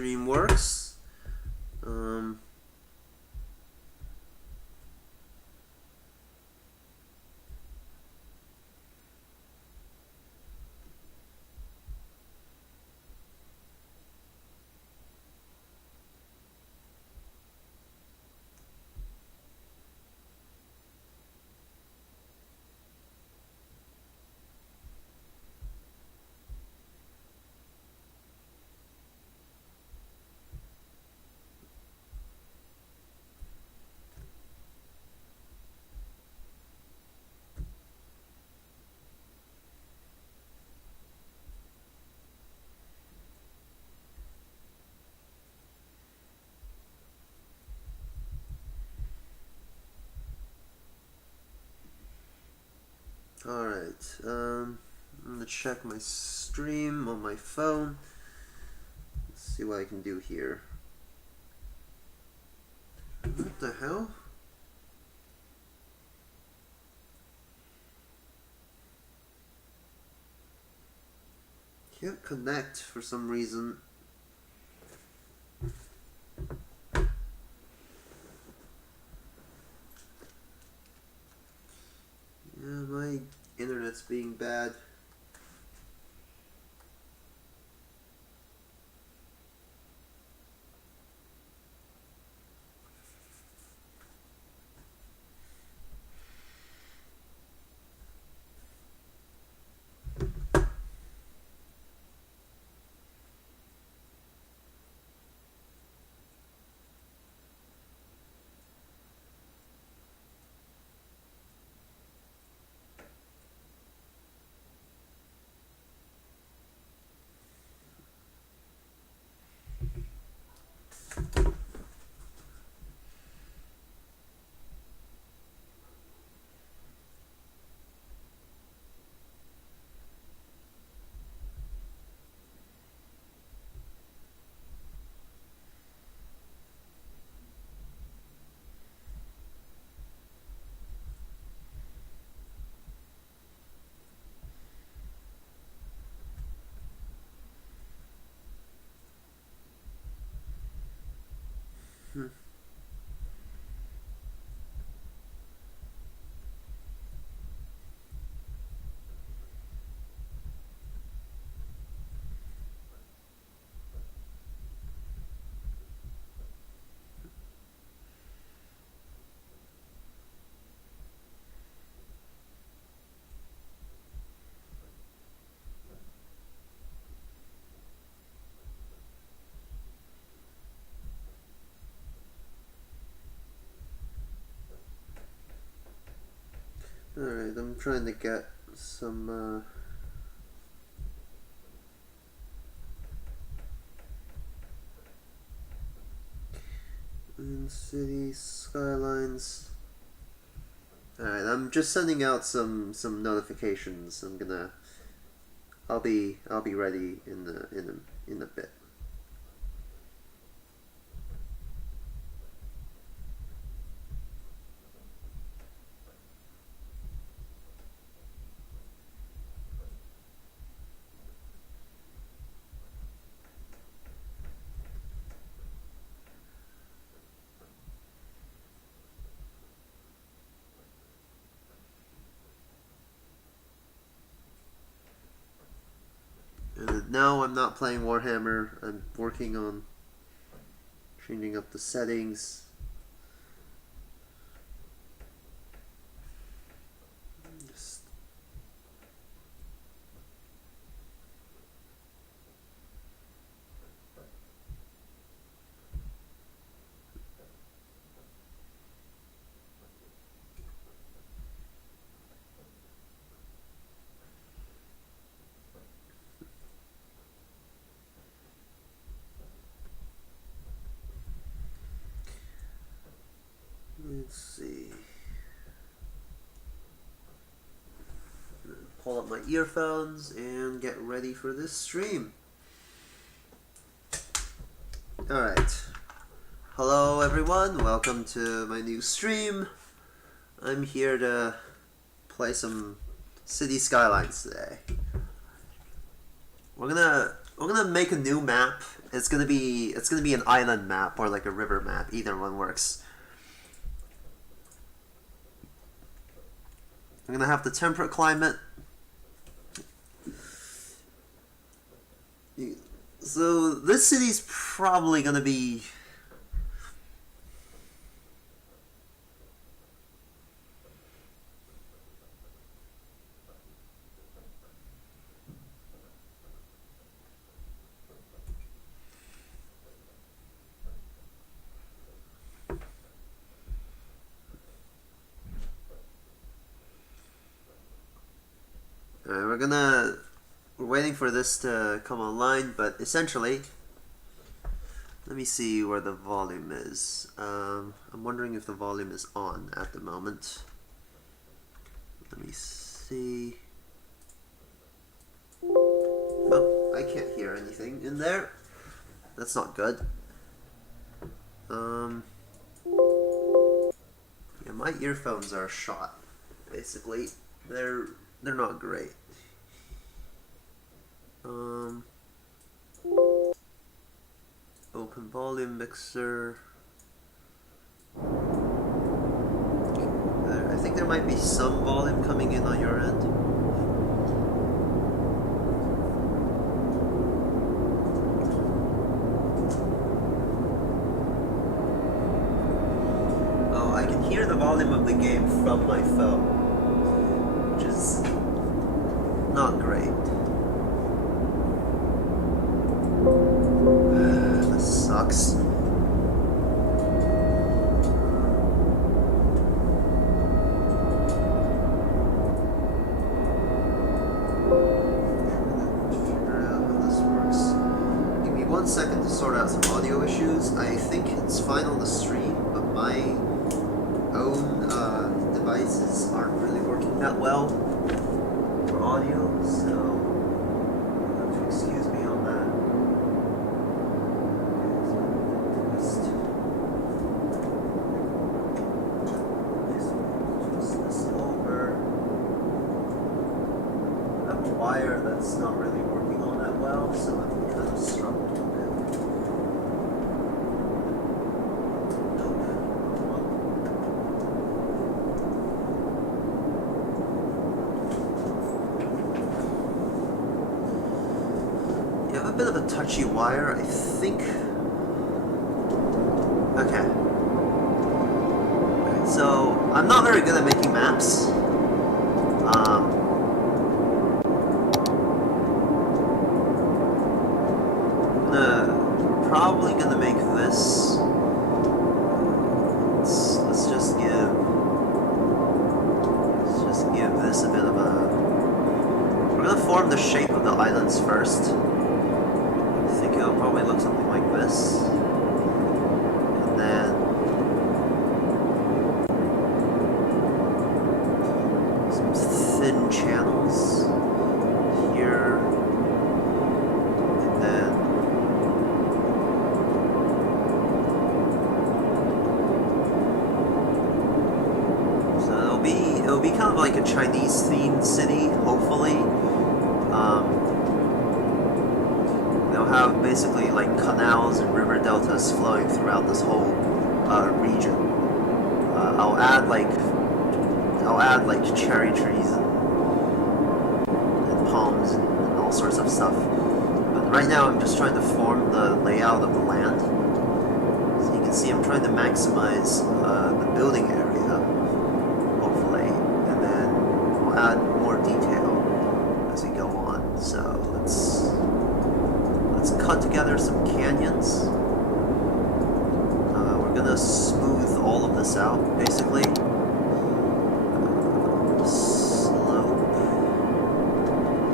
stream works. Alright, I'm gonna check my stream on my phone. Let's see what I can do here. What the hell? Can't connect for some reson. Yeah, my internet's being bad. Alright, I'm trying to get some in city skylines. Alright, I'm just sending out some notifications. I'll be ready in a bit. No, I'm not playing Warhammer. I'm working on changing up the settings. Let's see. Pull up my earphones and get ready for this stream. Alright. Hello everyone, welcome to my new stream. I'm here to play some City Skylines today. We're gonna make a new map It's gonna be an island map or like a river map. Either one works. I'm gonna have the temperate climate. So this city's probably gonna be. Alright, we're waiting for this to come online, but essentially, let me see where the volume is. I'm wondering if the volume is on at the moment. Let me see. Oh, I can't hear anything in there. That's not good. Yeah, my earphones are shot. Basically, they're not great. Open volume mixer. I think there might be some volume coming in on your end. Oh, I can hear the volume of the game from my phone, which is not great. This sucks. Second to sort out some audio issues. I think it's fine on the stream, but my own devices aren't really working that well for audio, so you'll have to excuse me on that. Just this over. I have a wire that's not really working all that well, so I'm kind of struggling. A bit of a touchy wire, I think. Okay. So, I'm not very good at making maps. I'm probably gonna make this. Let's just give this a bit of a. We're gonna form the shape of the islands first. It'll probably look something like this, and then some thin channels here, and then so it'll be kind of like a Chinese themed city, hopefully. They'll have basically like canals and river deltas flowing throughout this whole region. I'll add like cherry trees and palms and all sorts of stuff. But right now I'm just trying to form the layout of the land. So you can see I'm trying to maximize the building area, hopefully, and then we'll add more detail as we go on. So let's cut together some canyons. We're gonna smooth all of this out, basically. Slope.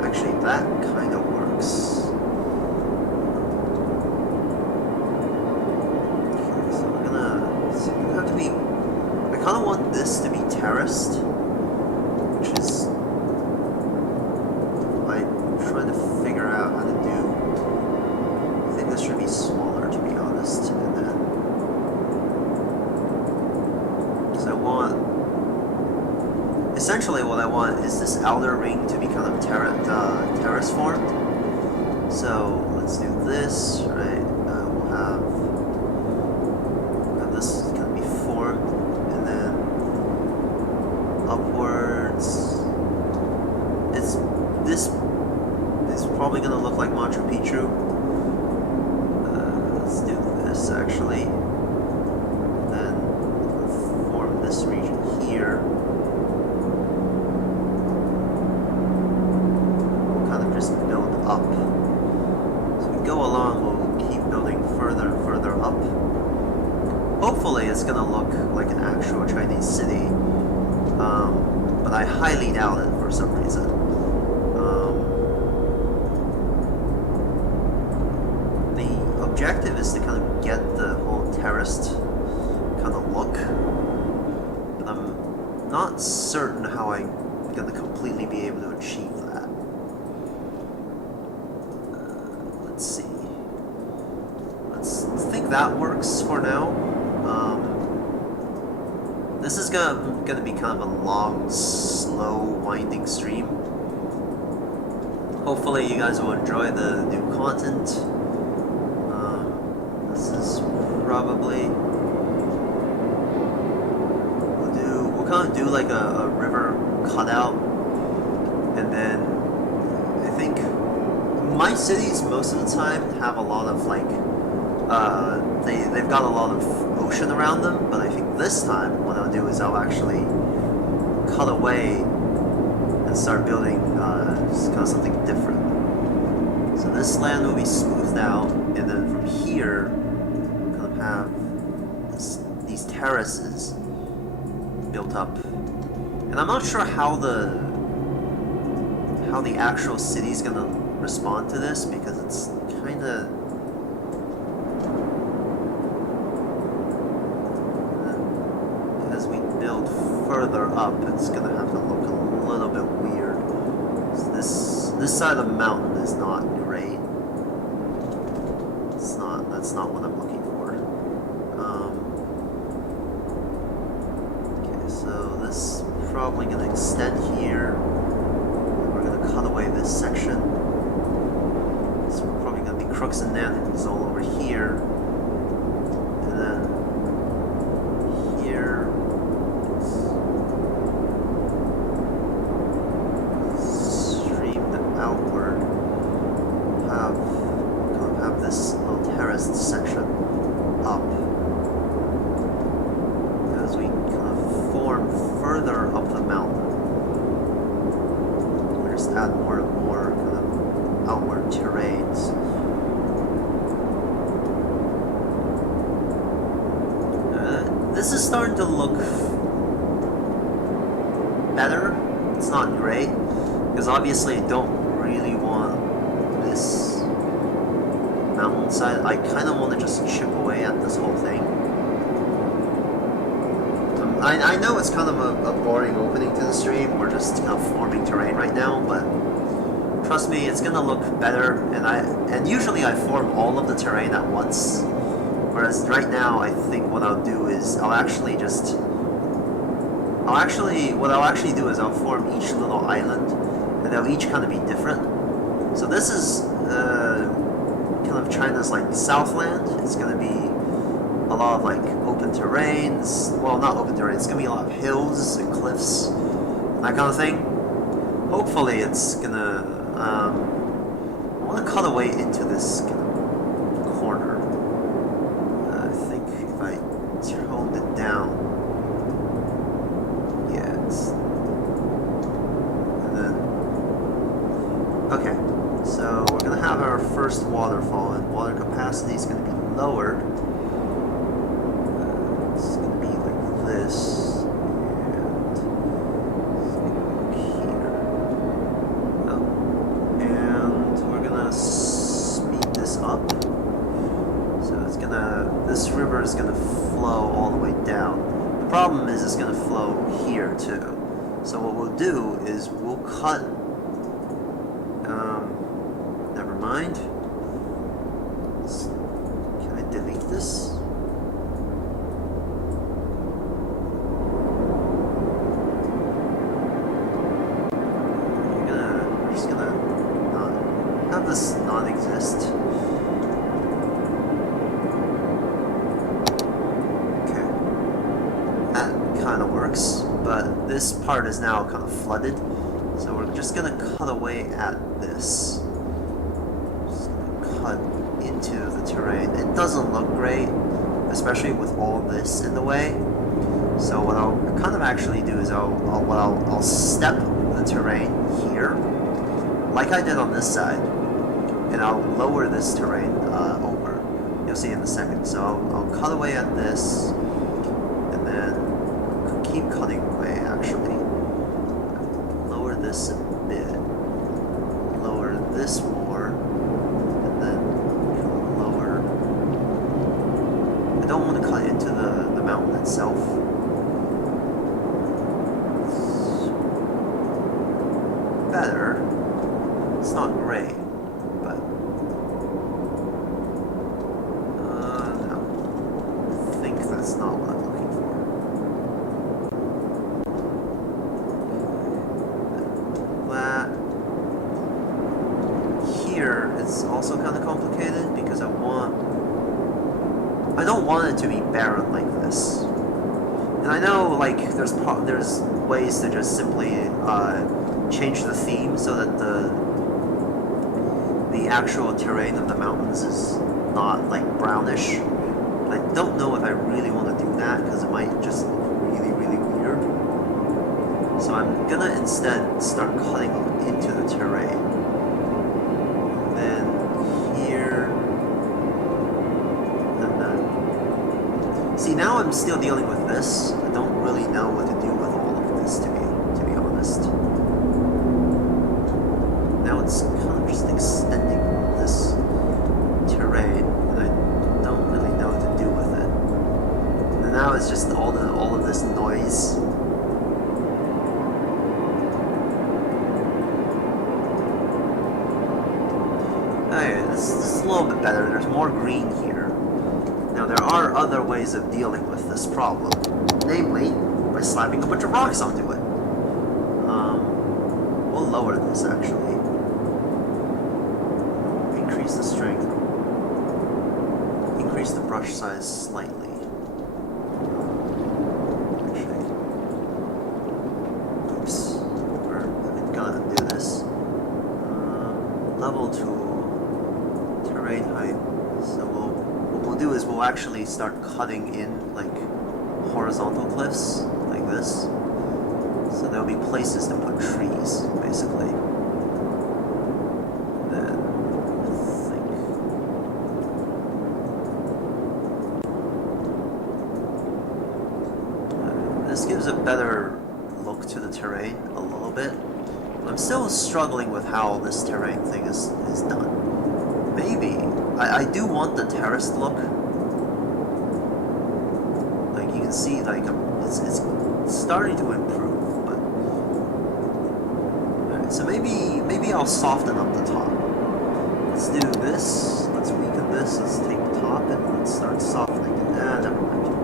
Actually, that kind of works. Okay, so we're gonna have to be. I kind of want this to be terraced, which is. I'm trying to figure out how to do. This should be smaller, to be honest, and then because I want essentially what I want is this outer ring to be kind of terrace formed. So let's do this, right? upwards. This is probably gonna look like Machu Picchu. Let's do this actually. Then form this region here. We'll kind of just build up. So we go along, we'll keep building further and further up. Hopefully it's gonna look like an actual Chinese city. But I highly doubt it for some reason. The objective is to kind of get the whole terraced kind of look, but I'm not certain how I'm gonna completely be able to achieve that. Let's see. Let's think that works for now. This is gonna be kind of a long, slow, winding stream. Hopefully you guys will enjoy the new content. This is probably we'll kind of do like a river cutout, and then I think my cities most of the time have a lot of like they've got a lot of ocean around them, but I think this time what I'll do is I'll actually cut away and start building just kind of something different. So this land will be smoothed out, and then from here we'll kind of have these terraces built up. And I'm not sure how the actual city's gonna respond to this, because it's kind of further up, it's gonna have to look a little bit weird. So this side of the mountain is not great. That's not what I'm looking for. Okay, so this is probably gonna extend here. We're gonna cut away this section. So we're probably gonna be crooks and nannies all over here. And then here. Outward, have this little terraced section up. As we kind of form further up the mountain, we just add more and more kind of outward terrains. This is starting to look better. It's not great, because obviously I don't really want this mountainside. I kind of want to just chip away at this whole thing. I know it's kind of a boring opening to the stream. We're just kind of forming terrain right now, but trust me, it's gonna look better. And usually I form all of the terrain at once, whereas right now I think what I'll do is what I'll actually do is I'll form each little island, and they'll each kind of be different. So this is kind of China's like Southland. It's going to be a lot of like open terrains. Well, not open terrain. It's going to be a lot of hills and cliffs, that kind of thing. Hopefully it's going to... I want to cut away into this kind of corner. I think if I toned it down... Yeah, it's... Okay, so we're going to have our first waterfall, and water capacity is going to be lowered. It's going to be like this, and it's going to go here. Oh, and we're going to speed this up. So it's going to, this river is going to flow all the way down. The problem is it's going to flow here too. So what we'll do is we'll cut... never mind. Can I delete this? We're just gonna not have this not exist. Okay. That kind of works. but this part is now kind of flooded, so we're just gonna cut away at this. Just gonna cut into the terrain. It doesn't look great, especially with all this in the way. So what I'll kind of actually do is I'll step the terrain here, like I did on this side, and I'll lower this terrain over. You'll see in a second. So I'll cut away at this, and then keep cutting away actually. Lower this a bit, lower this more, and then lower. I don't want to cut into the mountain itself. Better. It's not great, but no. I think that's not what I'm looking for. That here it's also kind of complicated because I don't want it to be barren like this. And I know like there's ways to just simply change the theme so that the actual terrain of the mountains is not like brownish. I don't know if I really want to do that because it might just look really, really weird. So I'm gonna instead start cutting into the terrain. Then here, and then see, now I'm still dealing with this. I don't really know what to do with all of this, to be honest. Now it's kind of just extending this terrain, and I don't really know what to do with it. And now it's just all of this noise. Okay, this is a little bit better. There's more green here. Now there are other ways of dealing with this problem, namely by slapping a bunch of rocks onto it. We'll lower this actually. Increase the strength. Increase the brush size slightly. Actually, oops. We're gonna do this. Level tool. Terrain height. So what we'll do is we'll actually start cutting in like horizontal cliffs like this. So there'll be places to put trees, basically. Then I think this gives a better look to the terrain a little bit. I'm still struggling with how this terrain thing is done. Maybe I do want the terraced look. Like you can see, like it's starting to improve. So maybe I'll soften up the top. Let's do this. Let's weaken this. Let's take the top and let's start softening it. Never mind.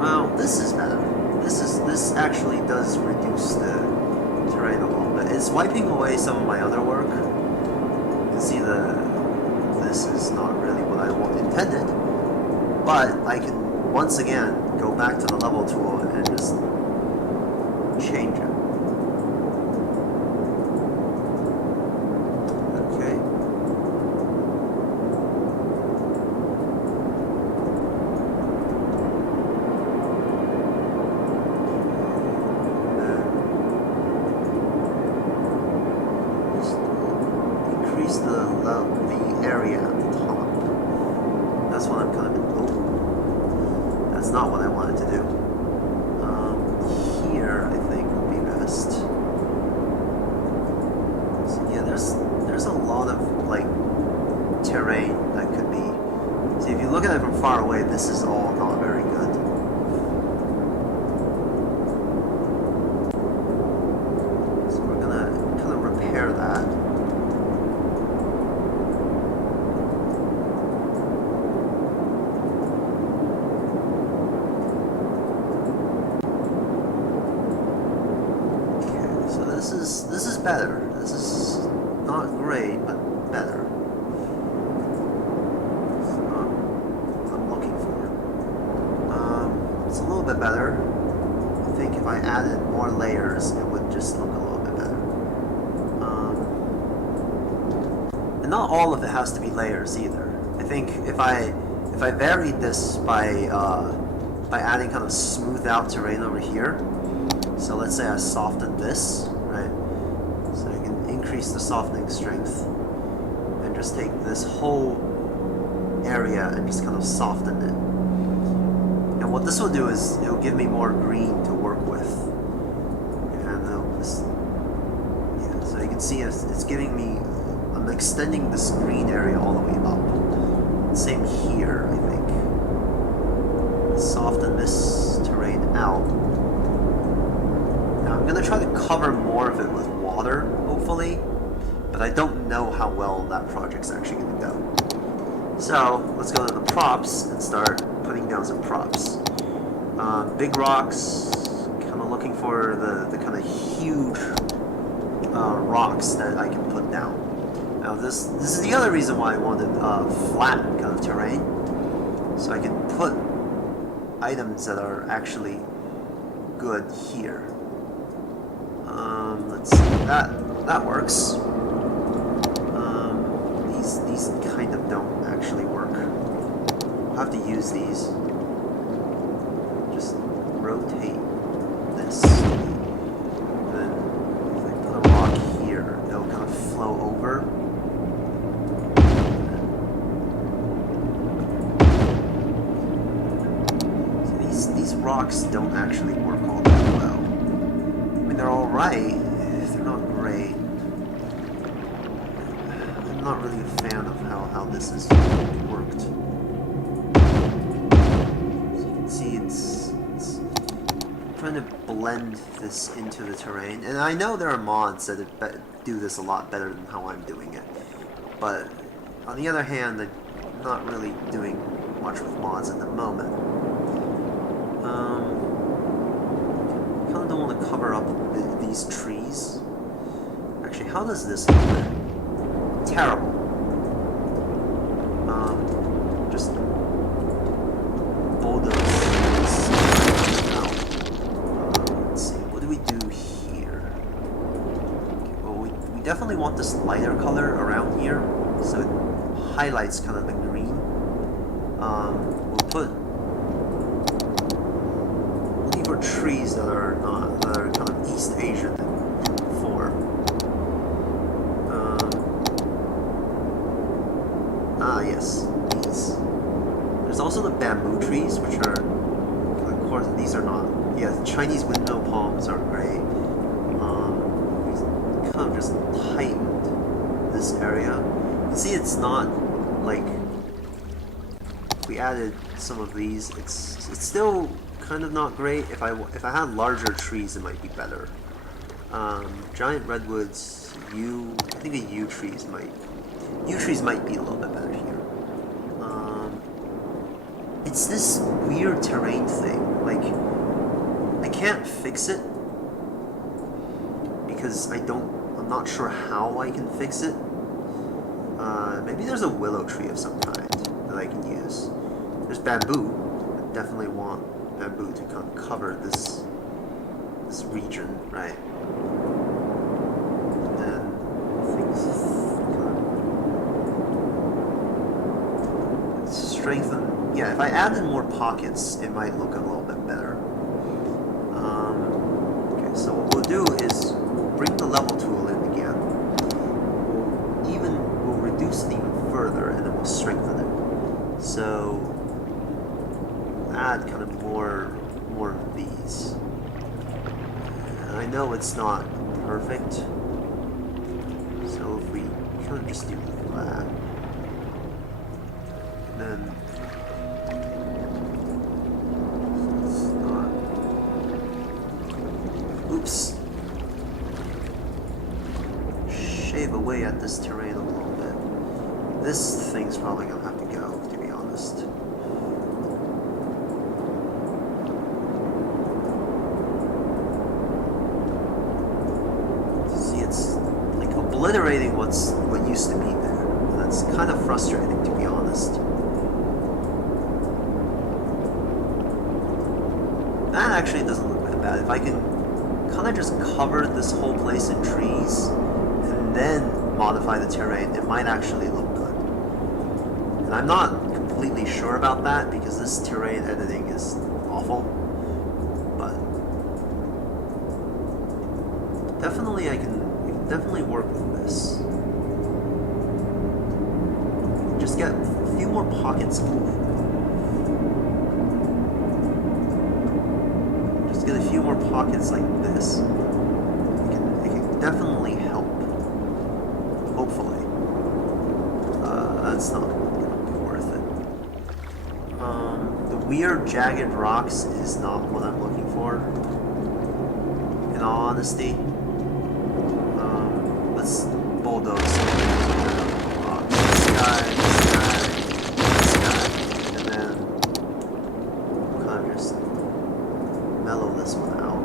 Well, this is better. This actually does reduce the terrain a little bit. It's wiping away some of my other work. You can see this is not really what I intended, but I can once again go back to the level tool and just change it. Okay. Just increase the area at the top. That's what I'm kind of. Oh, that's not what I wanted to do. Here, I think would be best. So yeah, there's a lot of like terrain that could be. See, if you look at it from far away, this is all not very good. So we're gonna kind of repair that. This is better. This is not great, but better. It's not what I'm looking for. It's a little little bit better. I think if I added more layers, it would just look a little bit better. And not all of it has to be layers either. I think if I varied this by adding kind of smoothed out terrain over here. So let's say I soften this, right? So I can increase the softening strength and just take this whole area and just kind of soften it. And what this will do is it'll give me more green to work with. And yeah, so you can see it's giving me, I'm extending this green area all the way up. Same here, I think. Soften this terrain out. Now I'm going to try to cover more of it with water, hopefully, but I don't know how well that project's actually going to go. So let's go to the props and start putting down some props. Big rocks, kind of looking for the kind of huge rocks that I can put down. Now this is the other reason why I wanted flat kind of terrain, so I can put items that are actually good here. Let's see, that works. These kind of don't actually work. I'll have to use these. Just rotate this. Then if I put a rock here, it'll kind of flow over. These rocks don't actually work all that well. I mean, they're alright, they're not great. I'm not really a fan of how this has worked. So you can see it's trying to blend this into the terrain. And I know there are mods that do this a lot better than how I'm doing it. But on the other hand, I'm not really doing much with mods at the moment. Kind of don't want to cover up these trees. Actually, how does this look? Terrible. Just bulldoze this out. Let's see, what do we do here? Okay, well, we definitely want this lighter color around here, so it highlights kind of the green. We'll put trees that are kind of East Asian in form. Yes, these. There's also the bamboo trees, which are, of course, these are not. Yeah, the Chinese windmill palms are great. We've kind of just tightened this area. You can see it's not like we added some of these. It's still kind of not great. If I had larger trees, it might be better. Giant redwoods, I think yew trees might be a little bit better here. It's this weird terrain thing. Like, I can't fix it because I'm not sure how I can fix it. Maybe there's a willow tree of some kind that I can use. There's bamboo. I definitely want bamboo to kind of cover this region, right? And then things kind of strengthen. Yeah, if I added more pockets, it might look a little bit better. Okay, so what we'll do is we'll bring the level tool in again. We'll reduce it even further, and then we'll strengthen it. So add kind of more of these. And I know it's not perfect, so if we kind of just do that, and then oops, shave away at this terrain a little bit. This thing's probably gonna have to go, to be honest. Obliterating what used to be there. That's kind of frustrating, to be honest. That actually doesn't look that bad. If I can kind of just cover this whole place in trees and then modify the terrain, it might actually look good. And I'm not completely sure about that because this terrain editing is awful. But definitely I can definitely work with this. Just get a few more pockets. Just get a few more pockets like this. It can definitely help. Hopefully. That's not gonna be worth it. The weird jagged rocks is not what I'm looking for. In all honesty. Let's bulldoze rocks. This guy, and then kind of just mellow this one out.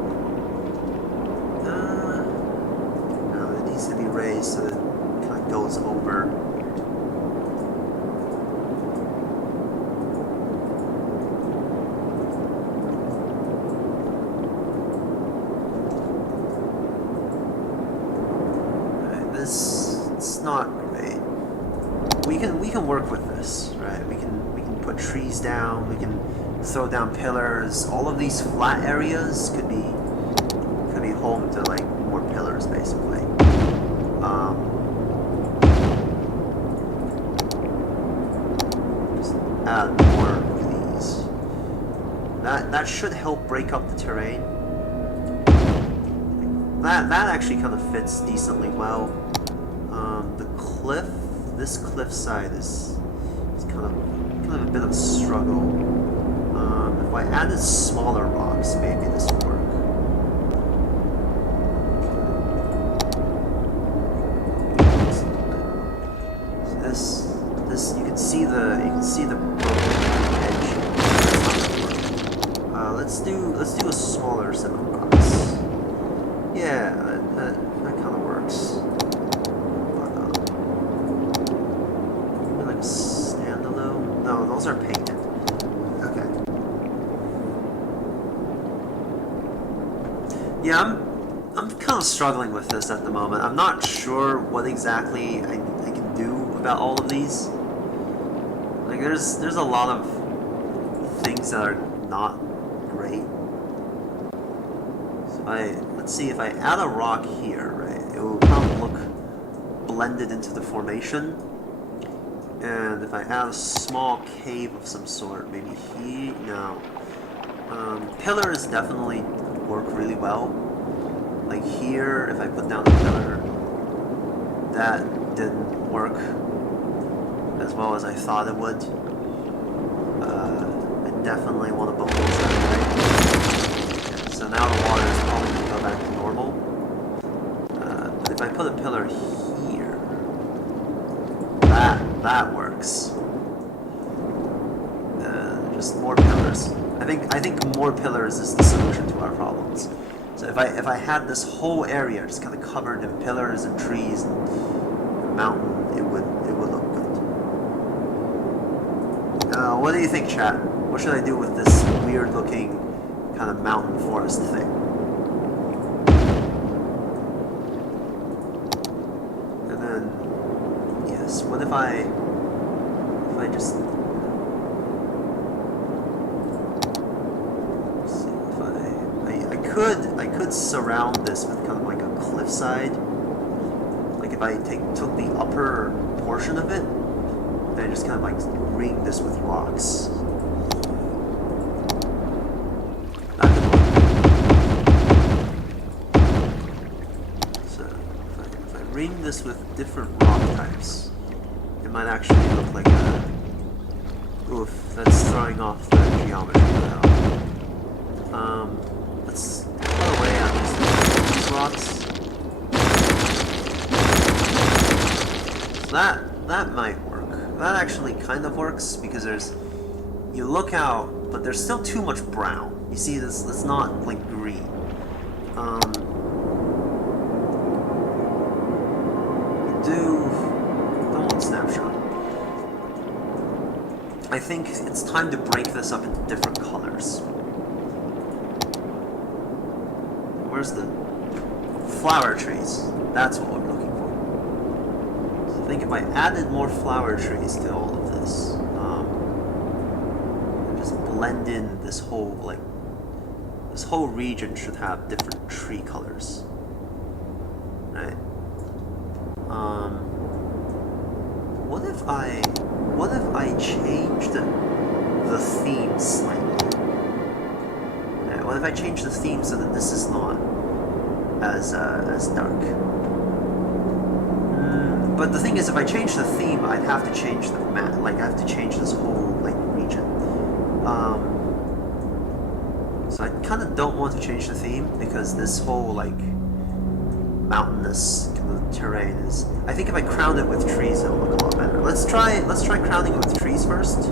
No, it needs to be raised so that it kind of goes over. It's not great. We can work with this, right? We can put trees down. We can throw down pillars. All of these flat areas could be home to like more pillars, basically. Just add more of these. That should help break up the terrain. That actually kind of fits decently well. The cliff, this cliffside is kind of a bit of a struggle. If I added smaller rocks, maybe this would work. So this you can see the broken edge. Let's do a smaller set of rocks. Yeah, that kind of works. But maybe like a standalone. No, those are painted. Okay. Yeah, I'm kind of struggling with this at the moment. I'm not sure what exactly I can do about all of these. Like there's a lot of things that are not great. So let's see, if I add a rock here, right, it will kind of look blended into the formation. And if I add a small cave of some sort, maybe here, no. Pillars definitely work really well. Like here, if I put down a pillar, that didn't work as well as I thought it would. I definitely want to bulldoze that, right? So now the water is probably going to go back to normal. But if I put a pillar here, that works. Just more pillars. I think more pillars is the solution to our problems. So if I had this whole area just kind of covered in pillars and trees and a mountain, it would look good. What do you think, chat? What should I do with this weird looking kind of mountain forest thing? And then, yes, what if I just, let's see, if I could surround this with kind of like a cliffside. Like if I took the upper portion of it, and I just kind of like ring this with rocks. Ring this with different rock types, it might actually look like a... Oof, that's throwing off the geometry now. Let's cut away on these rocks. So that might work. That actually kind of works because you look out, but there's still too much brown. You see, that's not like green. Don't want snapshot. I think it's time to break this up into different colors. Where's the flower trees? That's what we're looking for. So I think if I added more flower trees to all of this, and just blend in this whole this whole region should have different tree colors, right? What if I changed the theme slightly? Right, what if I change the theme so that this is not as dark? But the thing is, if I change the theme, I'd have to change the map. Like, I have to change this whole region. So I kind of don't want to change the theme because this whole mountainous kind of terrain is. I think if I crown it with trees, it'll look a lot better. Let's try crowning it with trees first.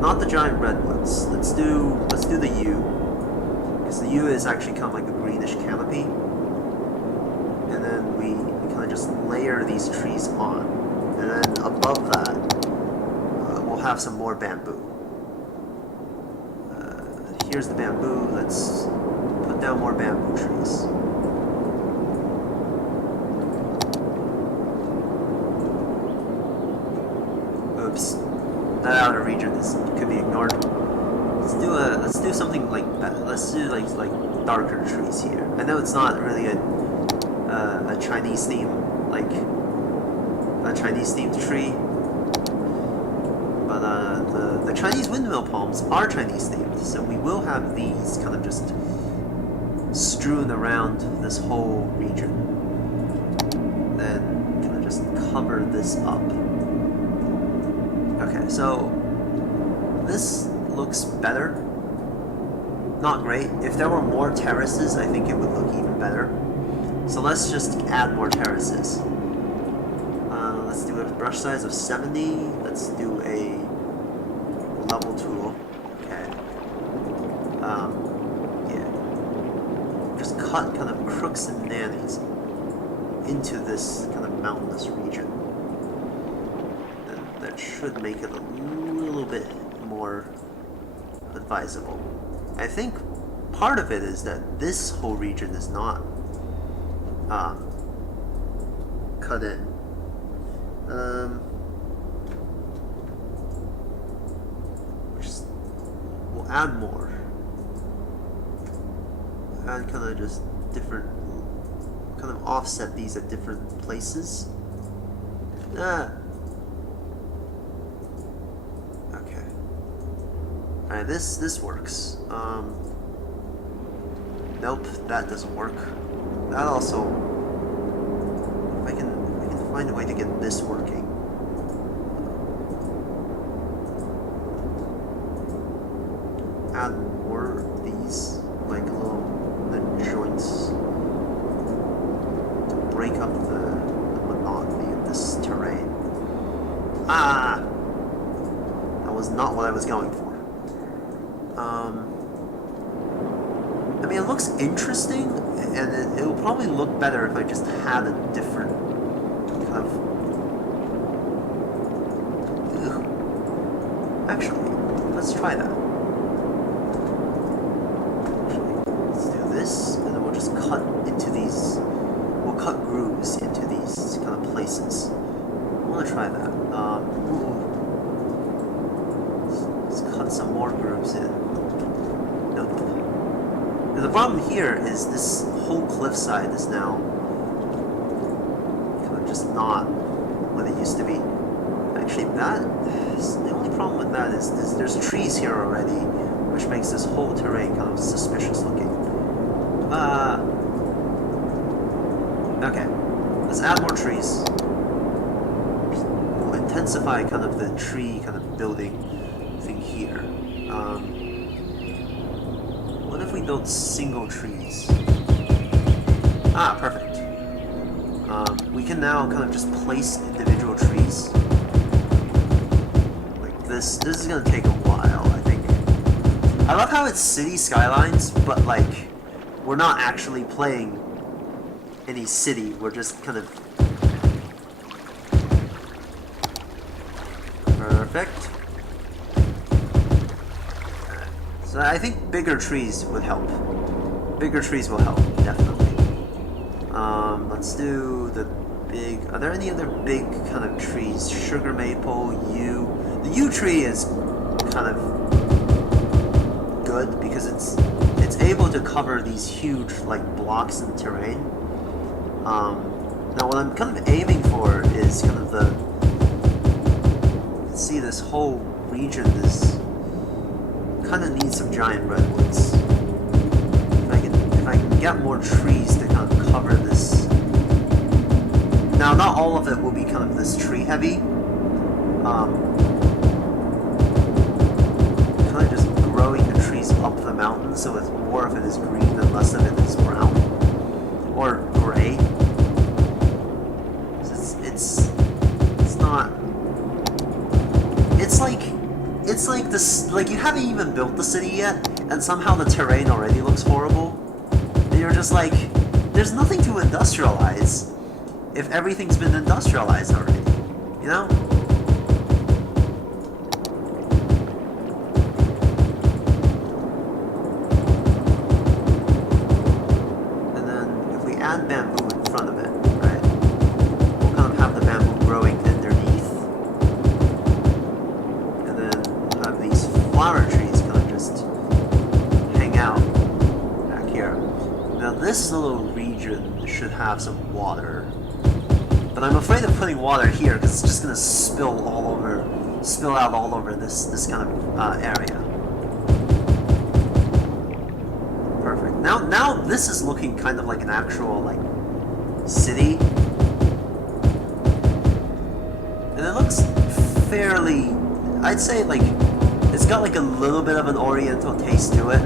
Not the giant redwoods. Let's do the yew, because the yew is actually kind of like a greenish canopy, and then we kind of just layer these trees on, and then above that we'll have some more bamboo. Here's the bamboo. Let's put down more bamboo trees. Oops, that outer region could be ignored. Let's do something like that. Let's do like darker trees here. I know it's not really a Chinese theme, like a Chinese themed tree, but the Chinese windmill palms are Chinese themed, so we will have these kind of just strewn around this whole region. Then kind of just cover this up. Okay, so this looks better. Not great. If there were more terraces, I think it would look even better. So let's just add more terraces. Let's do a brush size of 70. Let's do a level tool. Okay. Yeah. Just cut kind of crooks and nannies into this kind of mountainous region. And that should make it a little bit more advisable. I think part of it is that this whole region is not cut in. We'll add more. Add kind of just different, kind of offset these at different places. Okay. Alright, this works. Nope, that doesn't work. That also, if I can find a way to get this working. Add more of these, like little joints, to break up the monotony of this terrain. Ah! That was not what I was going for. I mean, it looks interesting, and it will probably look better if I just had a different kind of... Ugh. Actually, let's try that. Actually, let's do this, and then we'll just cut into these... We'll cut grooves into these kind of places. I want to try that. Let's cut some more grooves in. Nope. The problem here is this whole cliffside is now kind of just not what it used to be. Actually, the only problem with that is there's trees here already, which makes this whole terrain kind of suspicious looking. Okay, let's add more trees. We'll intensify kind of the tree kind of building thing here. What if we build single trees? Ah, perfect. We can now kind of just place individual trees. Like this. This is gonna take a while, I think. I love how it's city skylines, but like we're not actually playing any city. We're just kind of perfect. So I think bigger trees would help. Bigger trees will help, definitely. Let's do the big... Are there any other big kind of trees? Sugar maple, yew. The yew tree is kind of good because it's able to cover these huge like blocks in terrain. Now what I'm kind of aiming for is kind of the... See, this whole region is kind of needs some giant redwoods. If I can get more trees to kind of cover this. Now, not all of it will be kind of this tree heavy. Kind of just growing the trees up the mountain so it's more of it is green and less of it is brown or gray. It's not. It's like this. Like you haven't even built the city yet, and somehow the terrain already looks horrible. And you're just like, there's nothing to industrialize if everything's been industrialized already, you know? And then if we add bamboo in front of it, right, we'll kind of have the bamboo growing underneath. And then we'll have these flower trees kind of just hang out back here. Now this little region should have some water. But I'm afraid of putting water here because it's just going to spill out all over this kind of area. Perfect. Now this is looking kind of like an actual like city, and it looks fairly. I'd say like it's got like a little bit of an Oriental taste to it.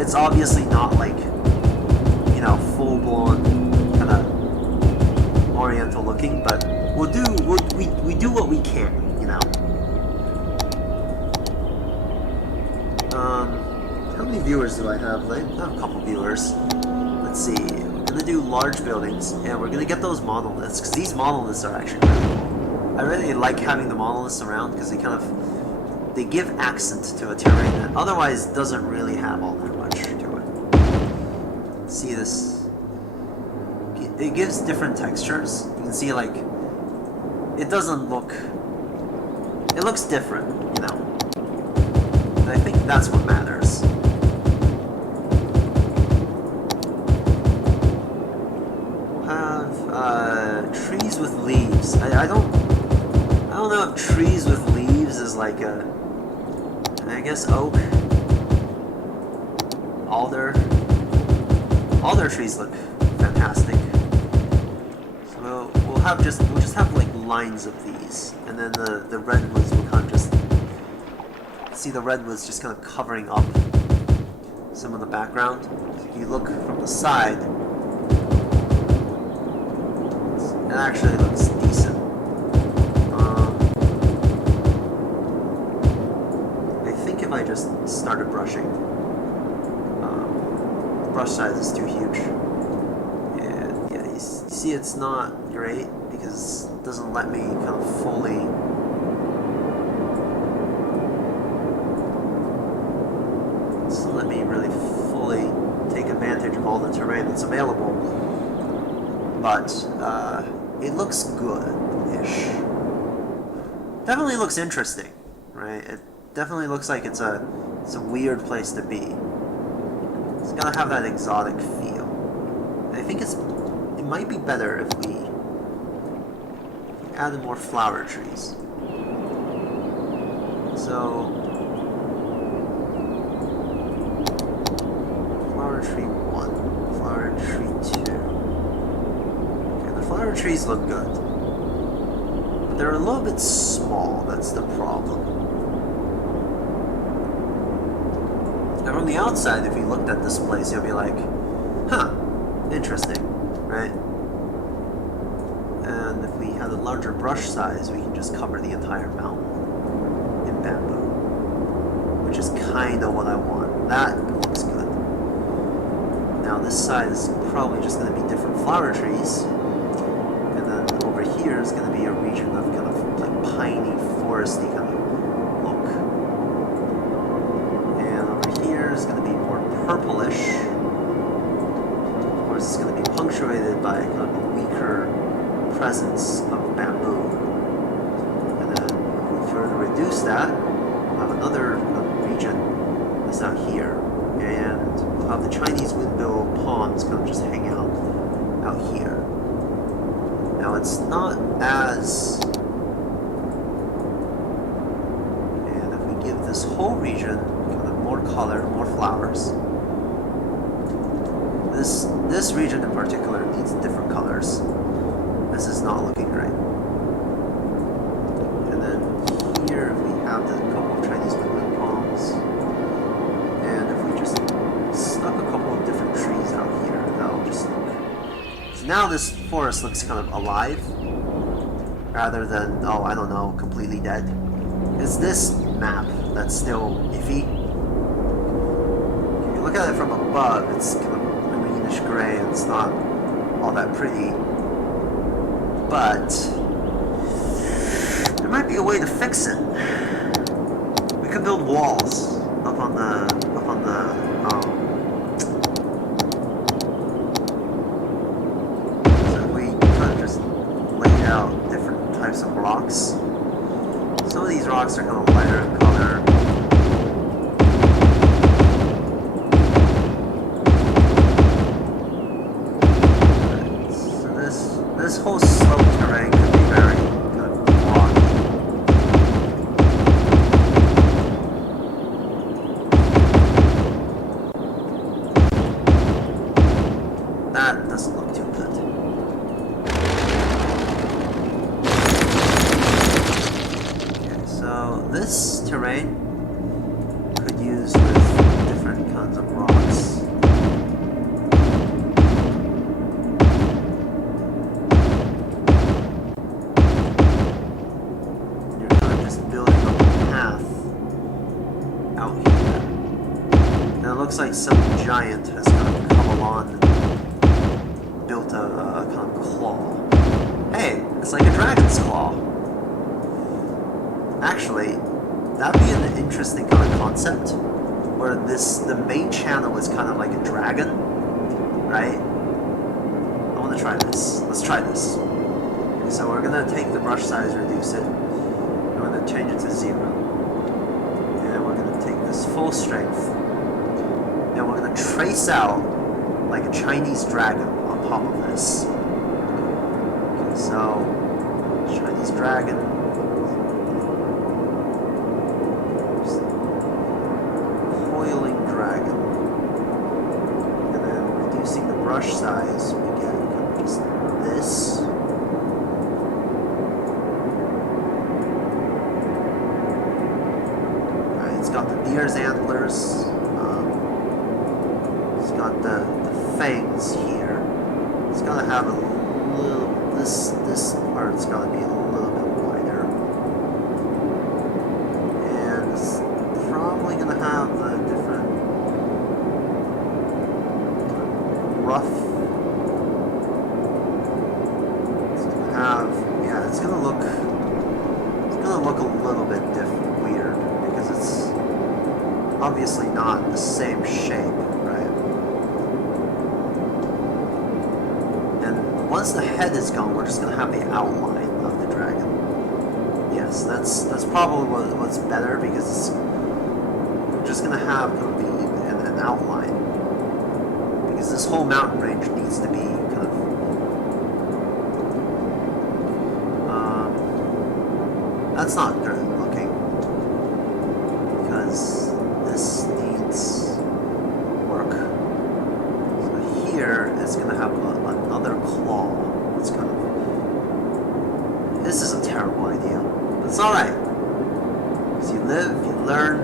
It's obviously not like, you know, full blown kind of Oriental looking, but we do what we can, you know. How many viewers do I have? I have a couple viewers. Let's see. We're gonna do large buildings, and we're gonna get those monoliths because these monoliths are actually really cool. I really like having the monoliths around because they give accent to a terrain that otherwise doesn't really have all that much to it. See this. It gives different textures. You can see, like, it doesn't look... It looks different, you know. And I think that's what matters. We'll have trees with leaves. I don't know if trees with leaves is like a... I guess oak. Alder. Alder trees look fantastic. We'll just have like lines of these, and then the redwoods will kind of just see the redwoods just kind of covering up some of the background. So if you look from the side, it actually looks decent. I think if I just started brushing, the brush size is too huge. You see it's not great because it doesn't let me kind of fully really fully take advantage of all the terrain that's available, but it looks good-ish. Definitely looks interesting, right? It definitely looks like it's a weird place to be. It's gonna have that exotic feel. I think it might be better if we added more flower trees. So, flower tree 1, flower tree 2. Okay, the flower trees look good. But they're a little bit small, that's the problem. Now from the outside, if you looked at this place, you'll be like, huh, interesting. Right? And if we had a larger brush size, we can just cover the entire mountain in bamboo, which is kind of what I want. That looks good. Now this side is probably just going to be different flower trees, and then over here is going to be a region of kind of like piney, foresty kind of look. And presence of bamboo. And then if we further reduce that, we'll have another region that's out here. And we'll have the Chinese windmill palms kind of just hang out here. Now it's not as... And if we give this whole region kind of more color, more flowers, this region in particular needs different colors. This is not looking great. And then here if we have the couple of Chinese windmill palms, and if we just stuck a couple of different trees out here, that'll just look... So now this forest looks kind of alive, rather than, oh, I don't know, completely dead. It's this map that's still iffy. If you look at it from above, it's kind of greenish gray and it's not all that pretty, but there might be a way to fix it. We could build walls up on the so if we kind of just laid out different types of rocks. Some of these rocks are kind of lighter in color. This whole slope terrain could be very kind of rocky. That doesn't look too good. Okay, so this terrain could use with different kinds of rocks. Looks like some giant has kind of come along and built a kind of claw. Hey, it's like a dragon's claw. Actually, that'd be an interesting kind of concept, where the main channel is kind of like a dragon, right? I want to try this. Let's try this. Okay, so we're gonna take the brush size, reduce it. We're gonna change it to 0, and we're gonna take this full strength. And we're going to trace out like a Chinese dragon on top of this. Okay, so Chinese dragon. Coiling dragon. And then reducing the brush size, we get kind of just this. Alright, it's got the deer's antlers. Got the fangs here. It's gonna have a little, this part's gonna be a little bit wider, and it's probably gonna have the different rough. It's gonna have, yeah, it's gonna look a little bit weird because it's obviously not the same shape. Once the head is gone, we're just going to have the outline of the dragon. Yes, that's probably what's better, because we're just going to have an outline. Because this whole mountain range needs to be kind of... that's not good looking. Because this needs work. So here, it's going to have another claw. It's kind of... This is a terrible idea. But it's alright. Because you live, you learn,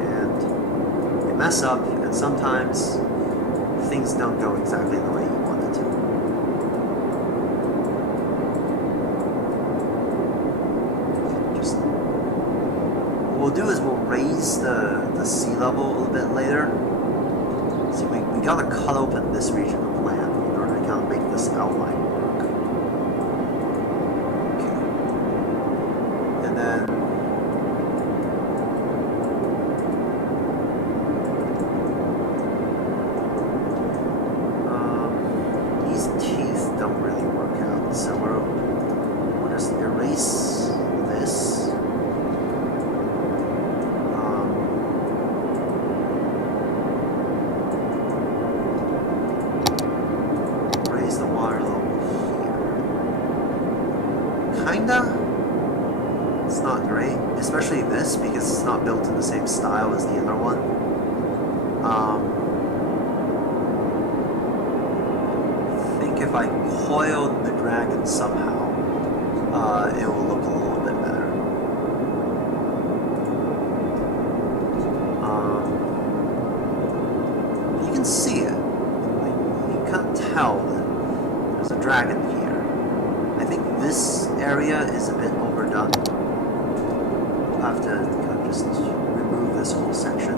and you mess up, and sometimes things don't go exactly the way you want it to. Just... What we'll do is we'll raise the sea level a little bit later. See, we gotta cut open this region of land in order to kind of make this outline work. Okay. And then... these built in the same style as the other one. I think if I coiled the dragon somehow, it will look a little bit better. You can see it. You can tell that there's a dragon here. I think this area is a bit overdone. We'll have to kind of just remove this whole section.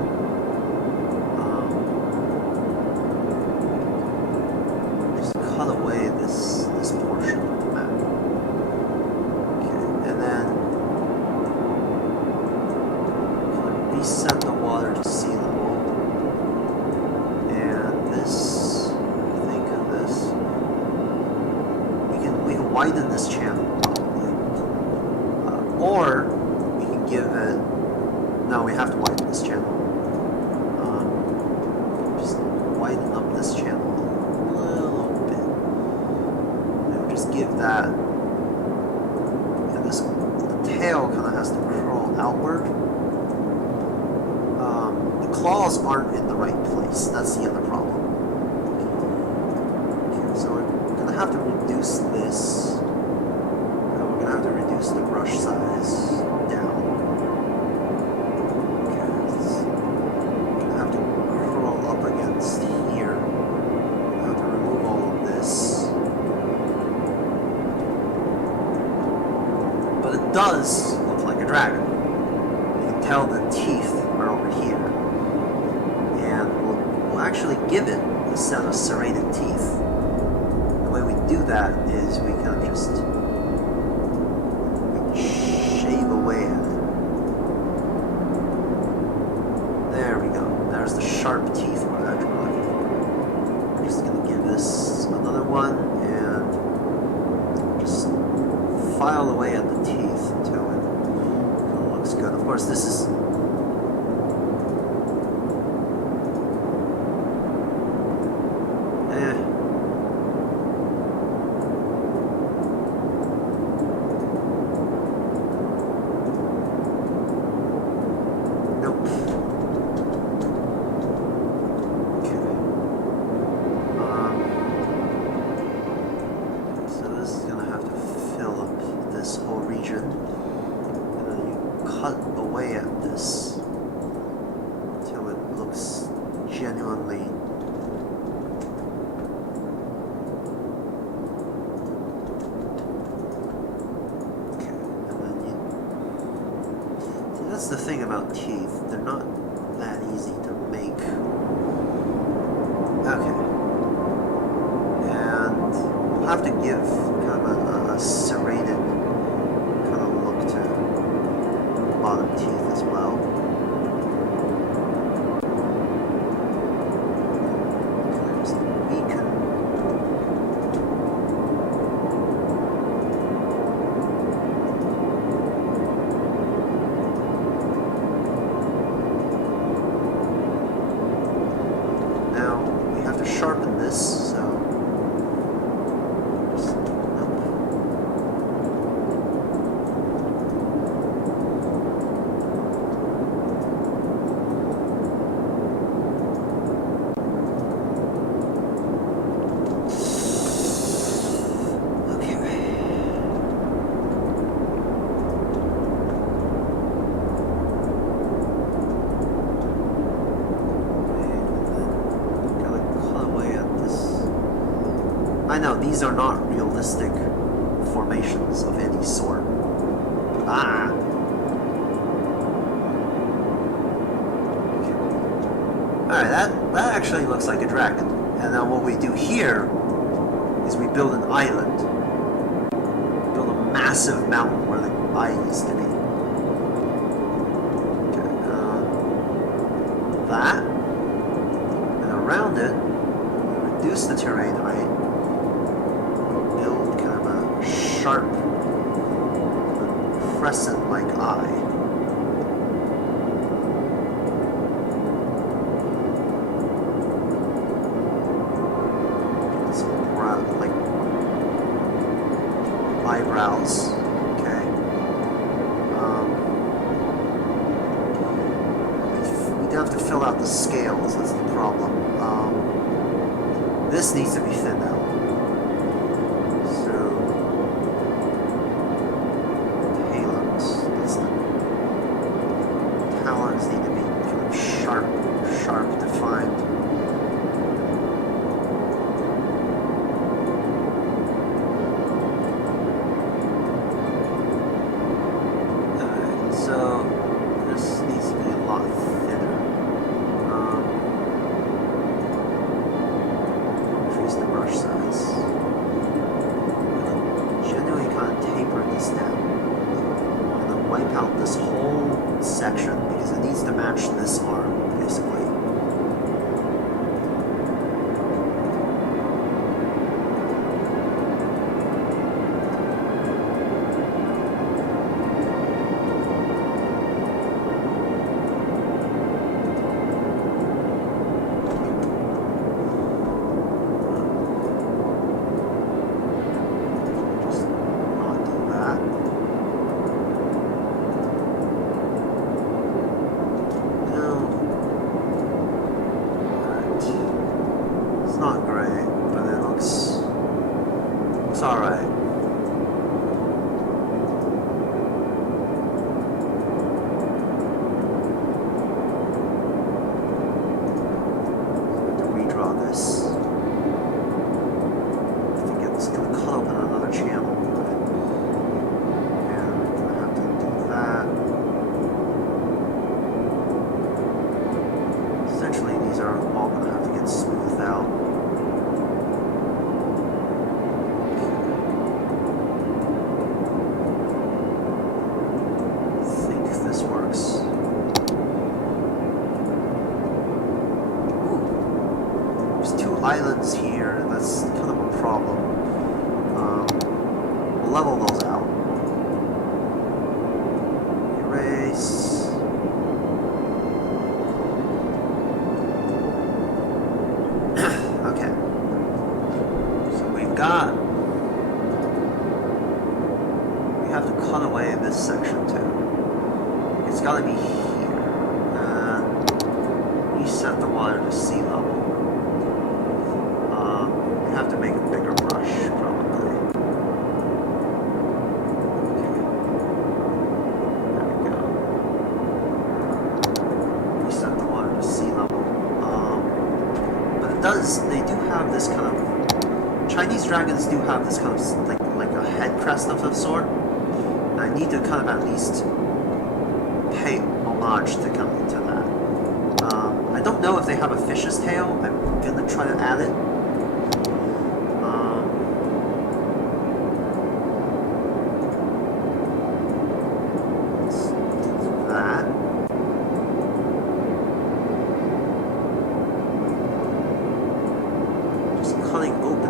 Just cut away this portion of the map. Okay, and then kind of reset the water to sea level. And this, I think of this, we can widen this channel probably, or we can give it. No, we have to widen this channel. Just widen up this channel a little bit. And just give that. And the tail kind of has to curl outward. The claws aren't in the right place. That's the other problem. Okay, so we're gonna have to reduce this. We're gonna have to reduce the brush size down. Does look like a dragon. You can tell the teeth are over here, and we'll actually give it a set of serrated teeth. The way we do that is we kind of just shave away at it. There we go. There's the sharp teeth we're actually looking for. We're just gonna give this another one and just file away at the teeth until it looks good. Of course, this is nope. Okay. So this is gonna have to fill up this whole region, and then you cut away at this until it looks genuinely okay. And then see, that's the thing about teeth, they're not that easy to make. Okay, and we'll have to give kind of a serrated kind of look to the bottom teeth as well. Just weaken. Now we have to sharpen this, so I know, these are not realistic formations of any sort. Ah! Okay. Alright, that actually looks like a dragon. And then what we do here is we build an island. Build a massive mountain where the eye used to be. Okay, that. And around it, we reduce the terrain height. Build kind of a sharp crescent-like eye. Like eyebrows. Okay. you have to fill out the scales, that's the problem. This needs to be thinned out. So, halos, the talons need to be kind of sharp defined. So this needs to be a lot thinner. Increase the brush size. Generally kind of taper this down. I'm going to wipe out this whole section because it needs to match this arm, basically. Alright. To redraw this. I think it's going to cut open another channel. And we're going to have to do that. Essentially, these are all going to have to get smoothed out. Islands here, that's kind of a problem. We'll level those out. Erase. Okay. So we have to cut away this section too. It's got to be here. Reset the water to sea level. Have to make a bigger brush, probably. Okay. There we go. Reset the water to sea level. But they do have this kind of, Chinese dragons do have this kind of, like a head crest of a sort. And I need to kind of at least pay homage to that. I don't know if they have a fish's tail. I'm gonna try to add it.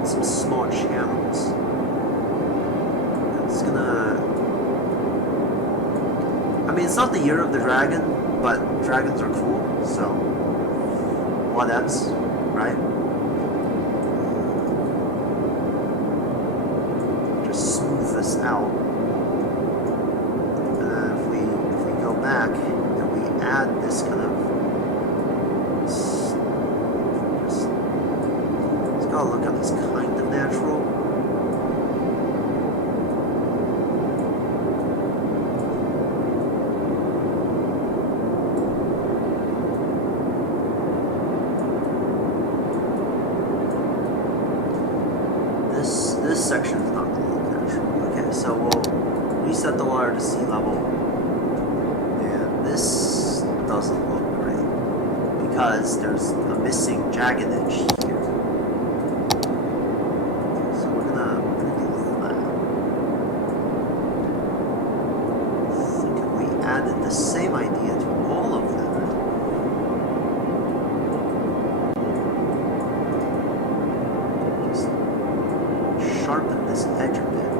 Some small channels. It's gonna... I mean, it's not the year of the dragon, but dragons are cool, so... whatevs, right? Just smooth this out. And then if we go back and we add this kind of... I'll look at this kind of natural. This section is not going to look natural. Okay, so we'll reset the water to sea level, and this doesn't look great because there's a missing jagged edge here. Added the same idea to all of them. Just sharpen this edge a bit.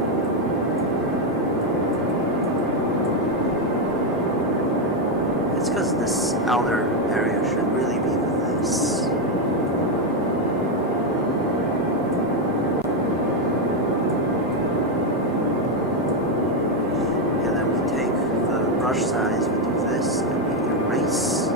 It's because this outer area should really be this. Brush size, we do this, and we erase.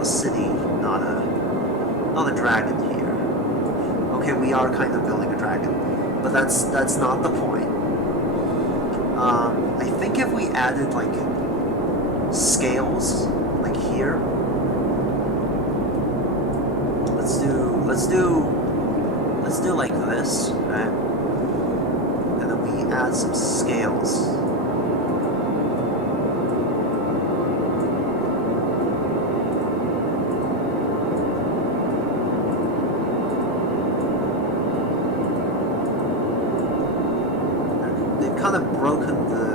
a city, not a dragon here. Okay, we are kind of building a dragon, but that's not the point. I think if we added like scales, like here, let's do like this, right? And then we add some scales. They've kind of broken the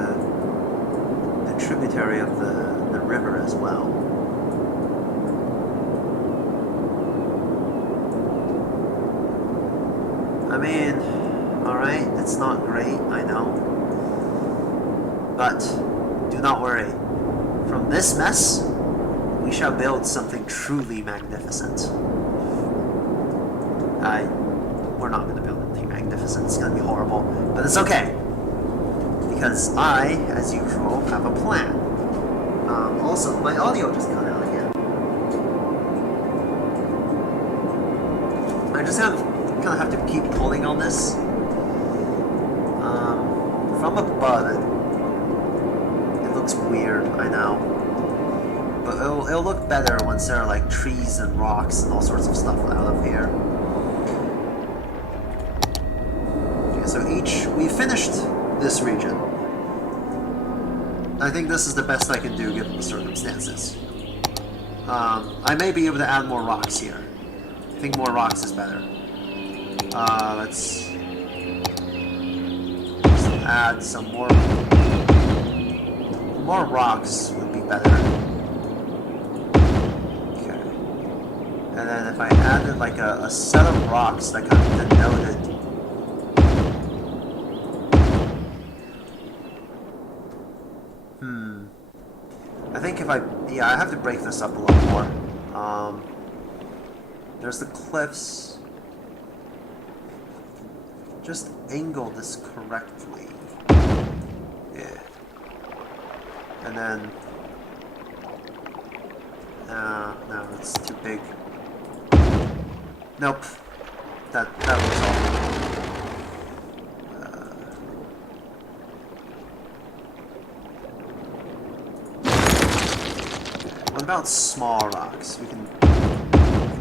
tributary of the river as well. I mean, alright, it's not great, I know. But do not worry. From this mess, we shall build something truly magnificent. We're not going to build anything magnificent, it's going to be horrible. But it's okay. Because I, as usual, have a plan. Also, my audio just cut out again. I just kind of have to keep pulling on this. From above, it looks weird, I know. But it'll look better once there are like trees and rocks and all sorts of stuff out of here. Okay, so we finished this region. I think this is the best I can do given the circumstances. I may be able to add more rocks here. I think more rocks is better. Let's add some more rocks would be better. Okay. And then if I added like a set of rocks that kind of denoted I think if I have to break this up a little more. There's the cliffs. Just angle this correctly. Yeah. And then no, that's too big. Nope. That looks awful. What about small rocks? We can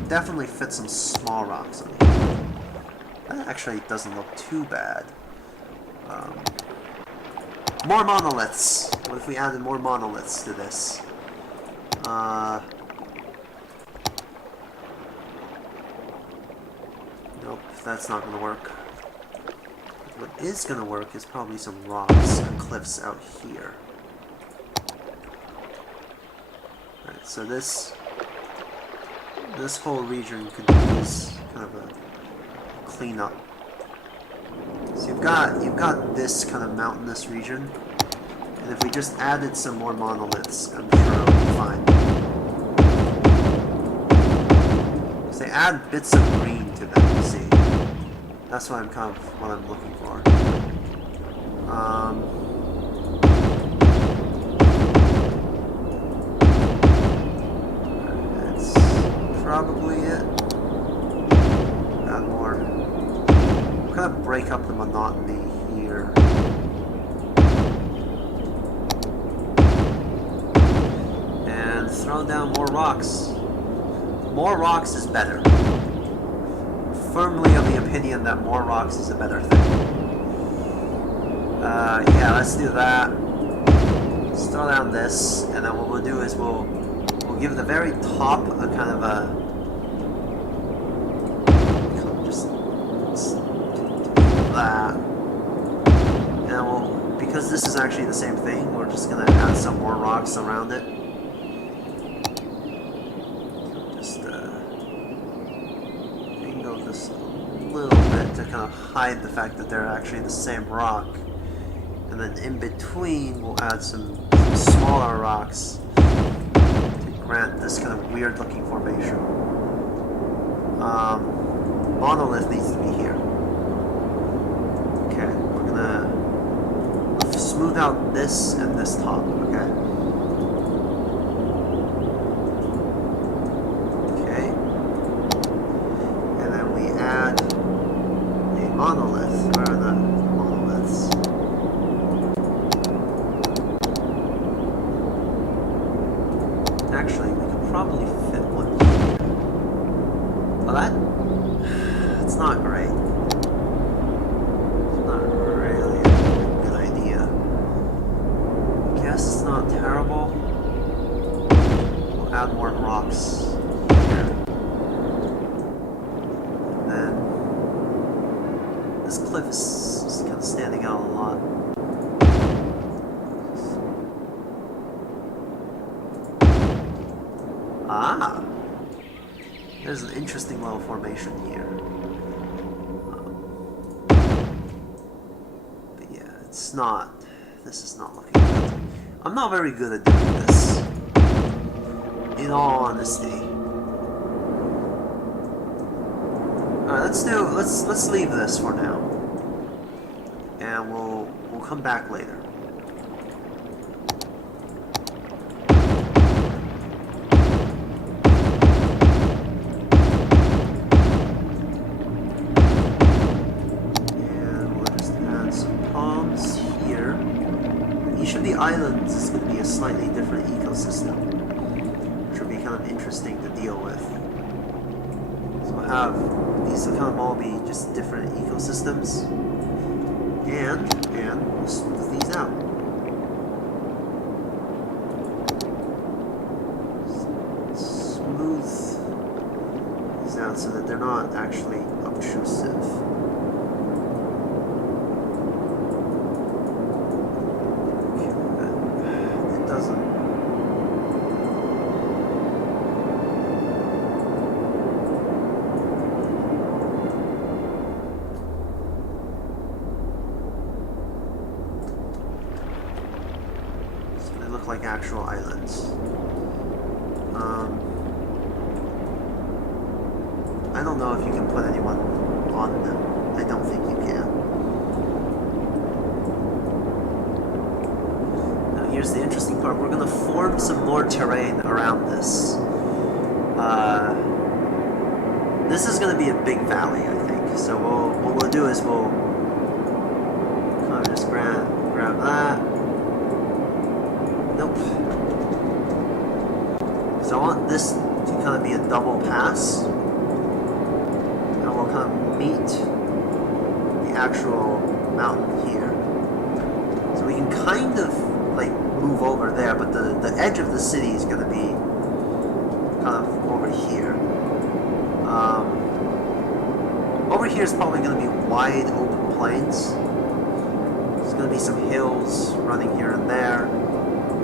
definitely fit some small rocks on here. That actually doesn't look too bad. More monoliths. What if we added more monoliths to this? Nope, that's not gonna work. What is gonna work is probably some rocks and cliffs out here. Alright, so this whole region could use kind of a cleanup. So you've got this kind of mountainous region, and if we just added some more monoliths, I'm sure it'll be fine. So they add bits of green to them, you see. That's what I'm looking for. That's probably it. Add more. Kind of break up the monotony here. And throw down more rocks. More rocks is better. Firmly of the opinion that more rocks is a better thing. Yeah, let's do that. Let's throw down this, and then what we'll do is we'll give the very top a kind of a that. And because this is actually the same thing, we're just gonna add some more rocks around it. Just angle this a little bit to kind of hide the fact that they're actually the same rock. And then in between, we'll add some smaller rocks to grant this kind of weird looking formation. Monolith needs to be here. Okay, we're gonna smooth out this and this top, okay? add a monolith. Where are the monoliths? Actually, we could probably fit one here. Well, that's not great. It's not really a good idea. I guess it's not terrible. We'll add more rocks here. And then this cliff is kind of standing out a lot. Ah! There's an interesting little formation here. But yeah, it's not... This is not looking good. I'm not very good at doing this. In all honesty. Alright, let's leave this for now. And we'll come back later. Islands is going to be a slightly different ecosystem, which will be kind of interesting to deal with. So we'll have these will kind of all be just different ecosystems, and we'll smooth these out. Smooth these out so that they're not actually obtrusive. Like actual islands. I don't know if you can put anyone on them. I don't think you can. Now here's the interesting part. We're gonna form some more terrain around this. This is gonna be a big valley, I think. So what we'll do is we'll kind of just grab that. Nope. So I want this to kind of be a double pass. And we'll kind of meet the actual mountain here. So we can kind of like move over there, but the edge of the city is going to be kind of over here. Over here is probably going to be wide open plains. There's going to be some hills running here and there.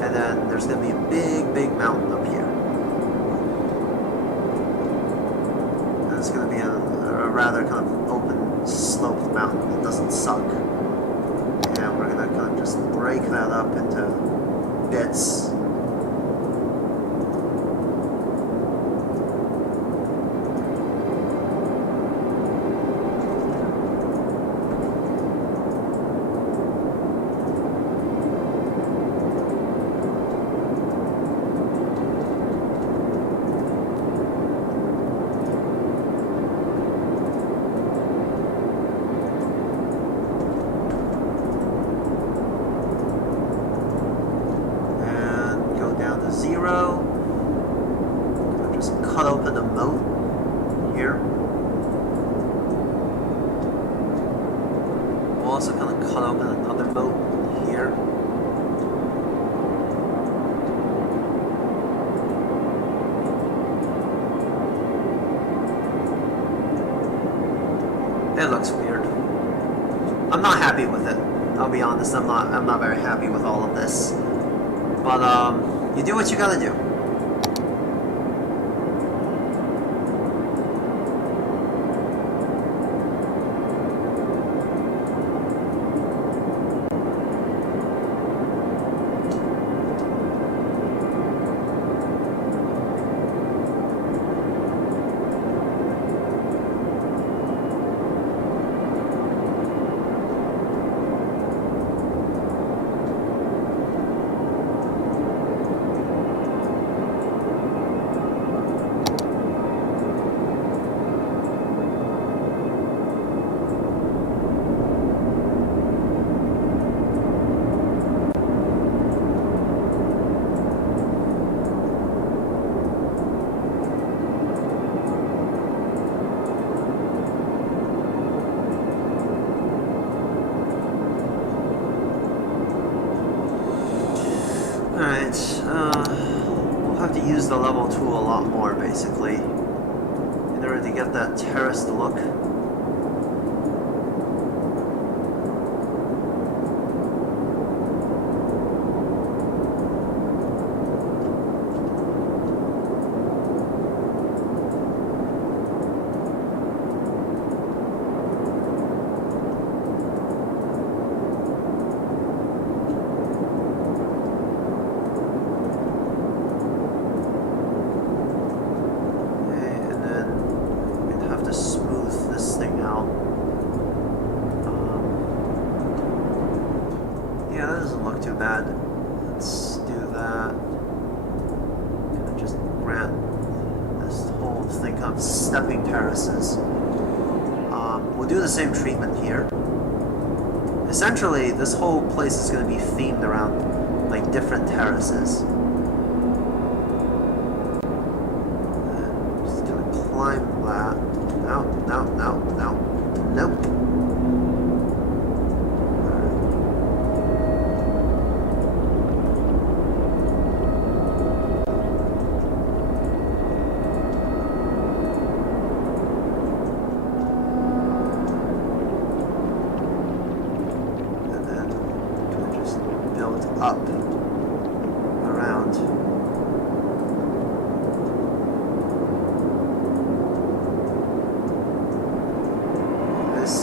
And then there's going to be a big mountain up here. And it's going to be a rather kind of open, sloped mountain that doesn't suck. And we're going to kind of just break that up into bits. Just cut open a moat here. We'll also kind of cut open another moat here. It looks weird. I'm not happy with it. I'll be honest, I'm not very happy with all of this. But you do what you gotta do. basically, in order to get that terraced look. Stepping terraces. We'll do the same treatment here. Essentially, this whole place is going to be themed around like different terraces. Just gonna climb that. No, no, no, no, nope. Up around. This.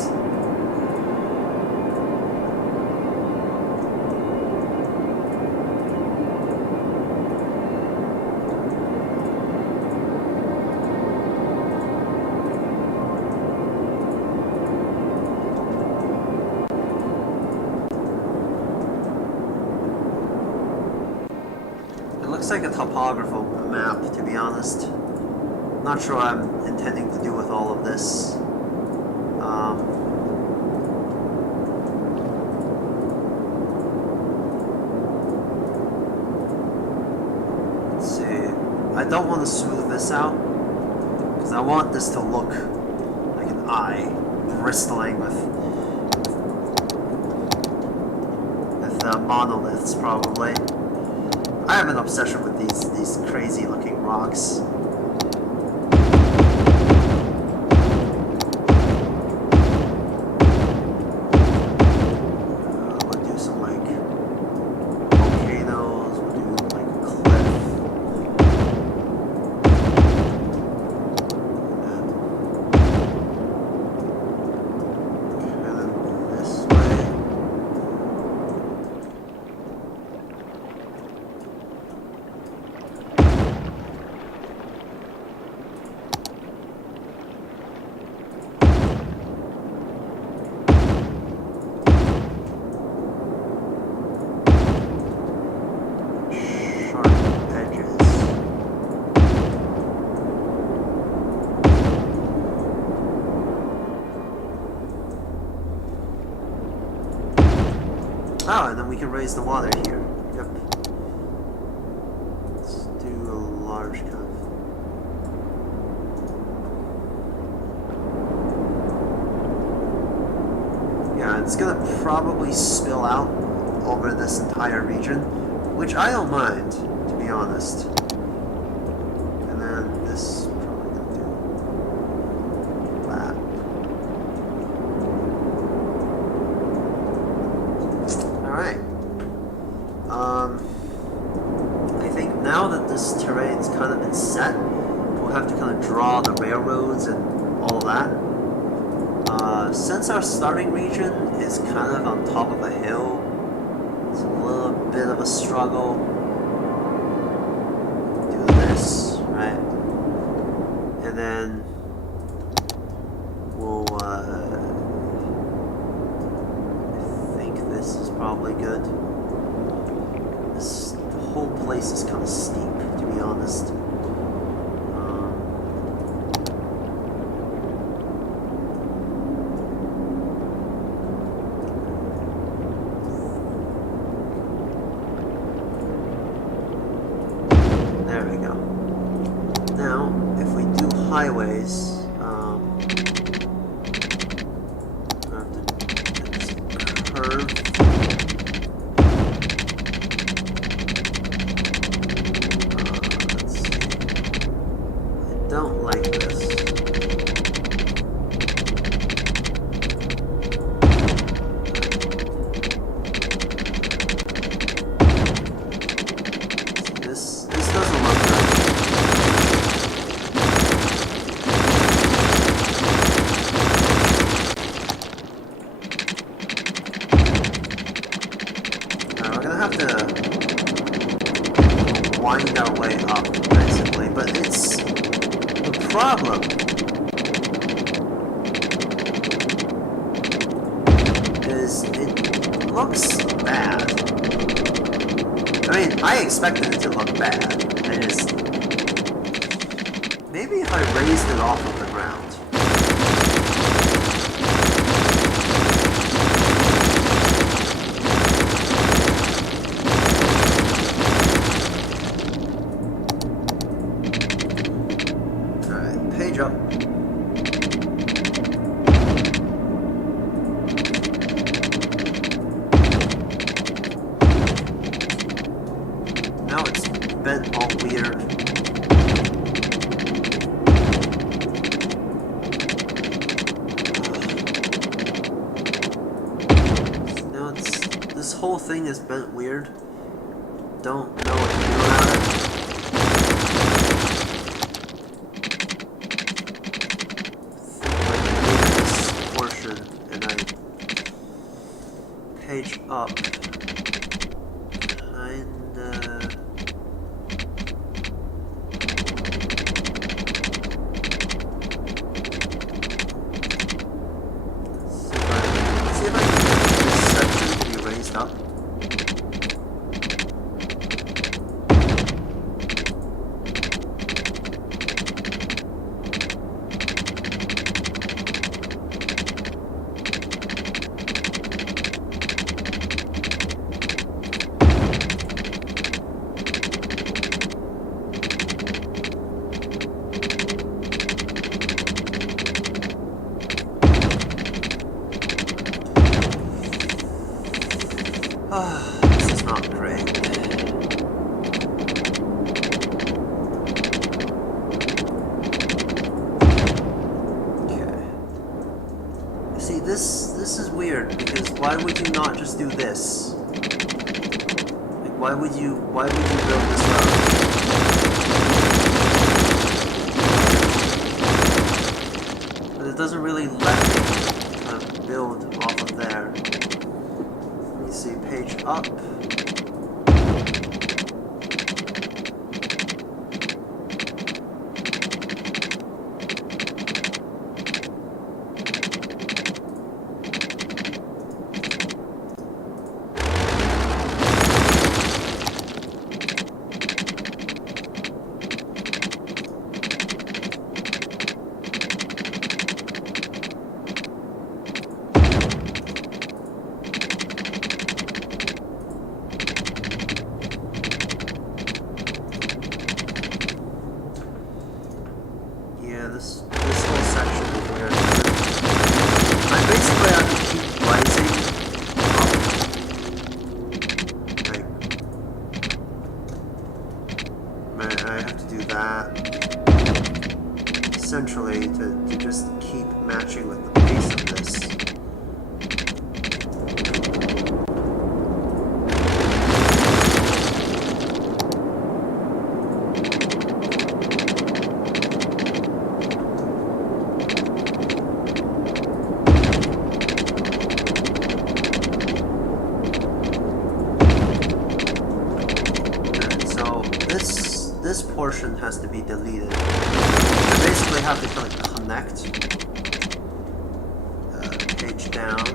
Looks like a topographical map, to be honest. Not sure what I'm intending to do with all of this. Let's see. I don't want to smooth this out, because I want this to look like an eye bristling with monoliths, probably. I have an obsession with these crazy looking rocks. We'll do some like volcanoes, we'll do like a cliff. And then this way. Oh, and then we can raise the water here. Yep. Let's do a large kind of... Yeah, it's gonna probably spill out over this entire region, which I don't mind, to be honest. And then this is probably gonna do that. Alright. I think now that this terrain's kind of been set, we'll have to kind of draw the railroads and all of that. Since our starting region is kind of on top of a hill, it's a little bit of a struggle. Do this, right? And then we'll, I think this is probably good. The whole place is kind of steep, to be honest. There we go. Now, if we do highways, I have to curve. Let's see. wind our way up, basically. But it's... the problem is it looks bad. I mean, I expected it to look bad. I just... maybe if I raised it off of the ground. Alright, page up. Now it's bent all weird. Now it's... this whole thing is bent weird. Don't know what to do about it. This portion and I page up. Kinda... see if I can get this section to be raised up. This is not great. Okay. See, this is weird, because why would you not just do this? Like, why would you build this road? But it doesn't really let me kind of build off of there. Let me see, page up. This whole section is weird. I basically have to keep rising up. Like, I have to do that essentially to just keep matching with the pace of this. This portion has to be deleted. I basically have to kind of connect page down.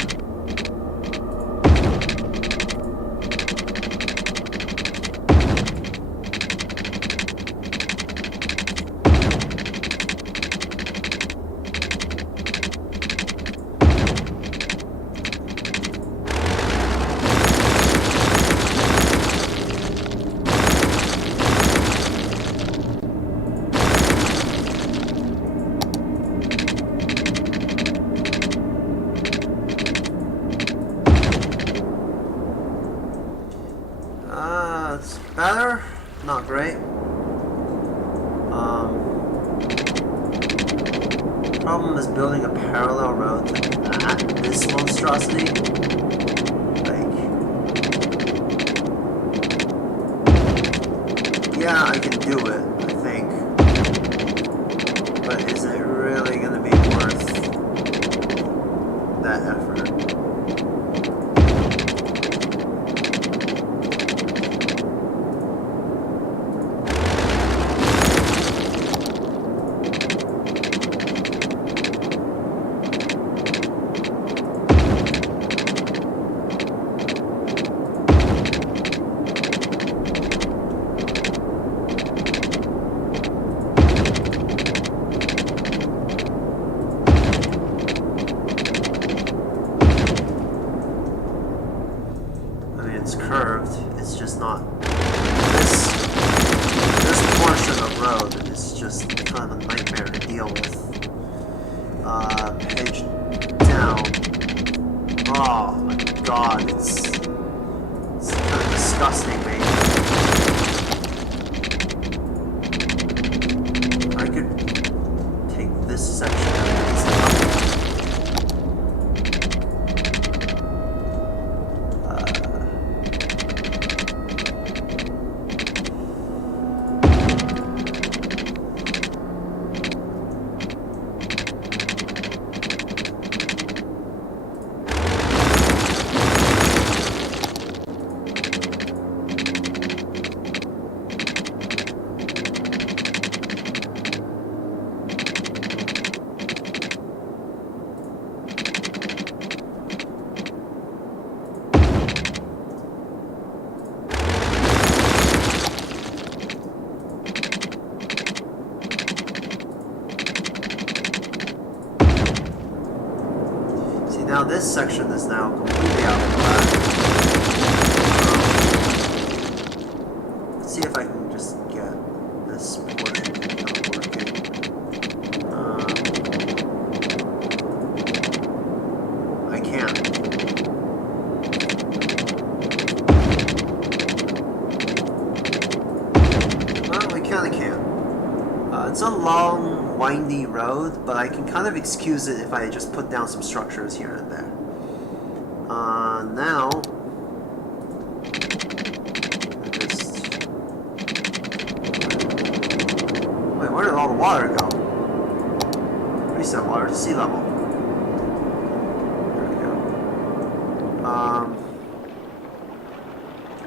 It's better, not great. Problem is building a parallel road to this monstrosity. Like, yeah, I can do it, I think. But is it really gonna be worth that effort? god, it's kind of disgusting, mate. I could take this section and raise it up. Now this section is now completely out of whack. Let's see if I can just get this portion working. I can't. Well, we kinda can. It's a long, windy road, but I can kind of excuse it if I just put down some structures here and there. Now, wait, where did all the water go? Reset water to sea level. There we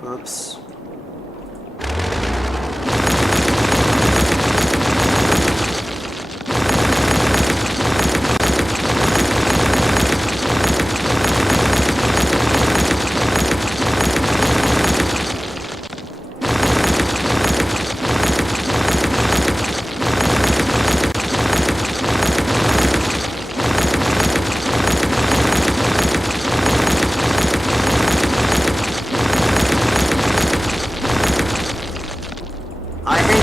go. Oops.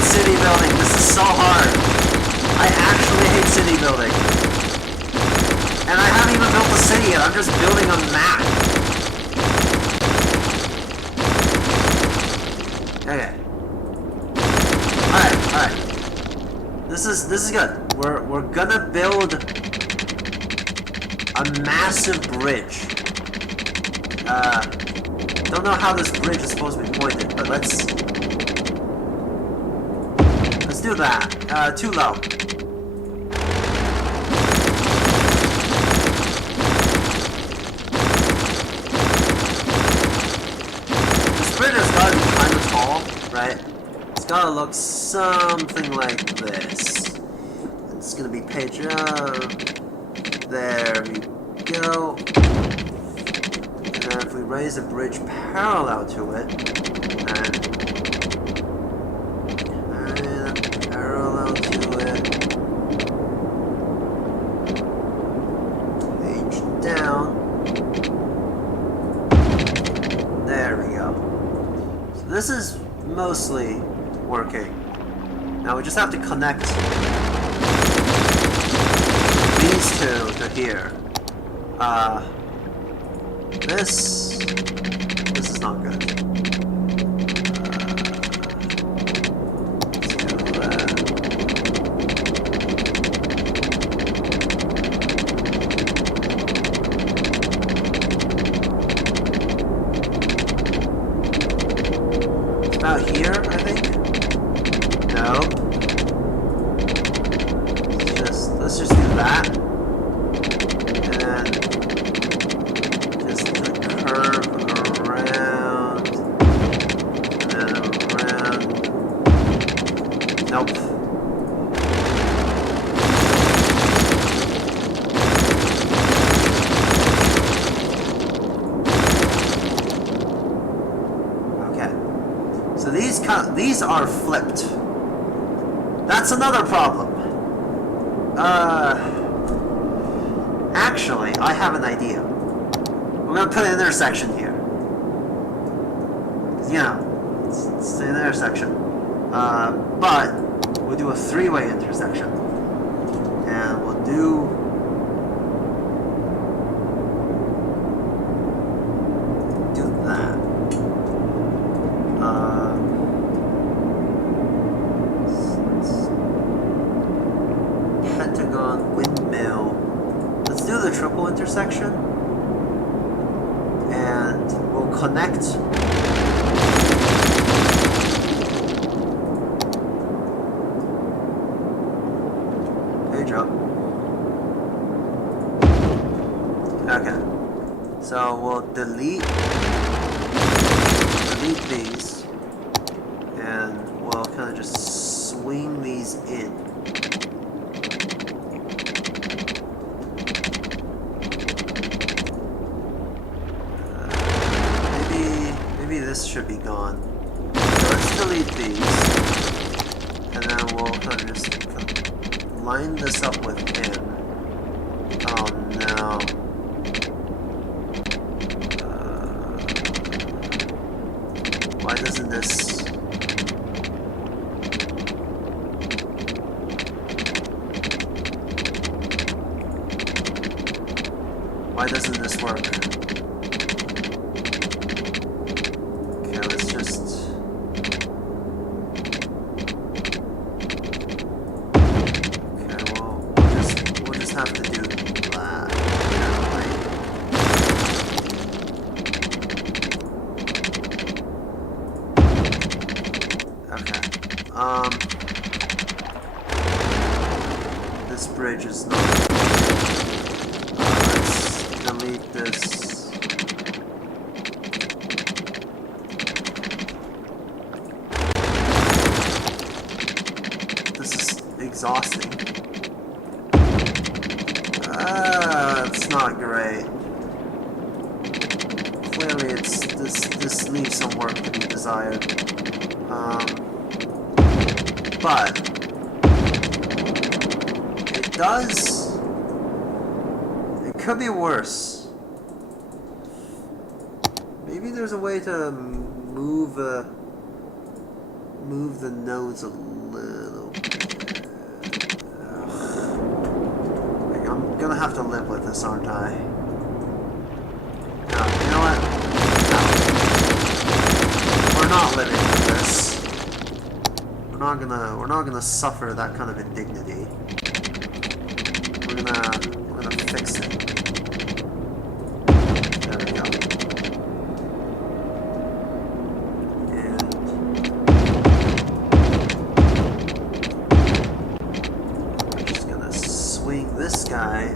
City building. This is so hard. I actually hate city building. And I haven't even built the city yet. I'm just building a map. Okay. Alright. This is good. We're gonna build a massive bridge. Don't know how this bridge is supposed to be pointed, but let's do that. Too low. This bridge has gotta be kind of tall, right? It's gotta look something like this. It's gonna be page up. There we go. And then if we raise the bridge parallel to it, and parallel to it, page down, there we go. So this is mostly working. Now we just have to connect these two to here. This is not good. About here, I think? Nope. Let's just do that. And then just curve around. And then around. Nope. So these are flipped. That's another problem. Actually, I have an idea. We're gonna put an intersection here. You know, it's an intersection. But we'll do a three-way intersection, and we'll do and we'll connect. Page up. Okay. So we'll delete these, and we'll kind of just swing these in. Maybe this should be gone. So let's delete these, and then we'll kind of just line this up with N. Oh no. Why doesn't this... Why doesn't this work? Okay, let's just... Okay, well, we'll just have to do that. Okay. This bridge is not... let's delete this. This is exhausting. It's not great. Clearly this leaves some work to be desired. But it does. It could be worse. Maybe there's a way to move the nodes a little bit. Like, I'm gonna have to live with this, aren't I? No, you know what? No. We're not living with this. We're not gonna suffer that kind of indignity. We're gonna fix it. There we go. And we're just gonna swing this guy.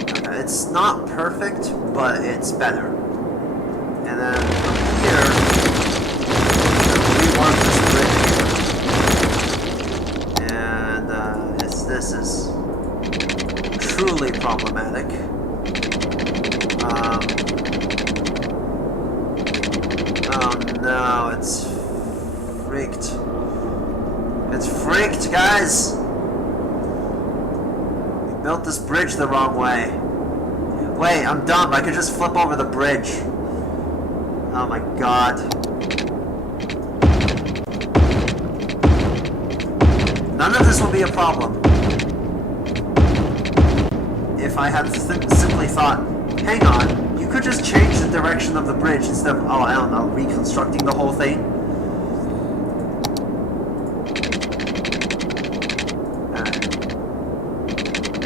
Okay, it's not perfect, but it's better. And then from here, rework this bridge. And this is truly problematic. Oh no, it's freaked. It's freaked, guys! We built this bridge the wrong way. Wait, I'm dumb. I could just flip over the bridge. Oh my god. None of this will be a problem if I had simply thought, hang on, you could just change the direction of the bridge instead of, oh, I don't know, reconstructing the whole thing.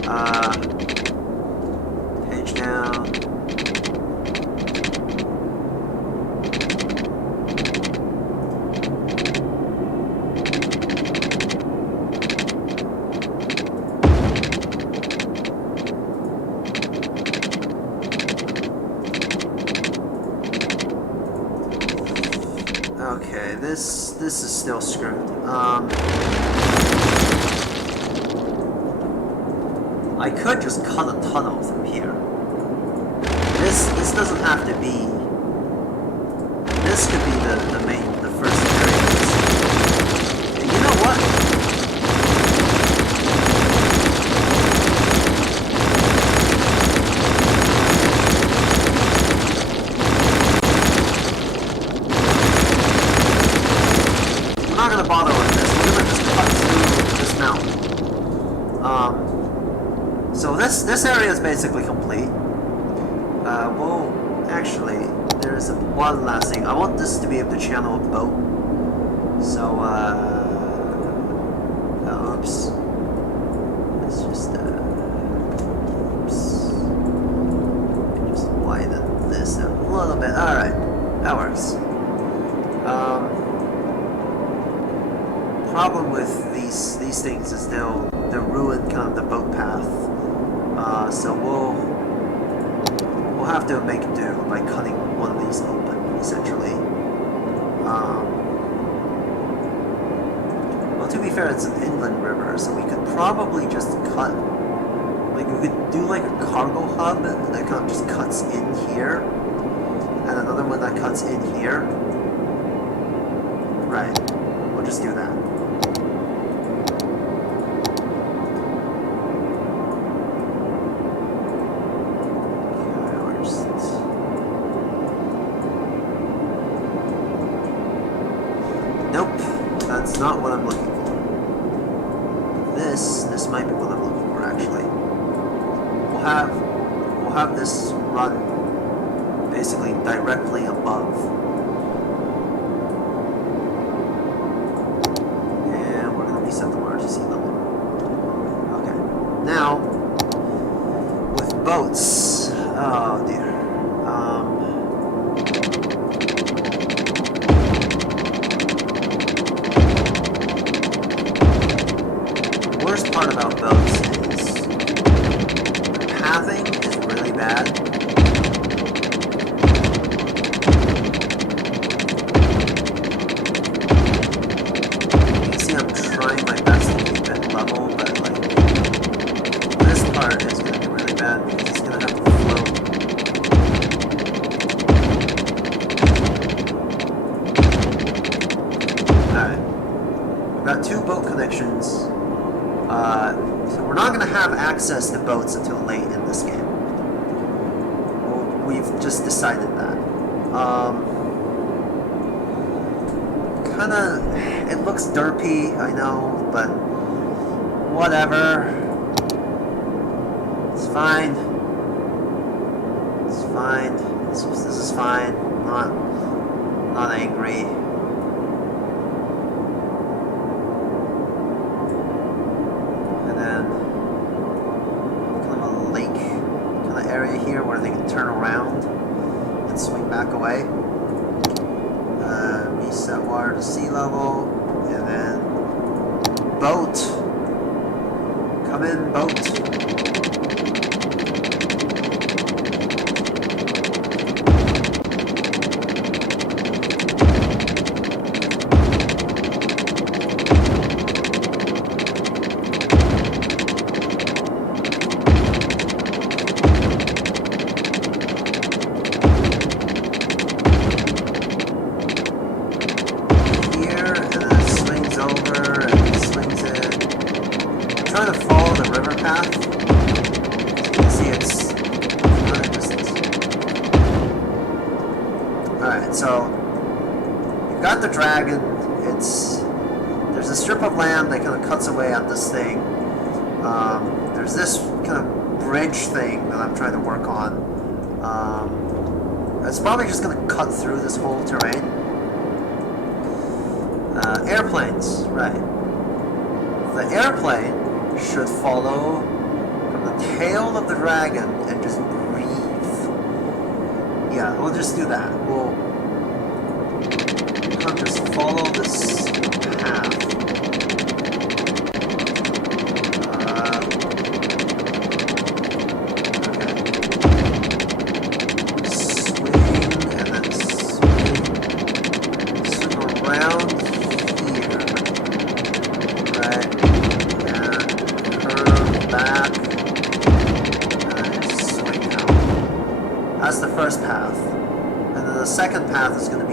Alright. Page down. Okay, this is still screwed. I could just cut a tunnel through here. This doesn't have to be. This could be the first area. And you know what? We're not gonna bother with this. We're gonna just cut through this mountain. So this area is basically complete. Well, actually, there's one last thing. I want this to be able to channel a boat. So, oops. let's just oops. Just widen this out a little bit. All right, that works. Problem with these things is they'll ruin kind of the boat path. So we'll have to make do by cutting one of these open, essentially. Well, to be fair, it's an inland river, so we could probably just cut. Like we could do like a cargo hub that kind of just cuts in here, and another one that cuts in here. Right. We'll just do that. That's not what I'm looking for. This might be what I'm looking for, actually. We'll have this run basically directly above. And we're gonna reset the water to sea level. Okay. Now with boats. Oh dear. Worst part about boats is the pathing is really bad. You can see I'm trying my best to keep it level, but like this part is going to be really bad because it's going to have to float. Alright, we've got 2 boat connections. So we're not going to have access to boats until late in this game. Well, we've just decided that. Kinda, it looks derpy, I know, but whatever. It's fine. It's fine. This is fine. I'm not angry. Here where they can turn around and swing back away. Reset water to sea level, and then boat. Come in, boat. Trying to follow the river path. As you can see, it's kind of just. Alright, so you've got the dragon. There's a strip of land that kind of cuts away at this thing. There's this kind of bridge thing that I'm trying to work on. It's probably just going to cut through this whole terrain. Airplanes, right. The airplane should follow from the tail of the dragon and just breathe. Yeah, we'll just do that. We'll just follow this path. Okay. Swing and then swing around here. Right. Back and swing out. That's the first path, and then the second path is going to be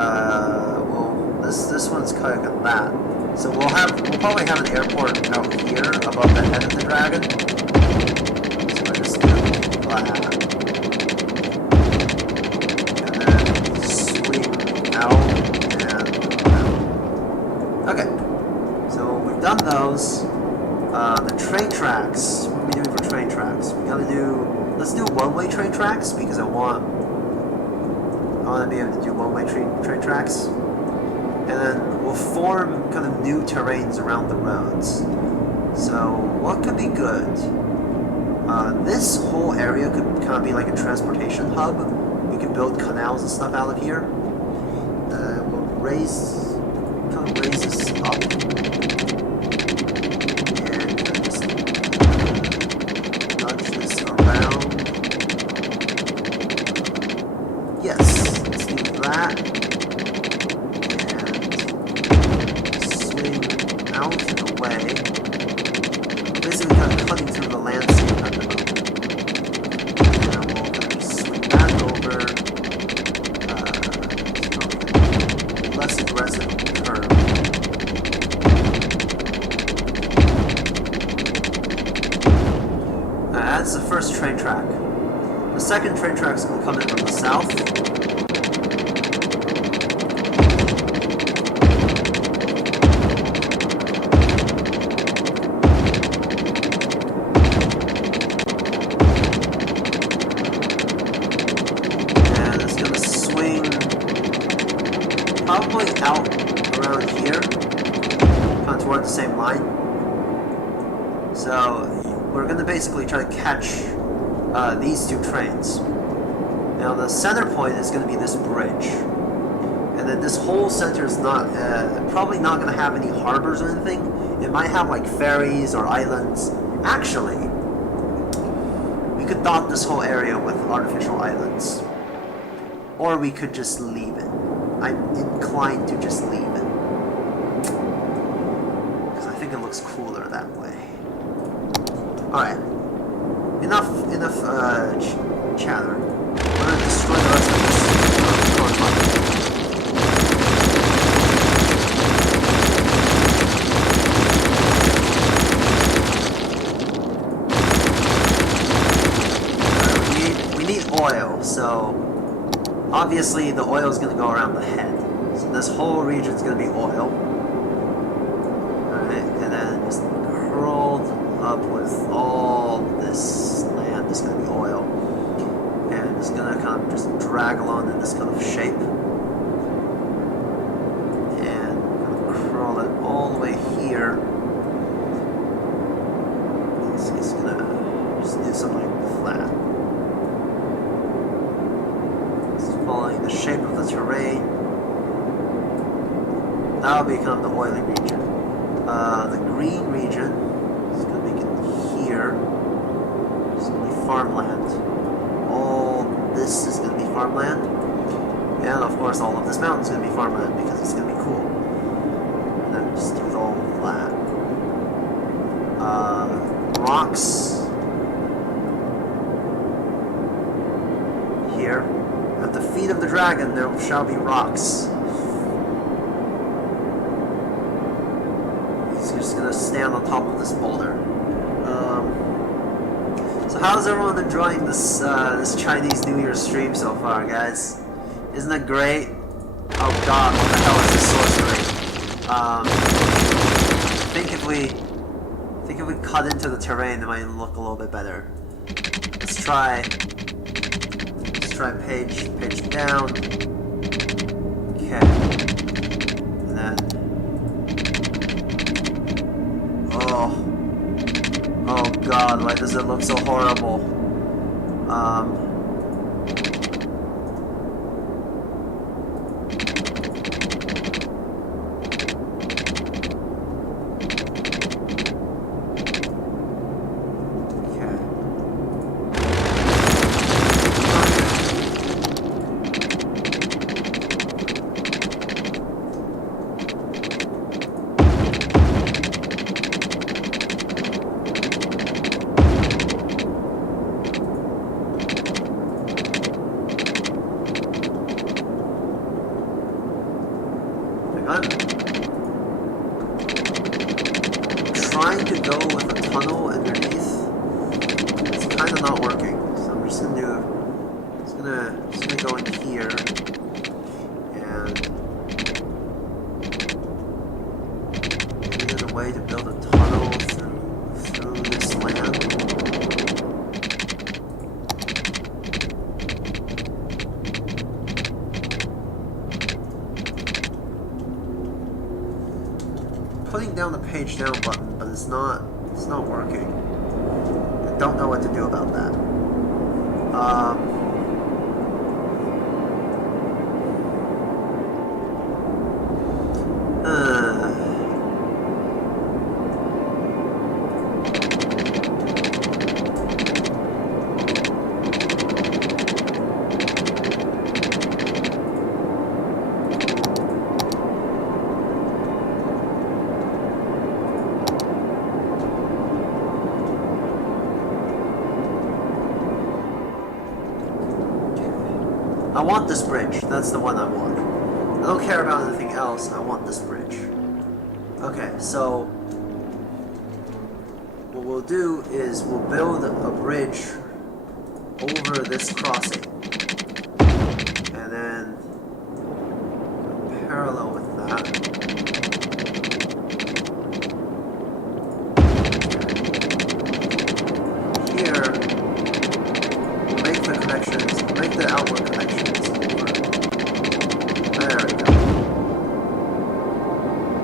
well, this one's kind of that. So we'll probably have an airport out here above the head of the dragon. So we'll just do that, and then swing out and out. Okay, so we've done those. The train tracks. What are we doing for train tracks? Let's do one-way train tracks because I want to be able to do one-way train tracks. And then we'll form kind of new terrains around the roads. So what could be good? This whole area could kind of be like a transportation hub. We could build canals and stuff out of here. We'll kind of raise this up. And just nudge this around. Yes, let's do that. And swing out and away. Basically kind of cutting through the landscape at the moment. And we'll kind of just swing that over. Less aggressive curve. That's the first train track. The second train track is going to come in from the south. Probably out around here, kind of toward the same line. So we're going to basically try to catch these two trains. Now the center point is going to be this bridge, and then this whole center is not probably not going to have any harbors or anything. It might have like ferries or islands. Actually, we could dot this whole area with artificial islands, or we could just leave it. I'm inclined to just leave it, because I think it looks cooler that way. Alright. Enough chatter. We're gonna destroy the rest of this. We need oil, so obviously, the oil is going to go around the head. So this whole region is going to be oil. Alright, and then just curled up with all this land is going to be oil. And it's going to kind of just drag along in this kind of shape. And kind of curl it all the way here. It's going to just do something flat. Following the shape of the terrain. That'll be kind of the oily region. The green region is going to be here. It's going to be farmland. All this is going to be farmland. And of course all of this mountain is going to be farmland because it's going to be cool. And then just do all that. Rocks. Here. At the feet of the dragon, there shall be rocks. He's just gonna stand on top of this boulder. So how's everyone enjoying this this Chinese New Year stream so far, guys? Isn't it great? Oh God, what the hell is this sorcery? I think if we cut into the terrain, it might look a little bit better. Let's try. Page down. Okay. And then. Oh God, why does it look so horrible? Trying to go with a tunnel underneath. It's kind of not working, so I'm just gonna go in here and maybe there's a way to build a tunnel through this land. Putting down the page down button, but it's not not working. I don't know what to do about that. I want this bridge. That's the one I want. I don't care about anything else. I want this bridge. Okay, so what we'll do is we'll build a bridge over this crossing. And then parallel with that. Here, we'll make the connections, make the outward connections over. There we go.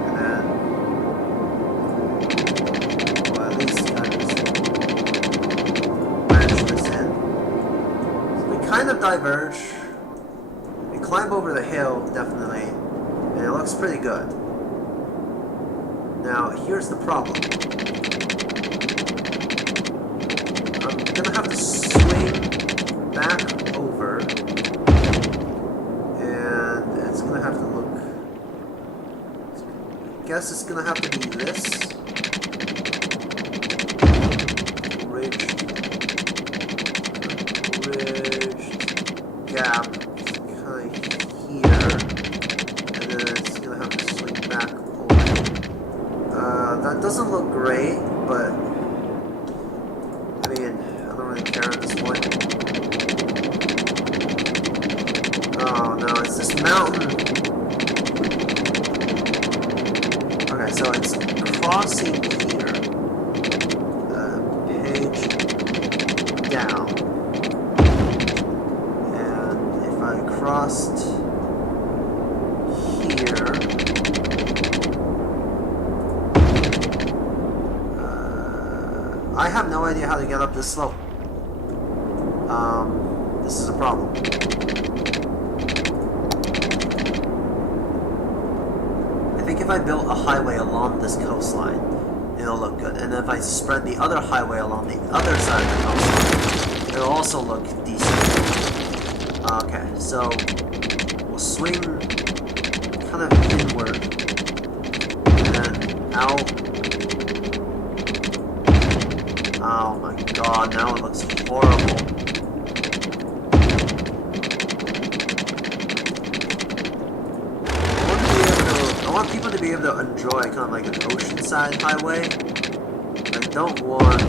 And then, well, at least kind of manage this in. So we kind of diverge. We climb over the hill, definitely, and it looks pretty good. Now, here's the problem. I'm gonna have to swing back over, and it's gonna have to look. I guess it's gonna have to be this ridged gap, kind of here, and then it's gonna have to swing back over. That doesn't look great, but I mean, I don't really care at this point. Oh no, it's this mountain. Okay, so it's crossing here. Page down. And if I crossed here, I have no idea how to get up this slope. This is a problem. I think if I built a highway along this coastline, it'll look good. And if I spread the other highway along the other side of the coastline, it'll also look decent. Okay, so we'll swing kind of inward and then out. Oh my god, now it looks horrible. I want people to be able to enjoy kind of like an oceanside highway. I don't want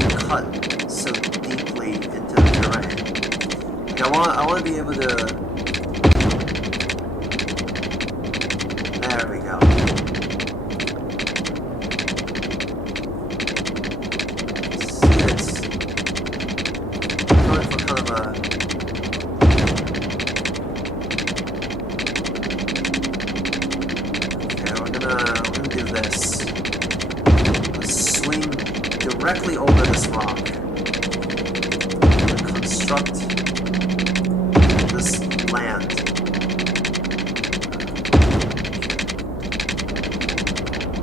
to cut so deeply into the terrain. Like I want to be able to. There we go. See, it's going for kind of a. We're gonna do this. Let's swing directly over this rock. We're gonna construct this land.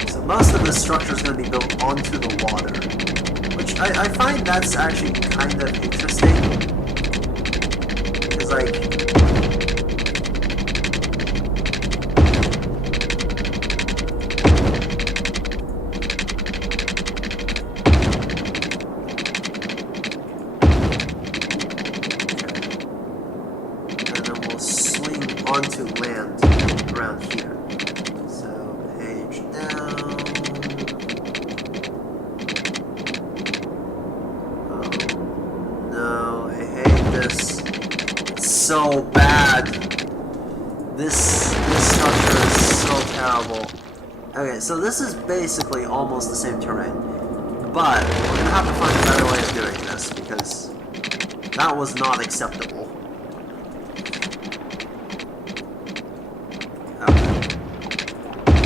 So most of the structure is going to be built onto the water, which I find that's actually kind of interesting. Because like. Onto land around here. So page down. Oh no, I hate this. It's so bad. This structure is so terrible. Okay, so this is basically almost the same terrain, but we're gonna have to find a better way of doing this because that was not acceptable.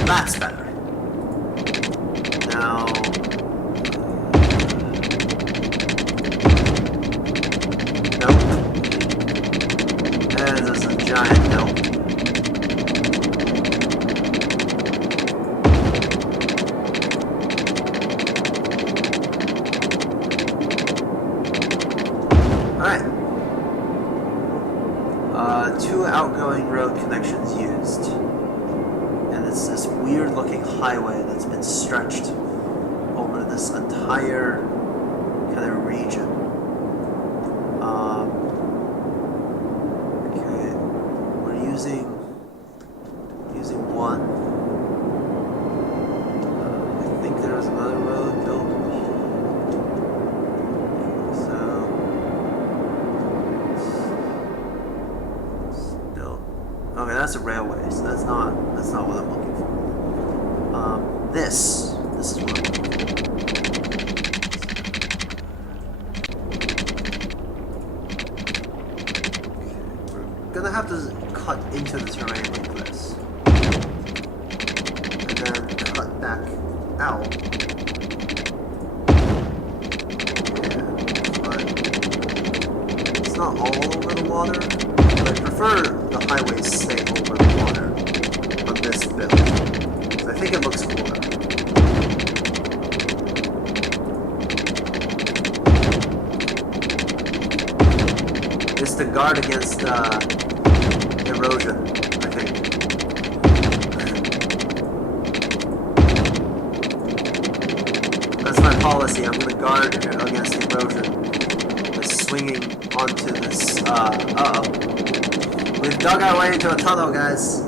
That's better. stretched over this entire kind of region. Okay, we're using one. I think there was another road built. So still, okay, that's a railway. So that's not what I'm looking for. This is what I'm looking for. Gonna have to cut into the terrain like this, and then cut back out. Yeah, but it's not all over the water. But I prefer the highways stay over the water on this build. So I think it looks cooler. It's to guard against erosion, I think. That's my policy. I'm going to guard against erosion by swinging onto this. Uh-oh. We've dug our way into a tunnel, guys.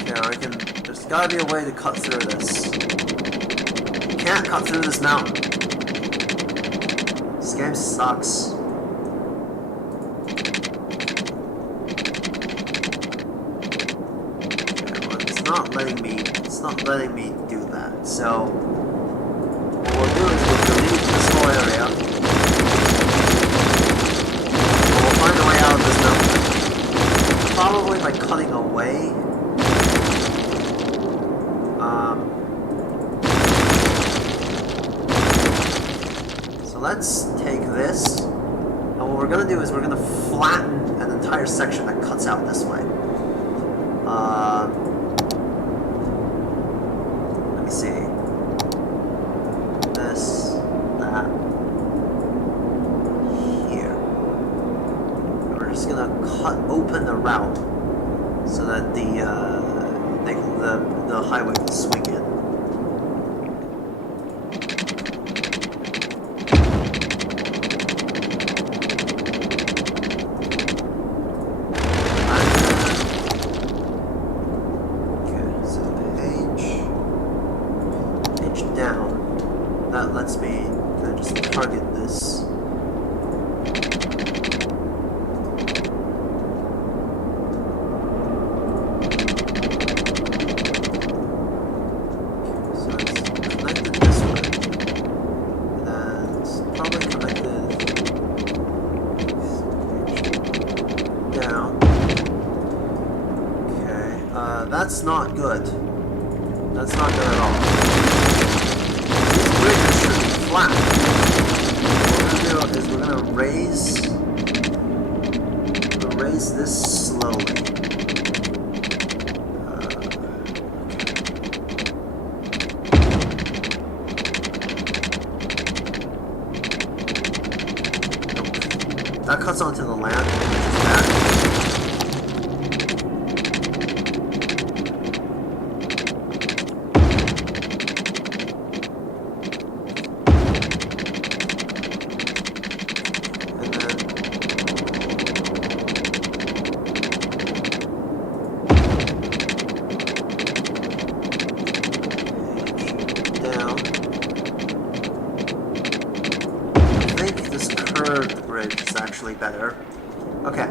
Okay, I can. There's got to be a way to cut through this. You can't cut through this mountain. This game sucks. It's not letting me do that. So what we'll do is we'll delete this whole area. And we'll find a way out of this mountain. Probably by cutting away. So let's take this, and what we're gonna do is we're gonna flatten an entire section that cuts out this way. Let me see. This, that, here. And we're just gonna cut open the route so that the highway can swing in. Lets me kind of just target this. So it's connected this way, and then it's probably connected down. Okay, that's not good. That's not good at all. Bridges should be flat. What we're gonna do is we're gonna raise this slowly. That cuts onto the land, which is bad. Better. Okay.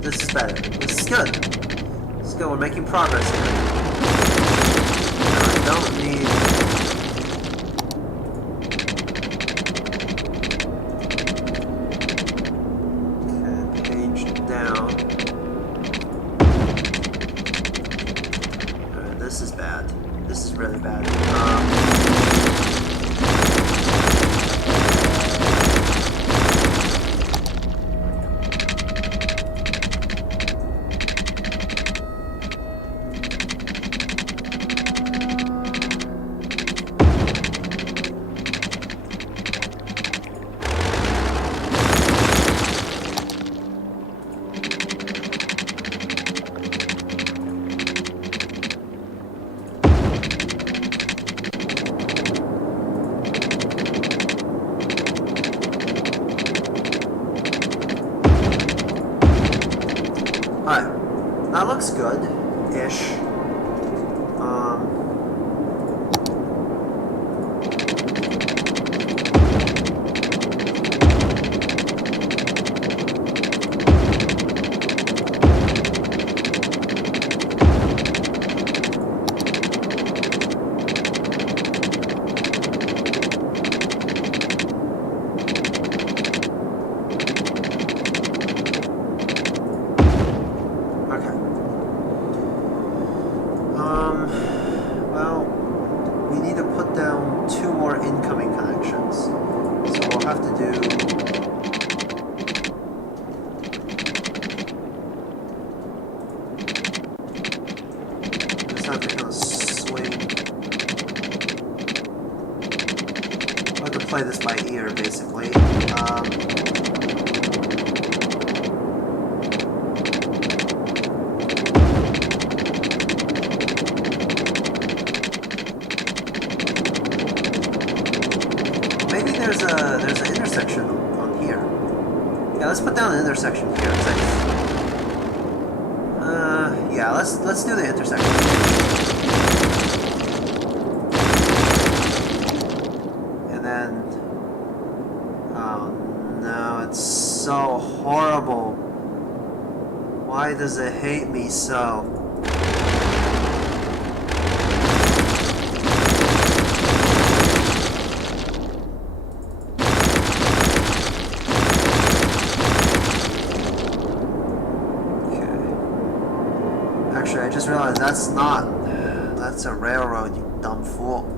This is better. This is good. This is good. We're making progress here. I don't need... This is bad. This is really bad. That looks good-ish. Well, we need to put down 2 more incoming connections. So we'll have to do... Just have to kind of swing. I have to play this by ear, basically. There's an intersection on here. Yeah, let's put down an intersection here. Yeah, let's do the intersection. And then, oh no, it's so horrible. Why does it hate me so? Actually, I just realized that's a railroad, you dumb fool.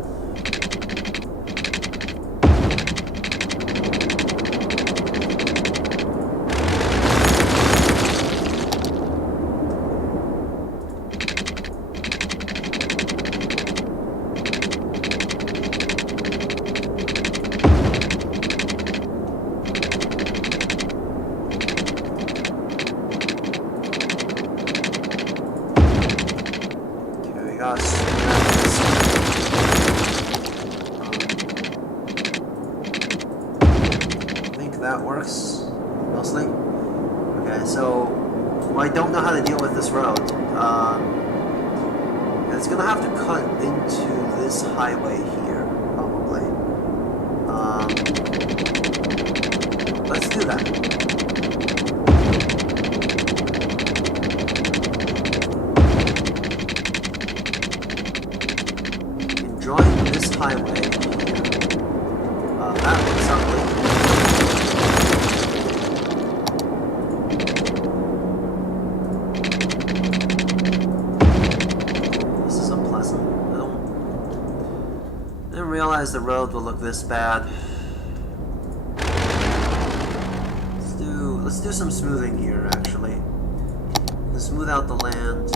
I think that works, mostly. Okay, so I don't know how to deal with this road. It's gonna have to cut into this highway here, probably. Let's do that. Join this highway here. That looks ugly. This is unpleasant. I didn't realize the road would look this bad. Let's do some smoothing here, actually. Let's smooth out the land.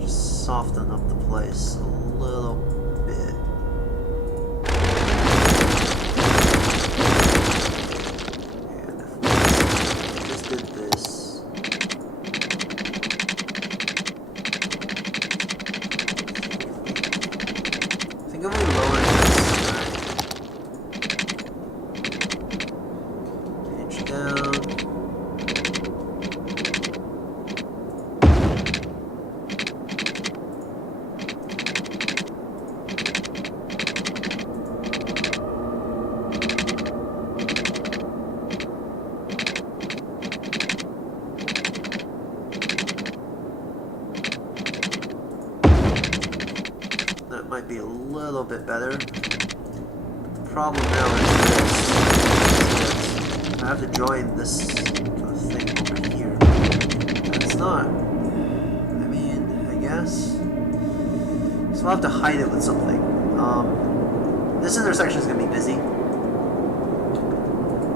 Just soften up the place a little bit. And if we just did this. I think if we lower this, page down. That might be a little bit better. The problem now is I have to join this kind of thing over here. And it's not. I mean, I guess. So I'll have to hide it with something. This intersection is going to be busy.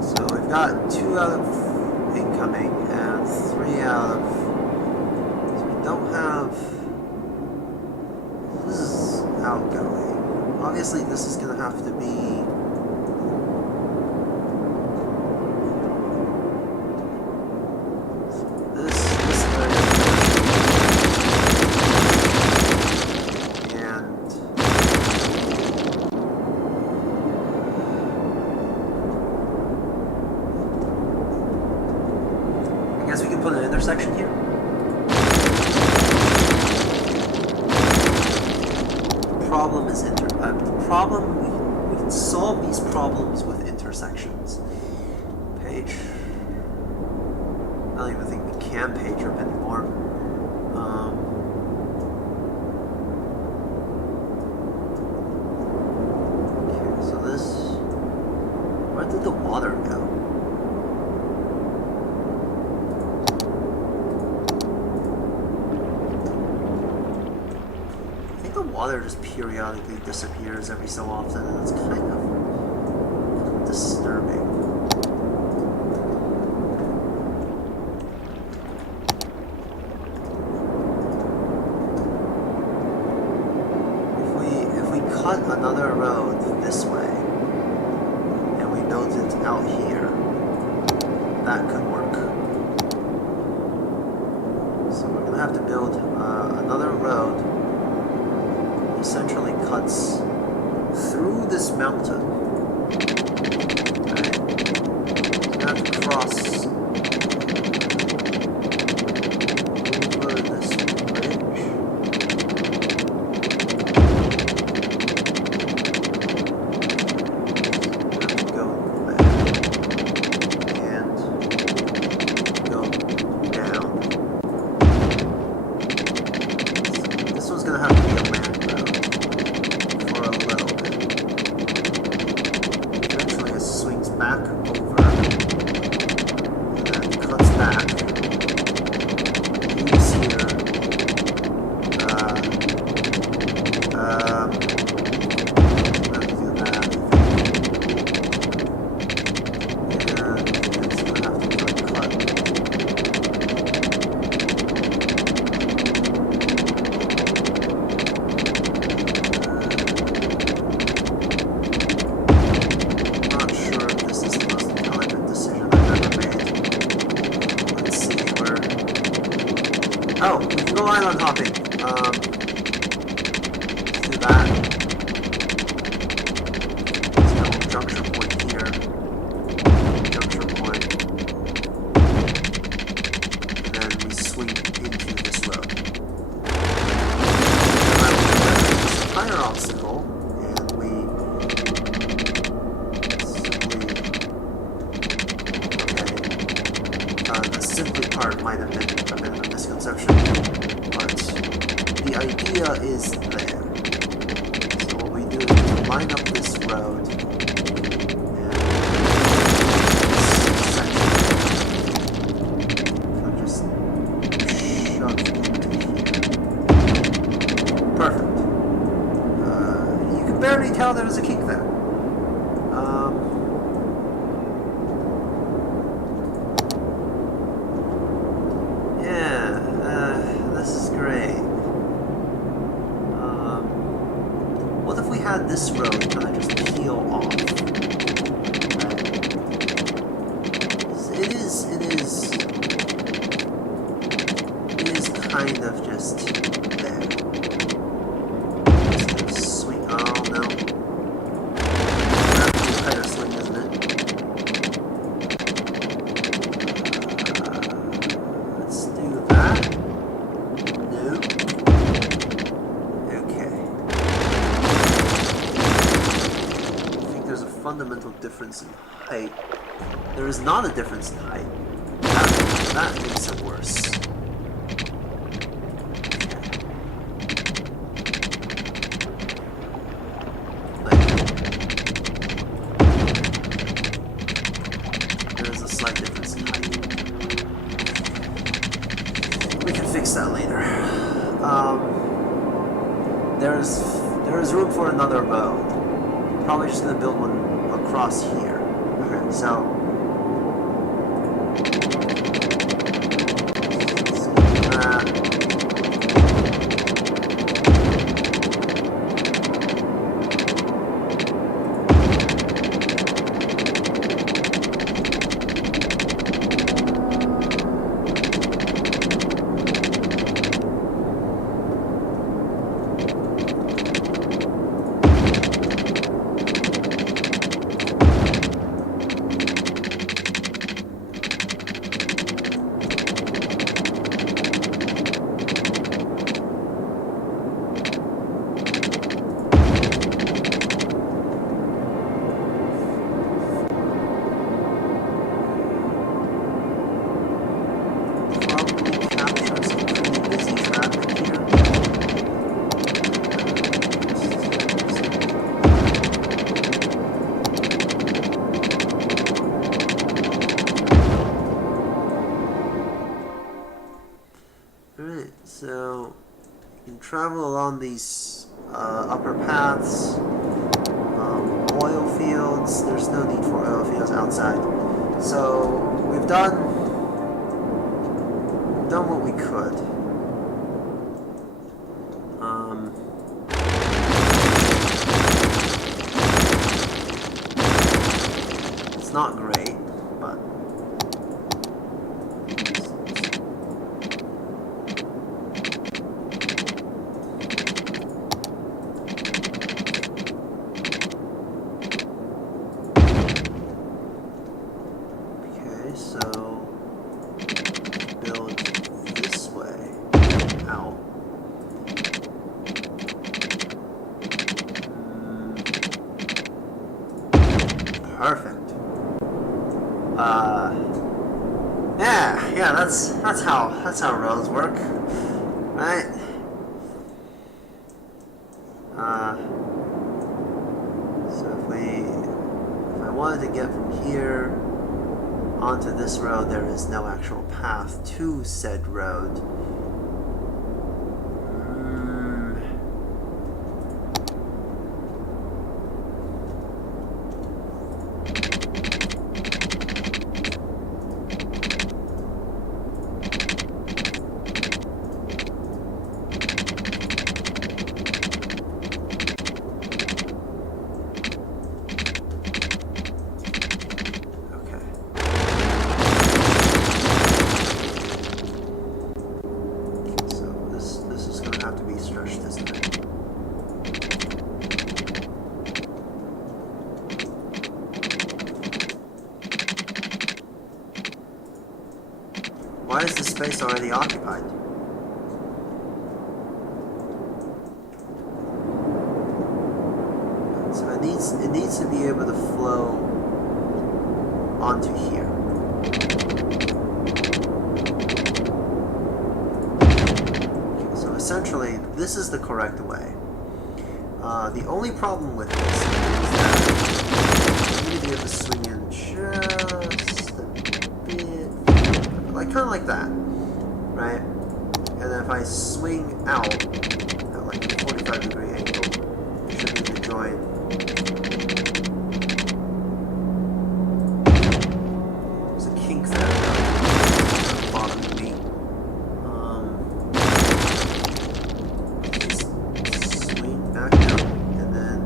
So we've got 2 out of incoming and 3 out of... So we don't have... This is outgoing. Obviously, this is going to have to be... This area. And... I guess we can put an intersection here. problem is the problem we can solve these problems with intersections. Page. I don't even think we can page up anymore. Okay, so this. Where did the water go? Water just periodically disappears every so often, and it's kind of disturbing. If we cut another road this way and we built it out here, that could work. So we're gonna have to build another road. Essentially cuts through this mountain. Right? You have to cross over this bridge. You have to go there and go down. So this one's gonna have to be a land road. Back over, and then cuts back, leaves here, not do that, and it's gonna have to cut. Not sure if this is the most intelligent decision I've ever made. Let's see, oh, we can go island hopping. Let's do that. There's no junction point here. Junction point. And then we swing into this road. There's a higher obstacle, and we the simply part might have been a bit of a misconception, but the idea is there. So what we do is we line up this road and this section. So just shove into here. Perfect. You can barely tell there's a kink there. This road kind of just peel off. Right? It is kind of just there. Just gonna swing. Oh no, that's a tighter swing, isn't it? Let's do that. Nope. Fundamental difference in height. There is not a difference in height. That makes it worse. There is a slight difference in height. We can fix that later. There is room for another road. Probably just gonna build one across here. Okay, so let's do that. Alright, so you can travel along these upper paths, oil fields. There's no need for oil fields outside. So we've done what we could. It's not great, but okay, so build this way out. Perfect. Yeah, that's how roads work, right? So if I wanted to get from here onto this road, there is no actual path to said road. Why is this space already occupied? So it needs to be able to flow onto here. Okay, so essentially, this is the correct way. The only problem with this is that you need to be able to swing in just a bit, like kind of like that, right? And then if I swing out at like a 45-degree angle, it should be the joint. There's a kink there at the bottom of me. Just swing back down, and then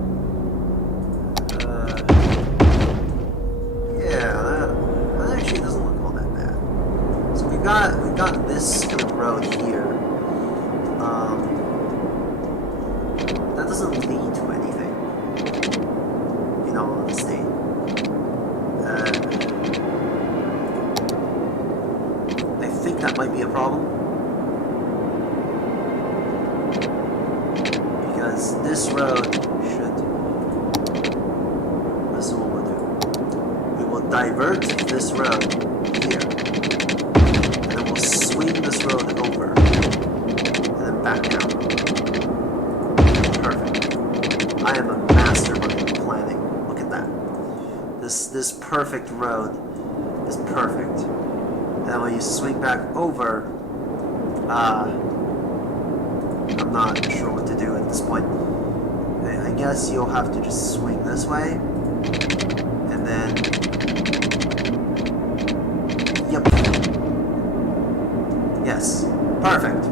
yeah, that actually doesn't look all that bad. So we've got this kind of road here. That doesn't lead to anything, in all honesty. I think that might be a problem, because this road should. This is what we'll do. We will divert this road here, and then we'll swing this road over, and then back down. Perfect. I am a mastermind of planning. Look at that. This perfect road is perfect. And then when you swing back over, I'm not sure what to do at this point. I guess you'll have to just swing this way, and then, yep. Yes, perfect.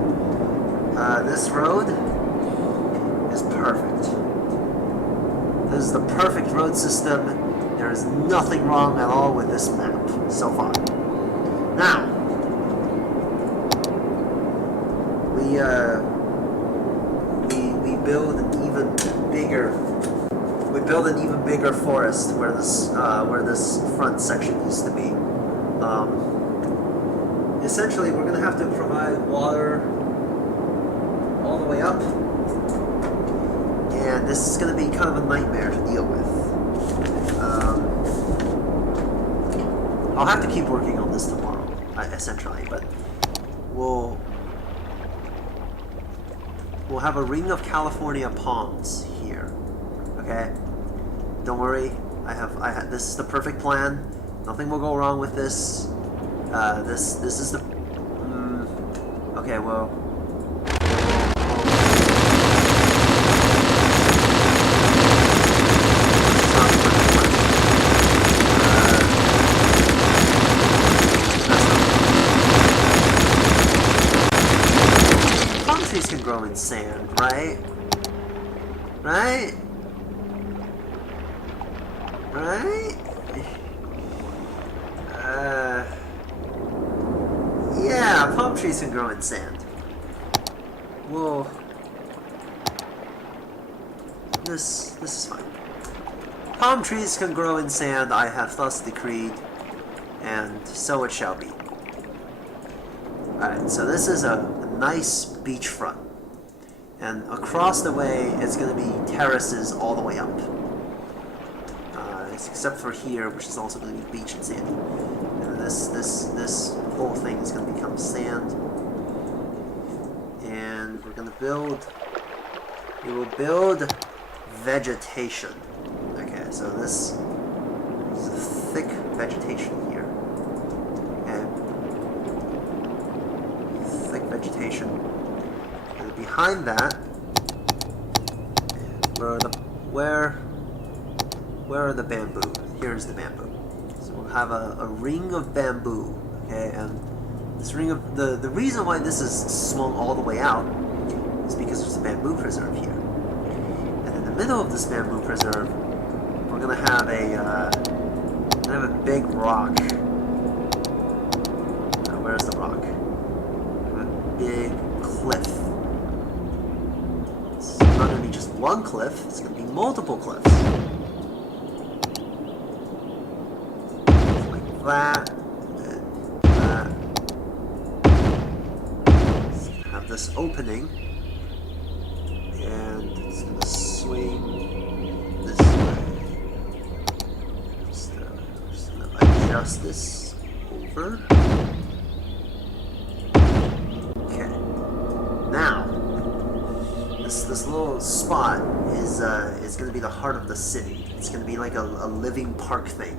This road is perfect. This is the perfect road system. There is nothing wrong at all with this map so far. Now, we build an even bigger forest where this front section used to be. Essentially, we're gonna have to provide water all the way up, and this is gonna be kind of a nightmare to deal with. I'll have to keep working on this tomorrow, essentially, but we'll have a ring of California palms here. Okay, don't worry. This is the perfect plan. Nothing will go wrong with this. This is the. Okay, Okay, well. Palm trees can grow in sand, right? Right? Right? Yeah, palm trees can grow in sand. Whoa. This is fine. Palm trees can grow in sand, I have thus decreed, and so it shall be. Alright, so this is a nice beachfront. And across the way, it's going to be terraces all the way up. Except for here, which is also going to be beach and sandy. And this whole thing is going to become sand. And we're going to build... We will build vegetation. Okay, so this is a thick vegetation here. And thick vegetation. And behind that, where are the bamboo? Here's the bamboo. So we'll have a ring of bamboo. Okay, and this ring of the reason why this is swung all the way out is because there's a bamboo preserve here. And in the middle of this bamboo preserve, we're gonna have a big rock. Where's the rock? A big cliff. It's not gonna be just one cliff. It's gonna be multiple cliffs. That and that. Have this opening, and it's gonna swing this way. Just gonna adjust this over. Okay. Now, this little spot is gonna be the heart of the city. It's gonna be like a living park thing.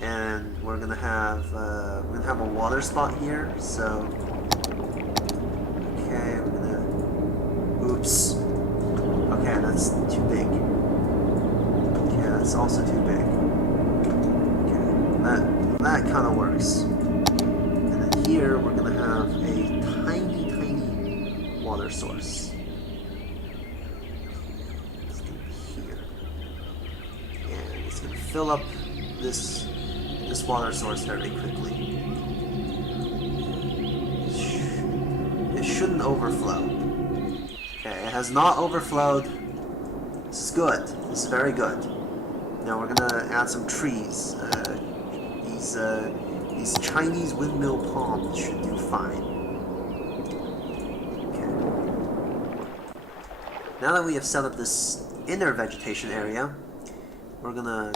And we're gonna have a water spot here. So, okay, we're gonna. Oops. Okay, that's too big. Okay, that's also too big. Okay, that kind of works. And then here we're gonna have a tiny water source. It's gonna be here, and it's gonna fill up this water source very quickly. It shouldn't overflow. Okay, it has not overflowed. This is good. This is very good. Now we're gonna add some trees. These Chinese windmill palms should do fine. Okay. Now that we have set up this inner vegetation area, we're gonna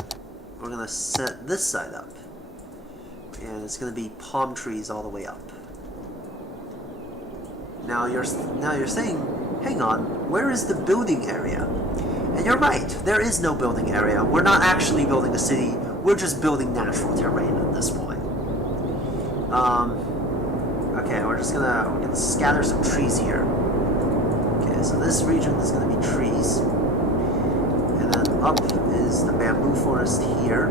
set this side up. And it's going to be palm trees all the way up. Now you're saying, hang on, where is the building area? And you're right, there is no building area. We're not actually building a city. We're just building natural terrain at this point. Okay, we're gonna scatter some trees here. Okay, so this region is going to be trees, and then up is the bamboo forest here.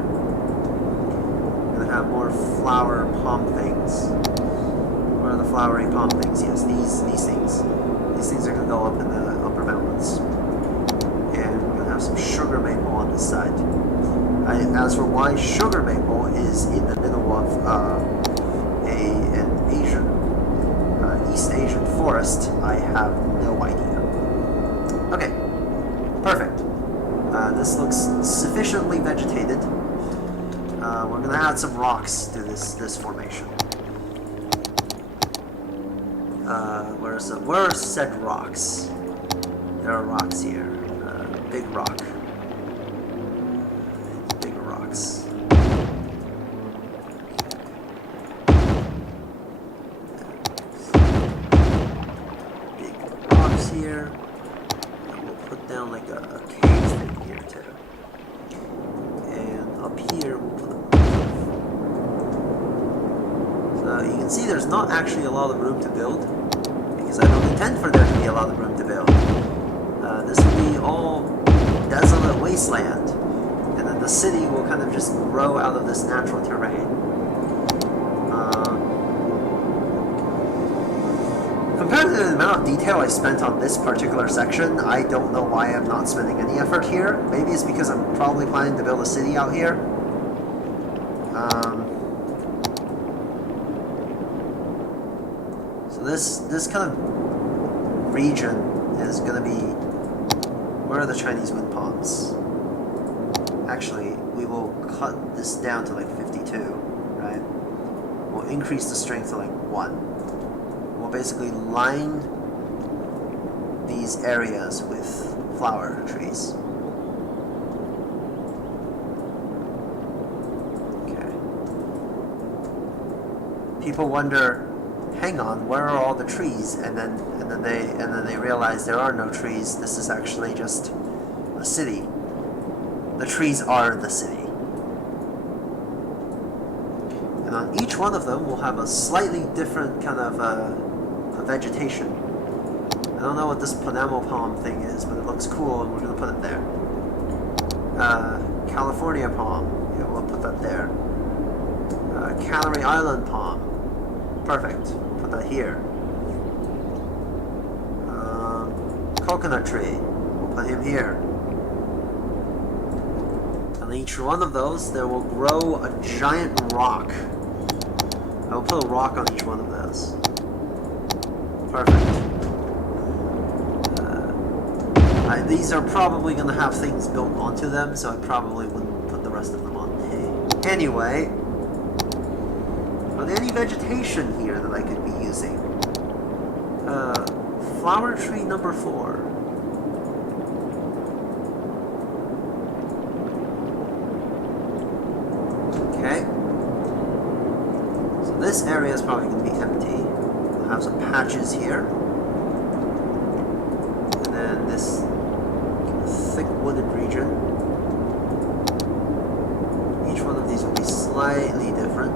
Have more flower palm things. What are the flowery palm things? Yes, these things. These things are going to go up in the upper mountains. And we're going to have some sugar maple on this side. As for why sugar maple is in the middle of an Asian, East Asian forest, I have no idea. Okay, perfect. This looks sufficiently vegetated. We're going to add some rocks to this formation. Where are said rocks? There are rocks here. Big rock. Big rocks. Big rocks here. And we'll put down like a cave thing here too. And up here we'll put You can see there's not actually a lot of room to build, because I don't intend for there to be a lot of room to build. This will be all desolate wasteland, and then the city will kind of just grow out of this natural terrain. Compared to the amount of detail I spent on this particular section, I don't know why I'm not spending any effort here. Maybe it's because I'm probably planning to build a city out here. So this kind of region is going to be... Where are the Chinese wind palms? Actually, we will cut this down to like 52, right? We'll increase the strength to like 1. We'll basically line these areas with flower trees. Okay. People wonder, hang on, where are all the trees? And then they realize there are no trees. This is actually just a city. The trees are the city. And on each one of them, we'll have a slightly different kind of vegetation. I don't know what this Panama palm thing is, but it looks cool, and we're going to put it there. California palm, yeah, we'll put that there. Canary Island palm, perfect, put that here. Coconut tree, we'll put him here. On each one of those, there will grow a giant rock. I will put a rock on each one of those. Perfect. These are probably going to have things built onto them, so I probably wouldn't put the rest of them on. Anyway, are there any vegetation here that I could be using? Flower tree number 4. Okay. So this area is probably going to be empty. We'll have some patches here. And then this thick wooded region. Each one of these will be slightly different.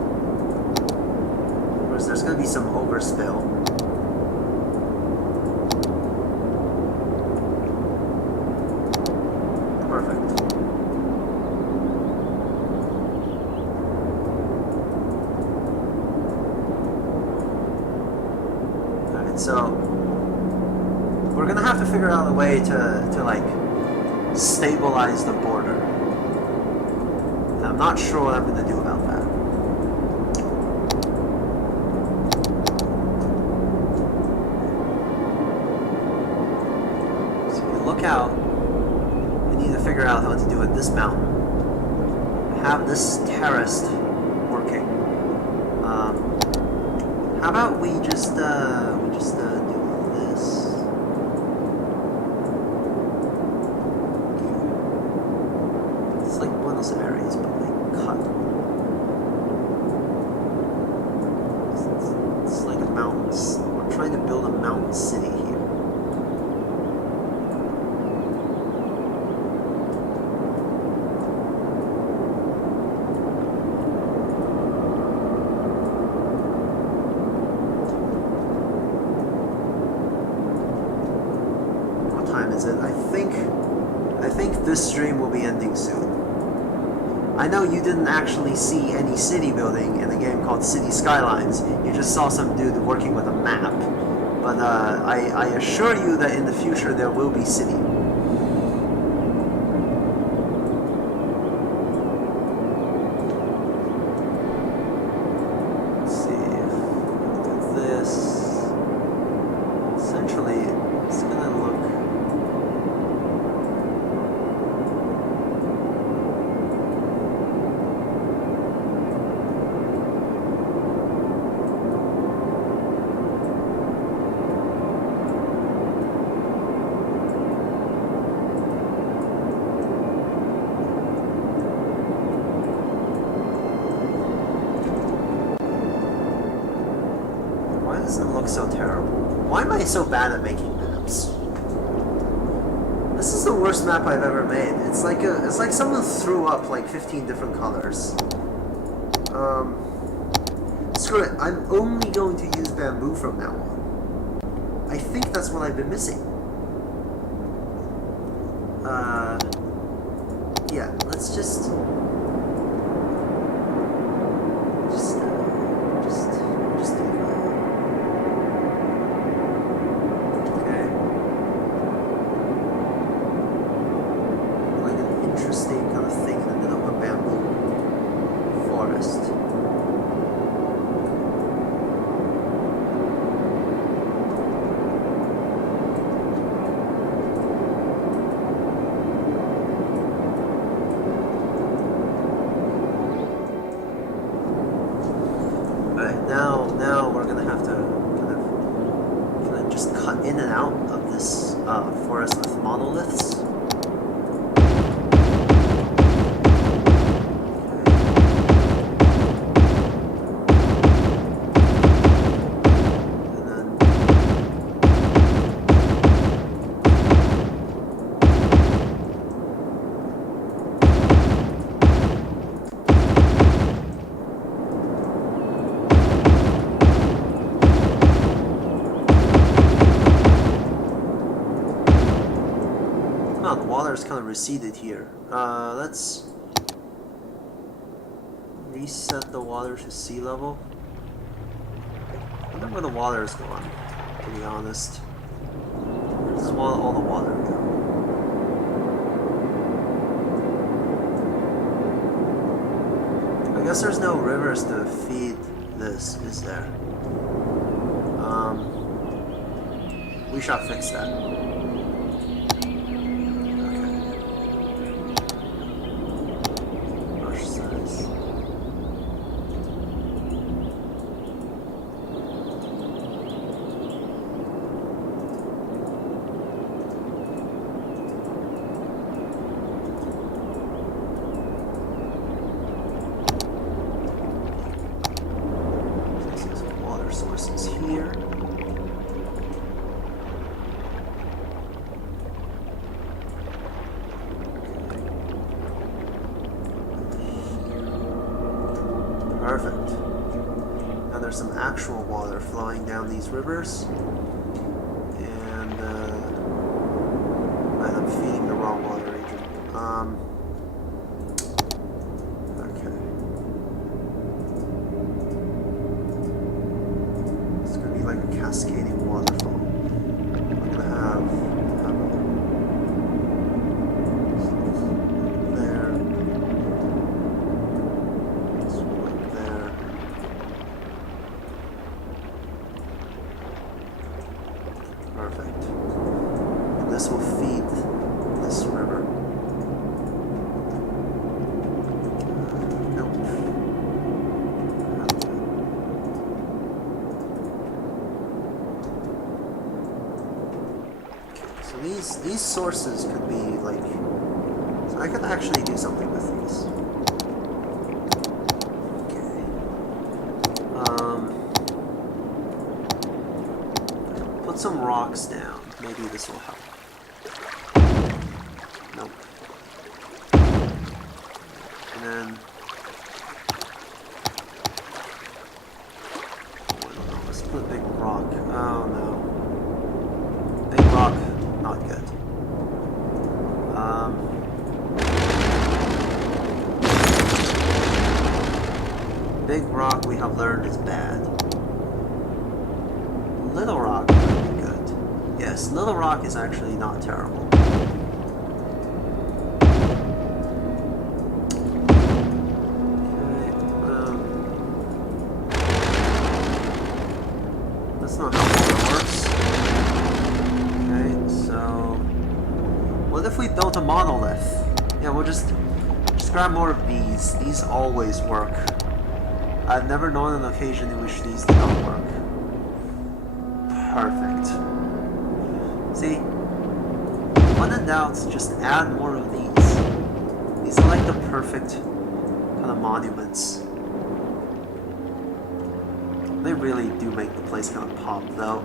Of course, there's going to be some overspill. Perfect. Alright, so we're gonna have to figure out a way to like stabilize the border. And I'm not sure what I'm gonna do about that. So if you look out, we need to figure out how to do it this mountain. Have this terraced working. How about we just do this? It's like Buenos Aires, but like cut. It's like a mountain. We're trying to build a mountain city here. I think this stream will be ending soon. I know you didn't actually see any city building in a game called City Skylines. You just saw some dude working with a map. But I assure you that in the future there will be city. Let's see if we do this. Essentially, it's gonna look... doesn't look so terrible. Why am I so bad at making maps? This is the worst map I've ever made. It's like someone threw up like 15 different colors. Screw it, I'm only going to use bamboo from now on. I think that's what I've been missing. Yeah, let's just do that. Okay. Like an interesting kind of thing in the middle of a bamboo forest. Now we're gonna have to kind of just cut in and out of this forest with monoliths. The water's kind of receded here. Let's reset the water to sea level. I wonder where the water is going, to be honest. Where does all the water go? I guess there's no rivers to feed this, is there? We shall fix that. Sources here. Perfect. Now there's some actual water flowing down these rivers, and I'm feeding the wrong water agent. Like a cascading waterfall. We're gonna have there, this one there. Perfect. And this will feed this river. Nope. These sources could be like, so I could actually do something with these. Okay. Put some rocks down. Maybe this will help. Nope. And then, I don't know, let's put a big rock. Oh no. Big rock. Not good. Big rock we have learned is bad. Little rock might be good. Yes, little rock is actually not terrible. Okay, that's not how it works. So, what if we built a monolith? Yeah, we'll just grab more of these. These always work. I've never known an occasion in which these did not work. Perfect. See? When in doubt, just add more of these. These are like the perfect kind of monuments. They really do make the place kind of pop, though.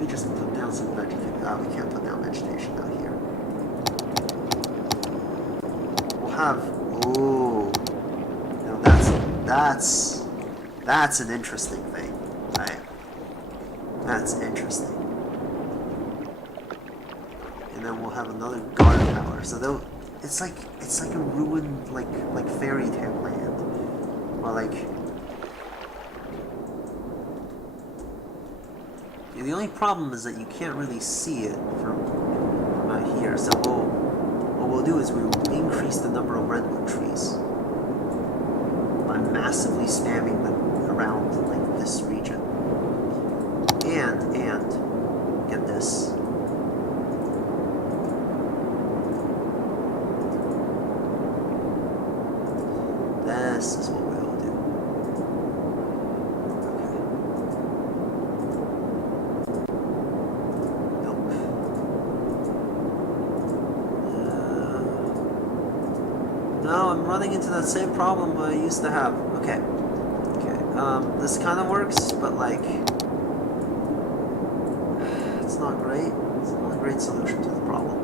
We just put down some vegetation. We can't put down vegetation out here. We'll have, ooh, That's an interesting thing. Right? That's interesting. And then we'll have another guard tower. So it's like a ruined like fairy tale land. Or like the only problem is that you can't really see it from here. So what we'll do is we will increase the number of redwood trees by massively spamming them around like this region. And get this. This is what we'll do. Okay. Nope. No, I'm running into that same problem I used to have. Okay. This kind of works, but like, it's not great. It's not a great solution to the problem.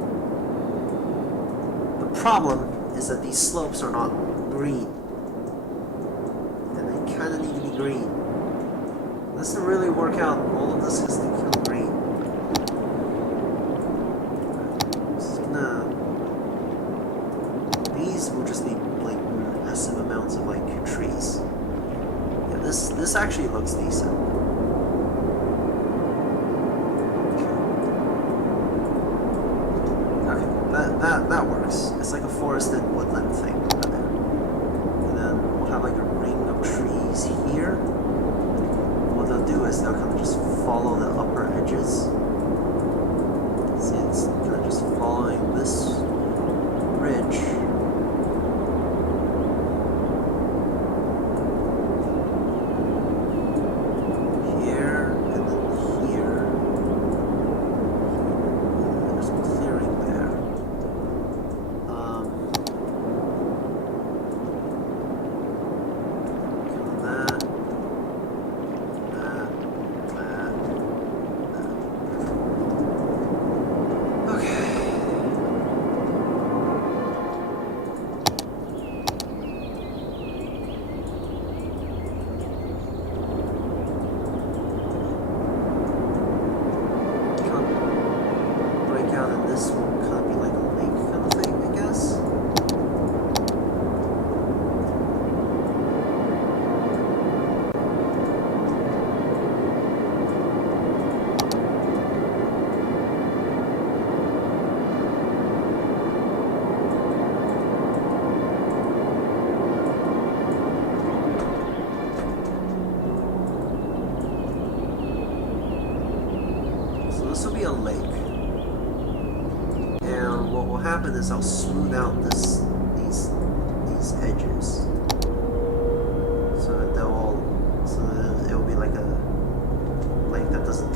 The problem is that these slopes are not green. And they kind of need to be green. It doesn't really work out. All of this has to become green. Just gonna... These will just be like massive amounts of like trees. Yeah, this actually looks decent. Okay, that works. It's like a forested woodland thing over there. And then we'll have like a ring of trees here. What they'll do is they'll kind of just follow the upper edges. See, it's kind of just following this ridge. A lake, and what will happen is I'll smooth out these edges, so that it'll be like a lake that doesn't.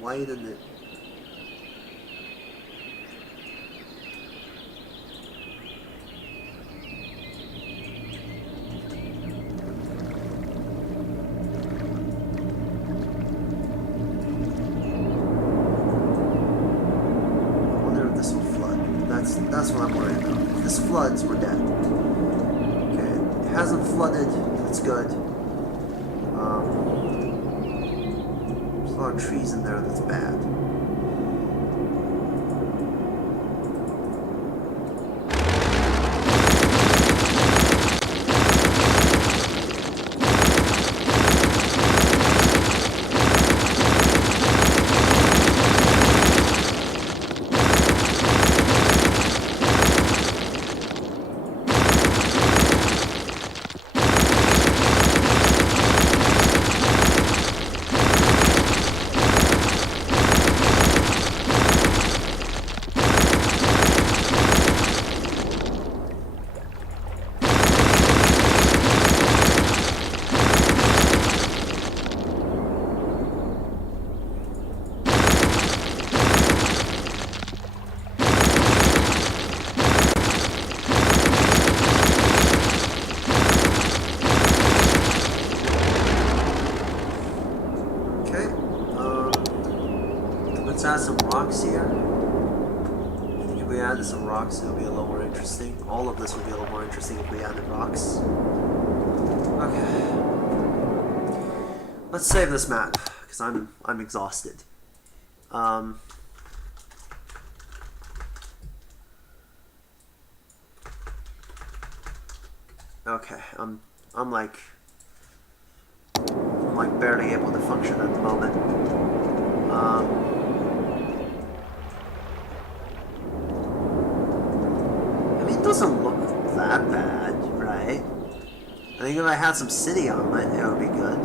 Widen it. I wonder if this will flood. That's what I'm worried about. If this floods, we're dead. Okay, it hasn't flooded. That's good. There's a lot of trees in there. That's bad. interesting. All of this would be a little more interesting if we added rocks. Okay. Let's save this map, because I'm exhausted. Okay, I'm like barely able to function at the moment. I mean, it doesn't look that bad, right? I think if I had some city on it, it would be good.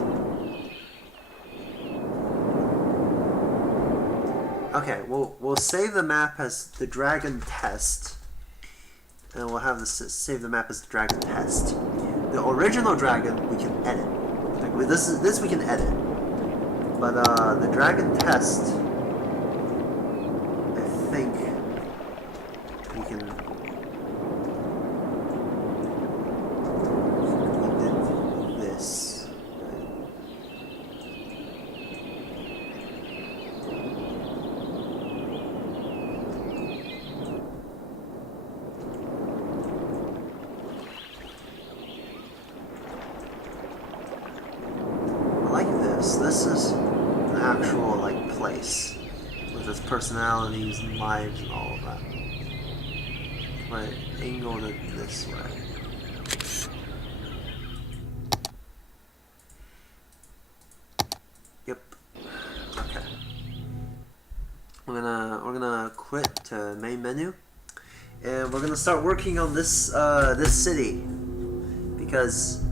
Okay, we'll save the map as the dragon test, and we'll have save the map as the dragon test. The original dragon we can edit. Like this we can edit, but the dragon test, I think we can. We did this. This is an actual like place with its personalities and lives and all of that. If I angled it this way. Yep. Okay. We're gonna quit to main menu, and we're gonna start working on this this city because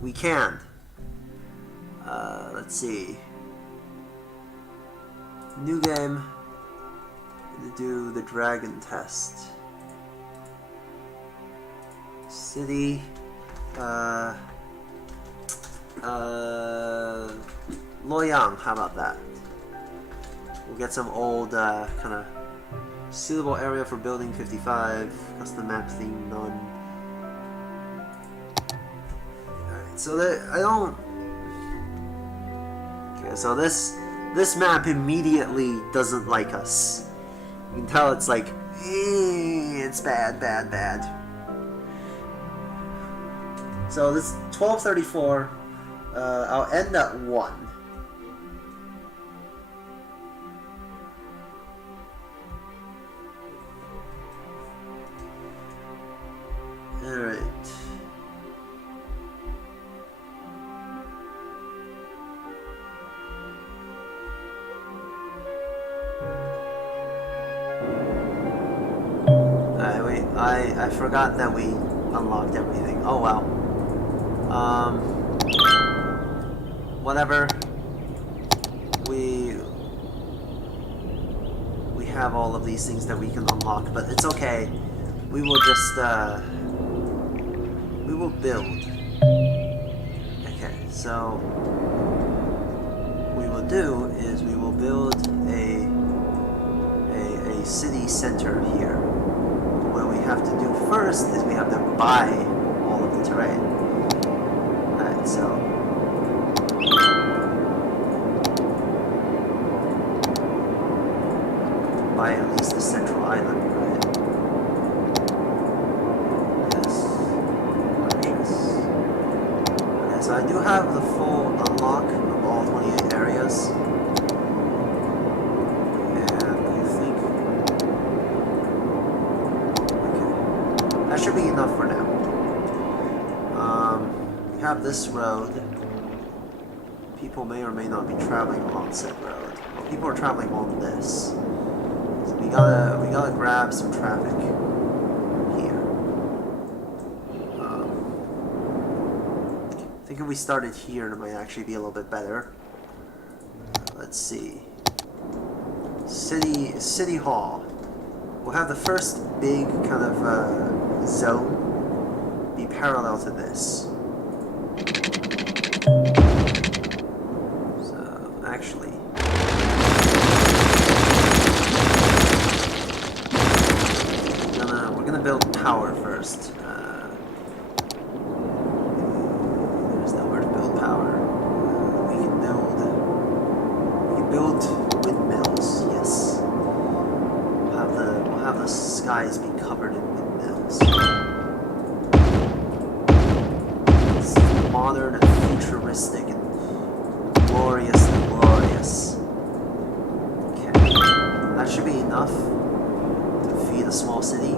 we can. Let's see. New game. Gonna do the dragon test. City. Loyang. How about that? We'll get some old kind of suitable area for building 55. Custom map theme none. Alright, so that I don't. So this map immediately doesn't like us. You can tell it's like, it's bad. So this 1234, I'll end at 1. Alright. I forgot that we unlocked everything. Oh well. Whatever. We have all of these things that we can unlock, but it's okay. We will just we will build. Okay, so what we will do is we will build a city center here. What we have to do first is we have to buy all of the terrain. Alright, so buy at least the central island, right? Yes. Purchase. Okay, so I do have the full unlock of all 28 areas. Should be enough for now. We have this road. People may or may not be traveling along said road. Well, people are traveling along this. So we gotta grab some traffic here. I think if we started here, it might actually be a little bit better. Let's see. City Hall. We'll have the first big kind of zone be parallel to this. So actually, we're gonna build power first. There's nowhere to build power. We can build windmills. Yes. We'll have the skies be covered in windmills. this. It's modern and futuristic and gloriously glorious. Okay, that should be enough to feed a small city.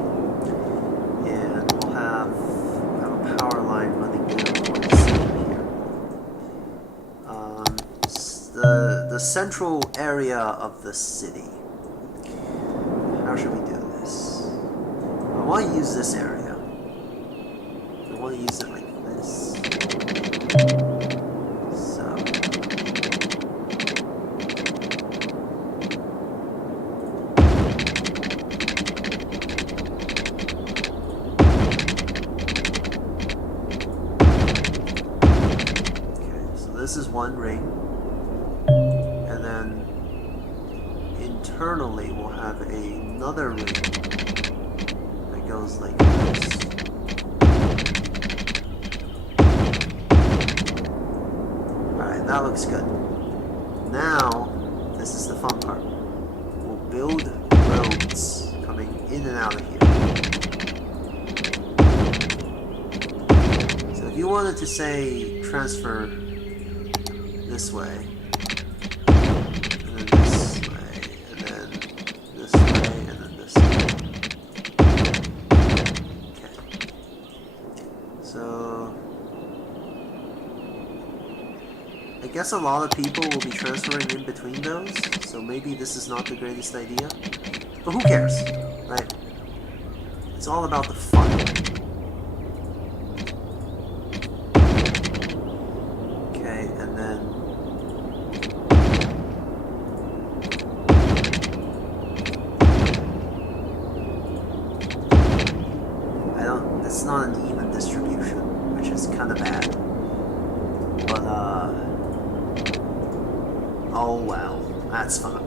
And we'll have a power line running down towards here. The central area of the city. How should we do this? I want to use this area. I want to use it like this. So. Okay, so this is one ring. And then internally we'll have another ring that goes like this. Alright, that looks good. Now, this is the fun part. We'll build roads coming in and out of here. So if you wanted to say transfer this way, I guess a lot of people will be transferring in between those, so maybe this is not the greatest idea. But who cares, right? It's all about the fun. Okay, and then... it's not an even distribution, which is kind of bad. But, oh well, that's fun.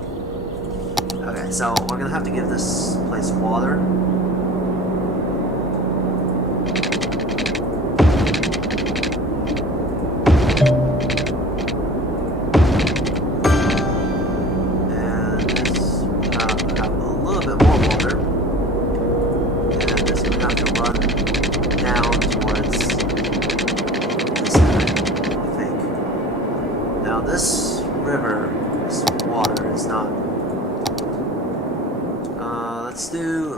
Okay, so we're gonna have to give this place water. And this will have a little bit more water. And this will have to run down towards this area, I think. Now this river, this water is not.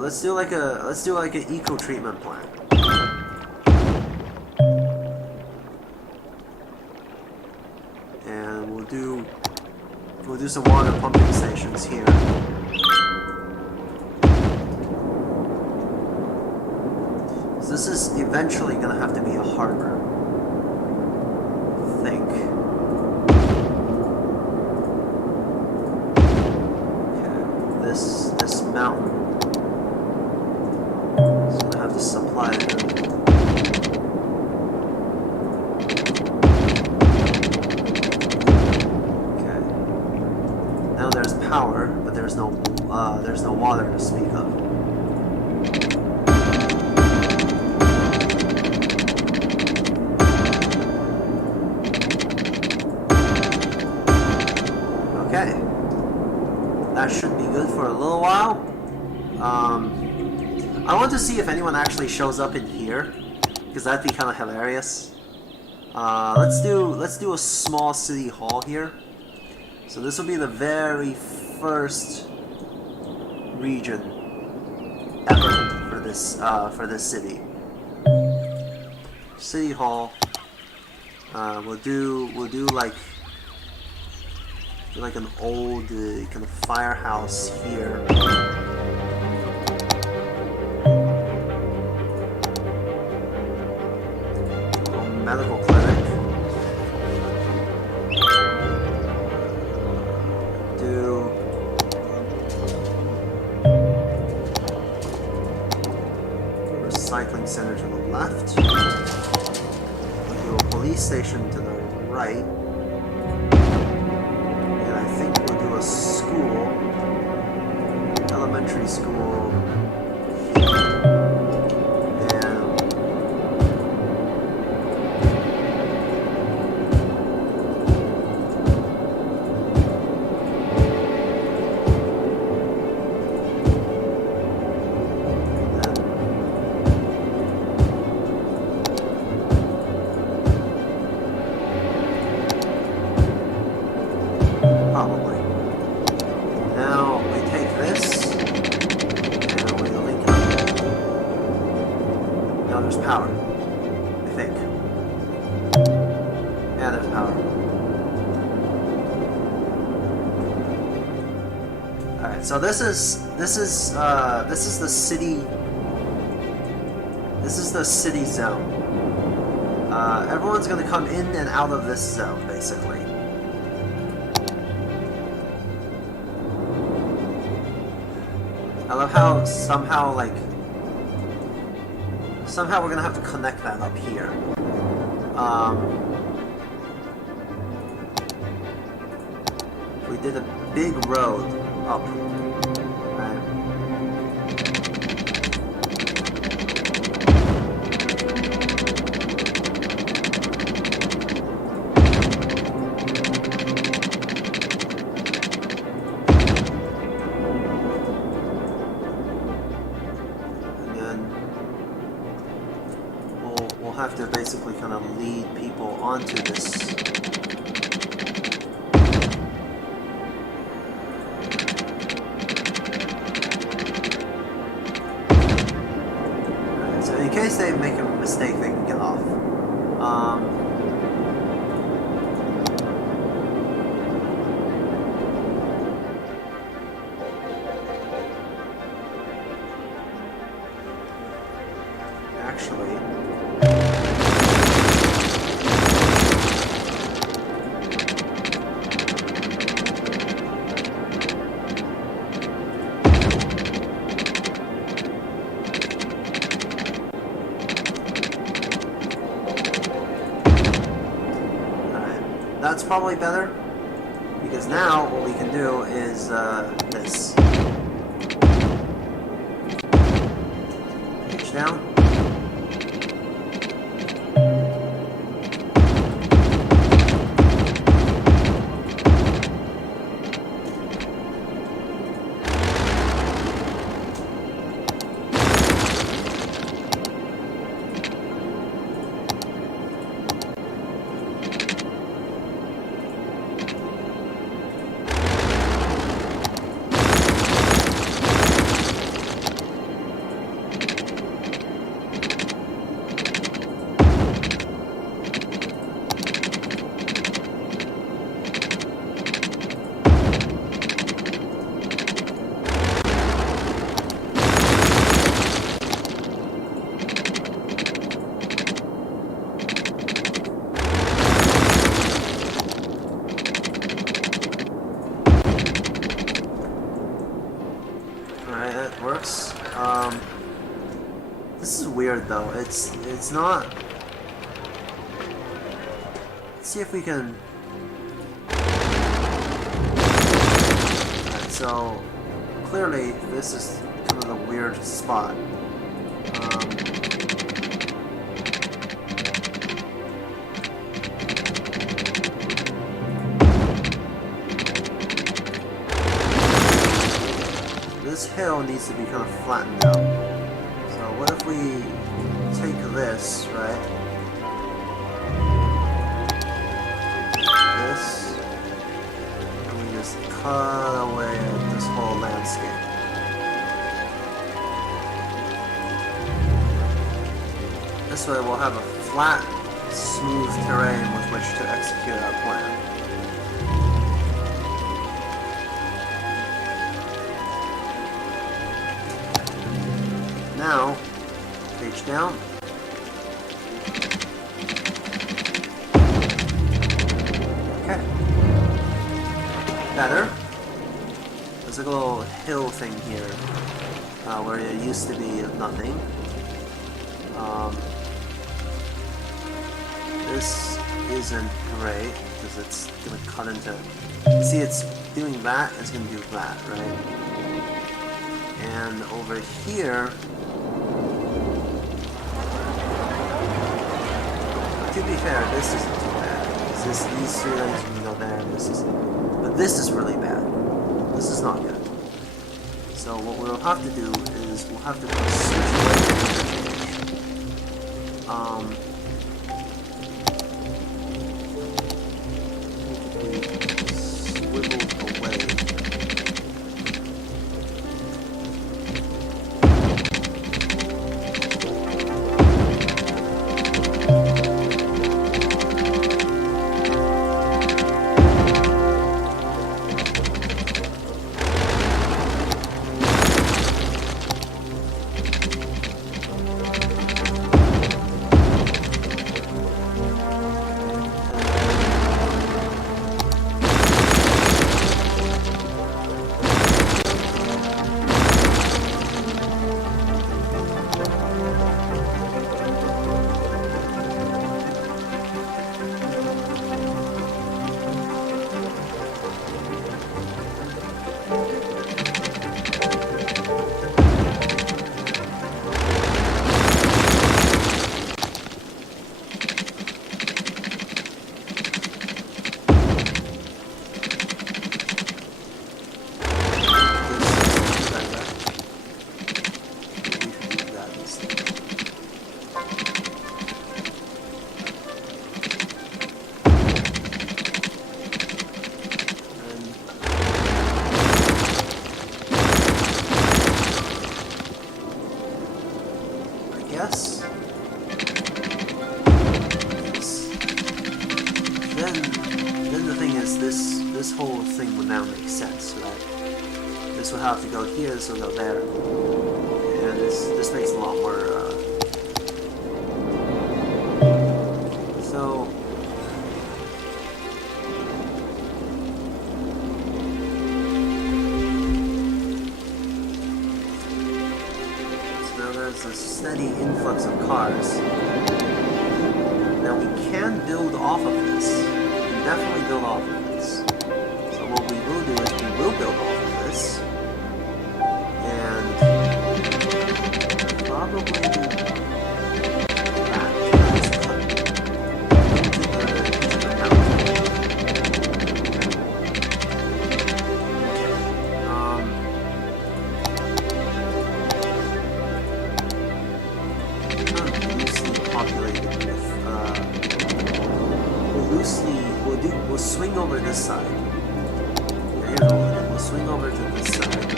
Let's do like an eco treatment plant. And we'll do some water pumping stations here. So this is eventually gonna have to be a harbor, I think. This mountain is going to have to supply it. Okay. Now there's power, but there's no water to speak of. Okay. That should be good for a little while. I want to see if anyone actually shows up in here, because that'd be kind of hilarious. Let's do a small city hall here. So this will be the very first region ever for this city. City hall. We'll do like an old kind of firehouse here. Medical clinic. Do recycling center to the left. Do a police station to the right. A school, elementary school, and No, there's power. I think. Yeah, there's power. Alright, so this is the city. This is the city zone. Everyone's gonna come in and out of this zone, basically. I love how somehow we're gonna have to connect that up here. We did a big road up, right? Have to basically kind of lead people onto this. Right, so in case they make a mistake, they can get off. Actually, that's probably better, because now what we can do is this. Page down. Works. This is weird though. It's not. Let's see if we can. Alright, so clearly this is kind of the weird spot. This hill needs to be kind of flattened out. So what if we take this, right? This, and we just cut away this whole landscape. This way we'll have a flat, smooth terrain with which to execute our plan. Now, page down. Okay. Better. There's like a little hill thing here, where it used to be nothing. This isn't great, because it's going to cut into... See, it's doing that, it's going to do that, right? And over here... To be fair, this isn't too bad. These three lanes can go there, and this is... But this is really bad. This is not good. So what we'll have to do is we'll have to switch away. Swivel away. guess. Then the thing is, this whole thing would now make sense, right? This will have to go here, this will go there, and this makes a lot more. So now there's a steady influx of cars. Now we can build off of this. We can definitely build off of this. So what we will do is we will build off of this. And probably do that. Just cut into the mountain. Loosely populated with we'll swing over this side. Here's what we'll do. We'll swing over to this side.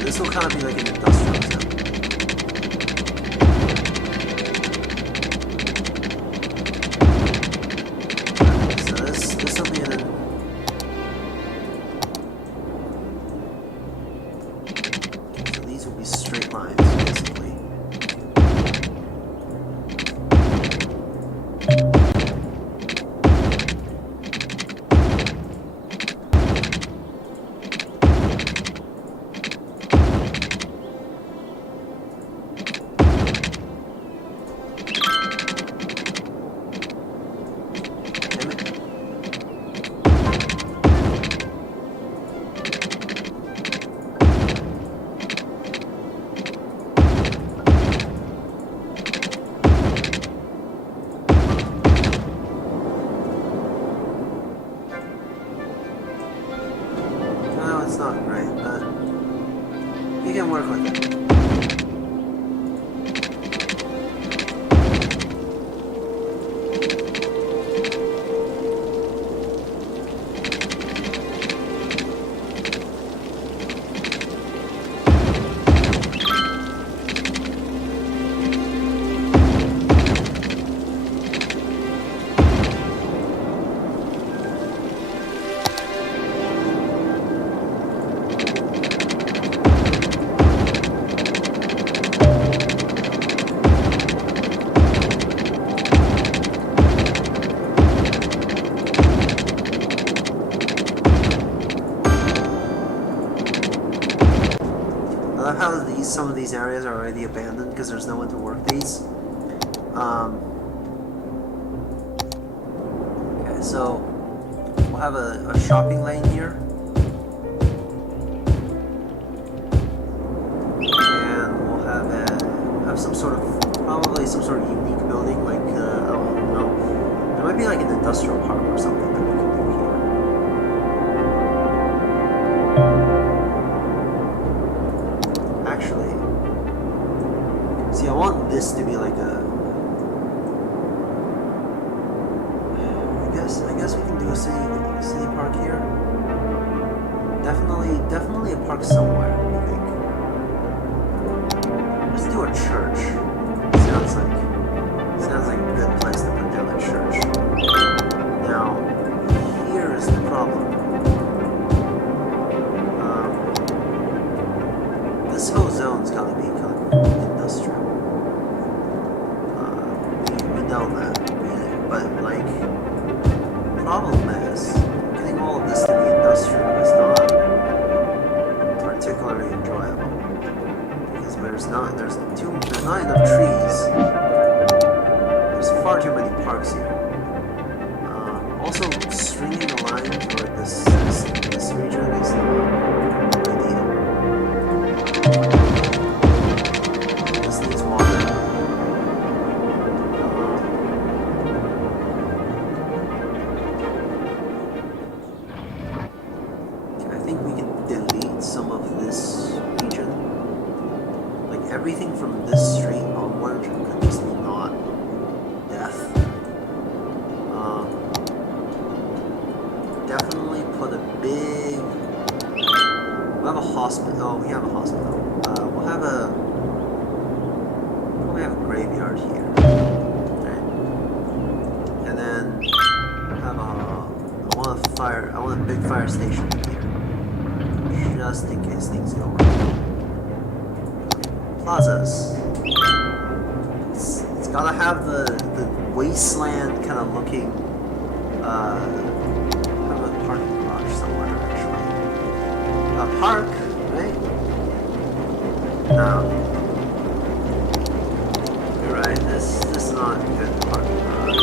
This will kind of be like an industrial zone. So this will be so these will be straight lines basically. It's not great, but you can work with it. I love how some of these areas are already abandoned because there's no one to work these. Okay, so we'll have a shopping lane here. And we'll have some sort of, probably some sort of unique building, like, I don't know. There might be like an industrial park or something that we can do here. Actually, see, I want this to be like a. I guess we can do a city park here. Definitely a park somewhere. I think. Let's do a church. Sounds like a good place to put down a church. Now, here is the problem. This whole zone's got to be kind of industrial. We know that, but like, problem is getting all of this to be industrial is not particularly enjoyable because there's not enough trees. There's far too many parks here. Also, stringing the line toward this region is not ideal. This needs water. I think we can delete some of this region. Like everything from this street onward could just not death. Definitely put a big. We'll have a hospital. Oh, we have a hospital. We'll have a we have a graveyard here. Okay. And then have I want a big fire station here. Just in case things go wrong. Plazas. It's gotta have the wasteland kind of looking have a parking garage somewhere actually. A park, right? No. You're right, this is not a good parking garage.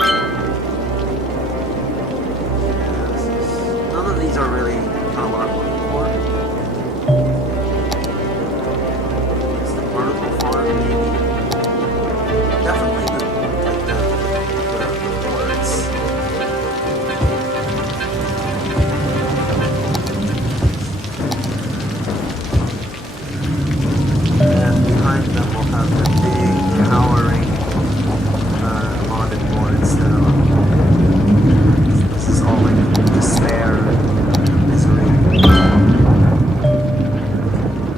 Yeah, none of these are really kind of what I'm looking for. It's the vertical farm maybe. Definitely the words. And behind them we'll have the big towering modded boards that are, this is all like despair and misery.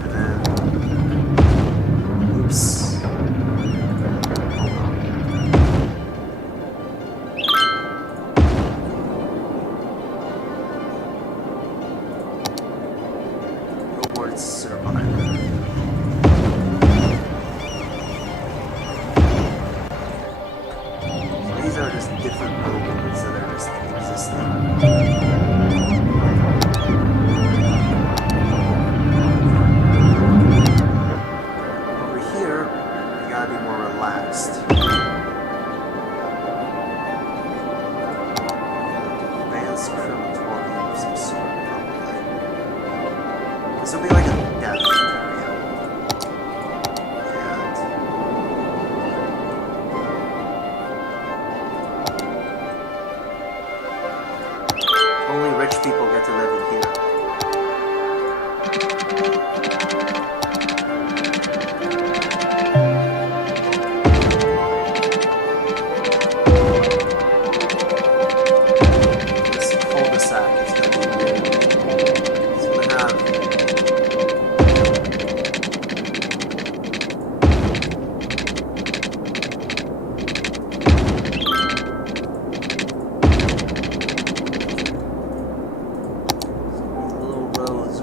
And then, oops. This will be like a death area. And only rich people get to live in here. This cul-de-sac is going to be big. It's going to have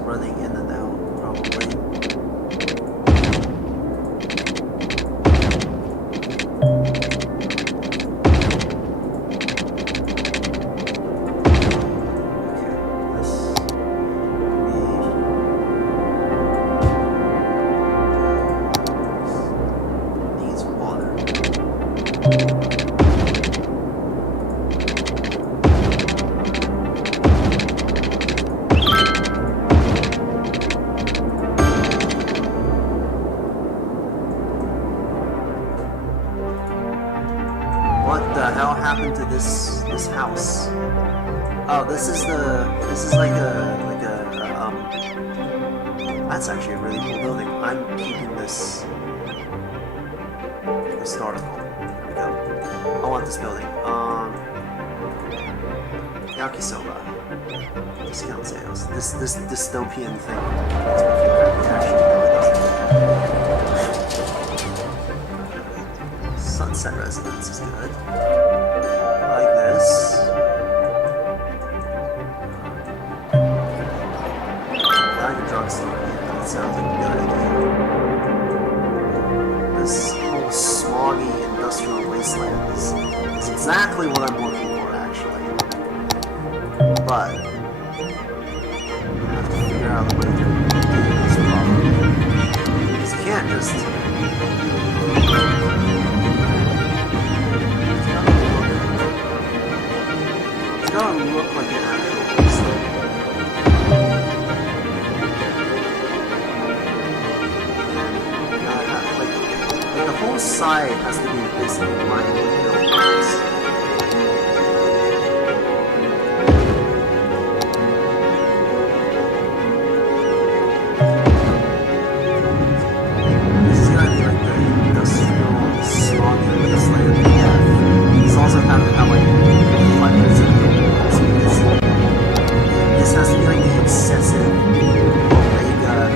running in and out, probably. Okay, this needs water. What the hell happened to this house? Oh, this is like a that's actually a really cool building. I'm keeping this historical. There we go. I want this building. Yakisoba. Discount sales. This dystopian thing makes me feel happy. Actually, no, it doesn't. Sunset Residence is good. I like this. Like a drugstore. That sounds like a good idea. This whole smoggy industrial wasteland is exactly what I'm looking for, actually. But I have to figure out a way to do this problem. Because you can't just it's gotta look like an actual wasteland. Like the whole side has to be basically lined with buildings. This is gonna be like the industrial smoggy wasteland. Yeah. This also has to have like hundreds of buildings because this has to be like the excessive Omega kind of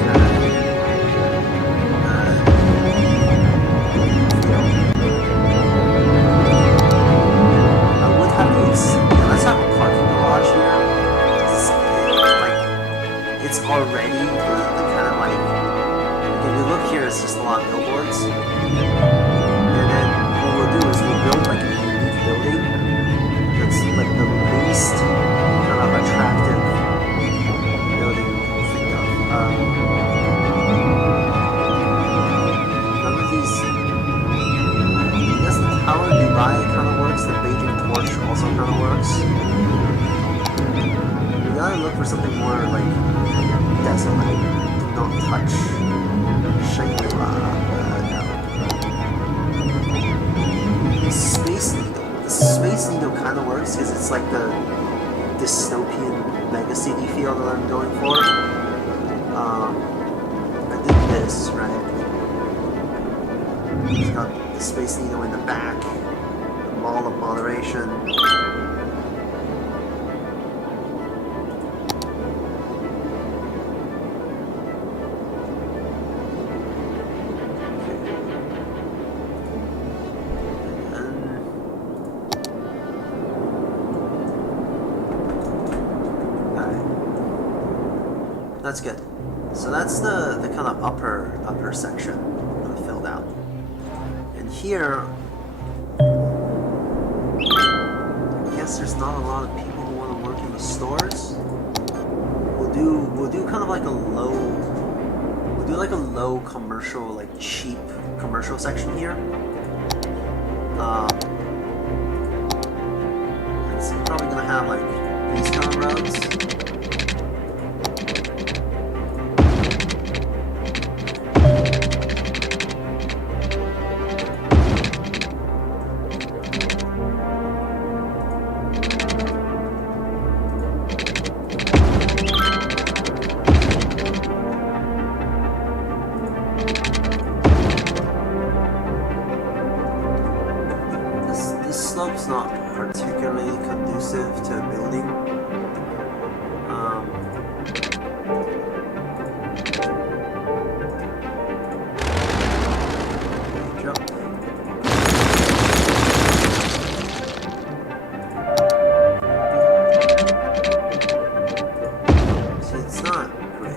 sorts. And then what we'll do is we'll build like a unique building that's like the least kind of attractive building you can think of. None of these. I guess the Tower of Dubai kind of works. The Beijing Torch also kind of works. We gotta look for something more like desolate. Do not touch Shangri-La. No. The Space Needle. The Space Needle kind of works because it's like the dystopian mega city feel that I'm going for. I did this, right? It's got the Space Needle in the back, the Mall of Moderation. That's good. So that's the kind of upper section that I filled out. And here, I guess there's not a lot of people who want to work in the stores. We'll do kind of like a low commercial, like cheap commercial section here. It's probably gonna have like these kind of roads. Slope's not particularly conducive to building. Jump. So it's not great.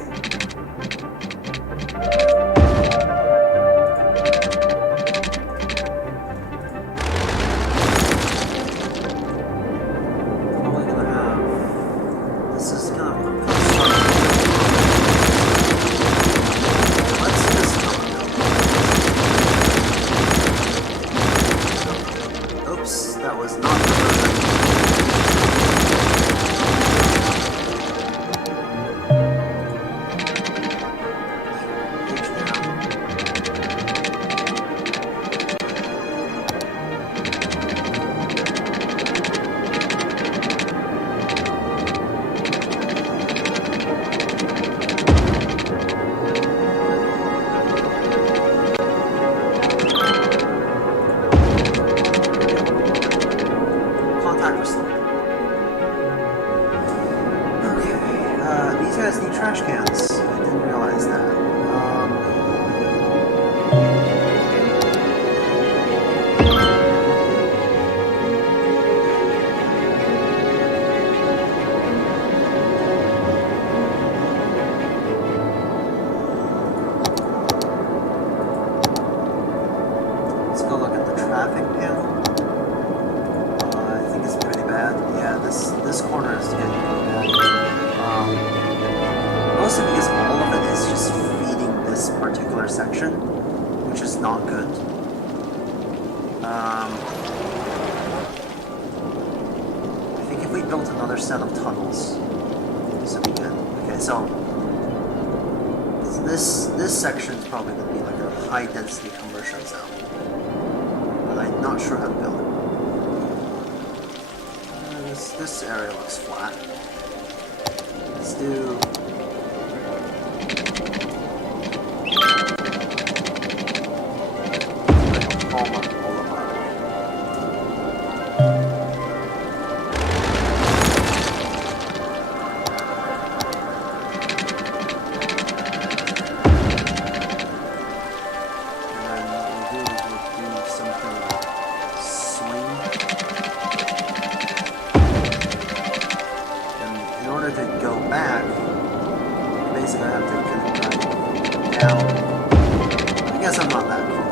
That was not the these guys need trash cans. I didn't realize that. Let's go look at the traffic panel. I think it's pretty bad. Yeah, this corner is getting pretty bad. Mostly because all of it is just feeding this particular section, which is not good. I think if we built another set of tunnels, this would be good. Okay, so this section is probably going to be like a high-density commercial zone, but I'm not sure how to build it. This area looks flat. Let's do. To go back, basically I have to kind of drive down. I guess I'm not that cool.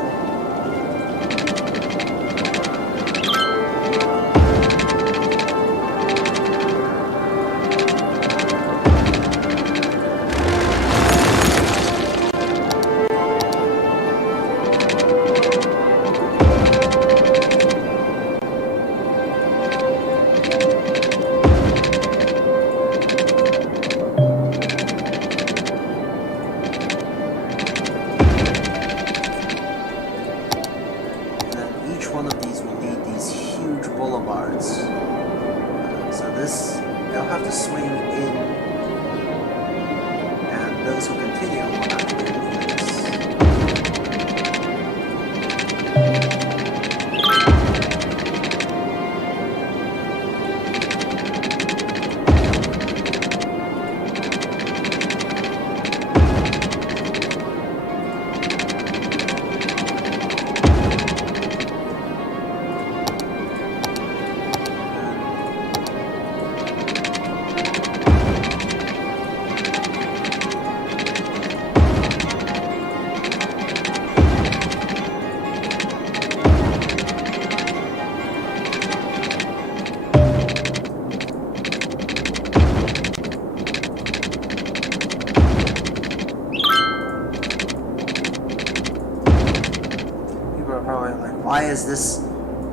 They'll have to swing in, and those who continue will have to do this.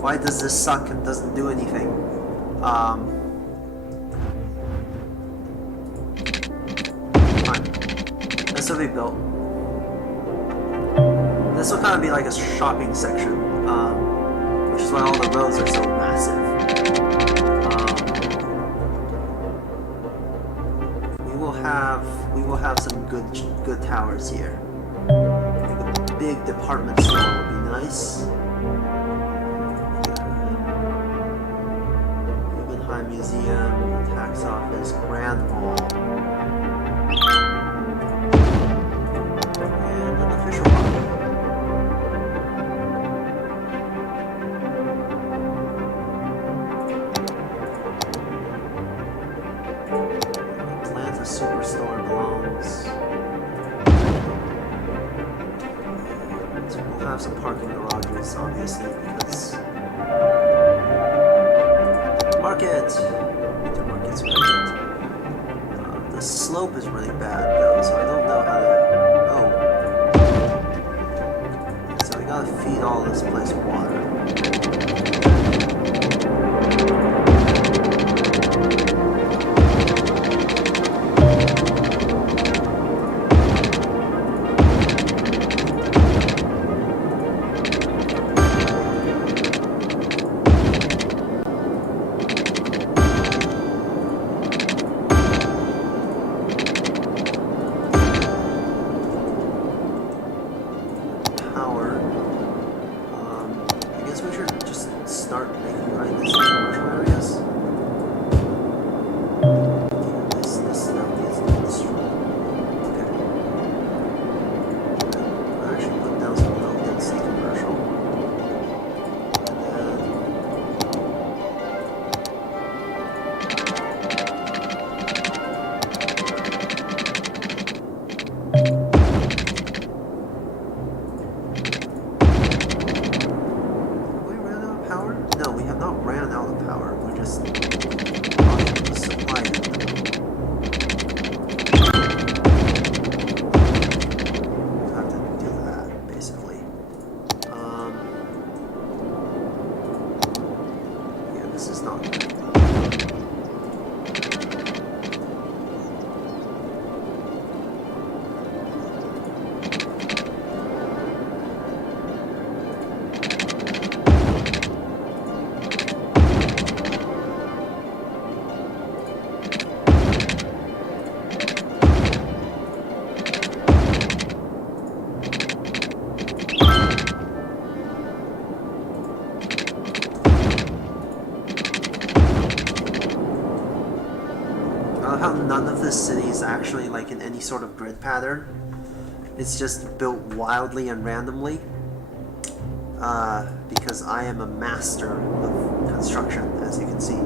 Why does this suck and doesn't do anything? Fine. This will be built. This will kind of be like a shopping section, which is why all the roads are so massive. We will have some good towers here. Like a big department store would be nice. Museum, tax office, Grand Mall, and an official park. Atlanta Superstore belongs. So we'll have some parking garages, obviously, because Market's brilliant. The slope is really bad though, so I don't know how to. Oh. So we gotta feed all this place water. How none of this city is actually like in any sort of grid pattern. It's just built wildly and randomly. Because I am a master of construction, as you can see.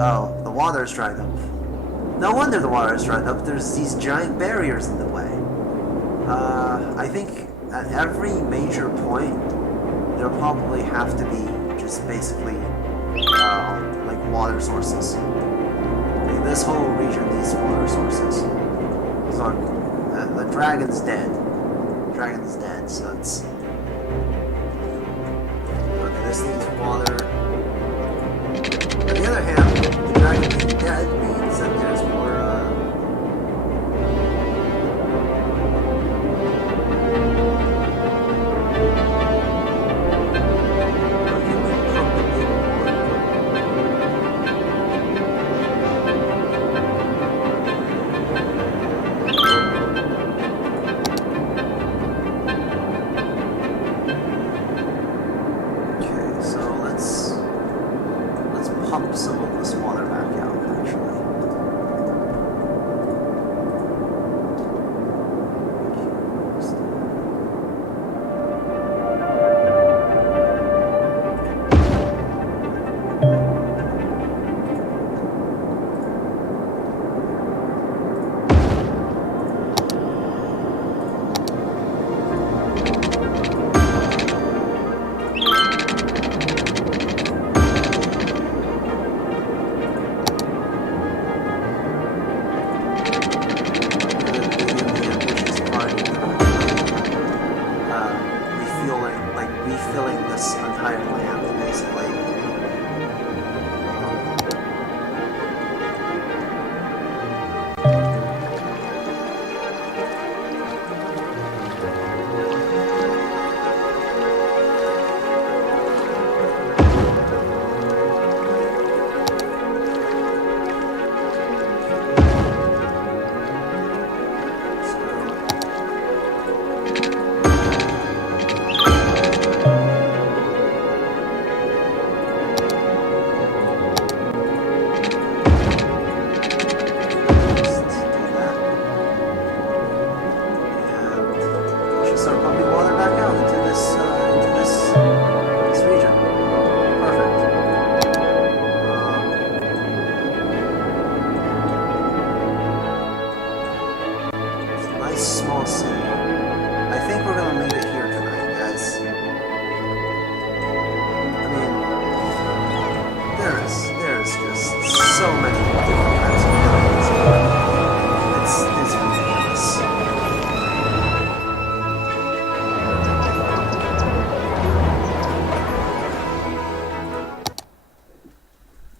Oh, the water's dried up. No wonder the water's dried up. There's these giant barriers in the way. I think at every major point, there'll probably have to be just basically like water sources. Like this whole region needs water sources. So the dragon's dead. The dragon's dead, so it's okay. This needs water. On the other hand, the dragon being dead means that there's more. Pump some of this water back out, actually. Refilling this entire land, basically. Small city. I think we're gonna leave it here tonight, guys. I mean, there's just so many different types of buildings here. It's ridiculous.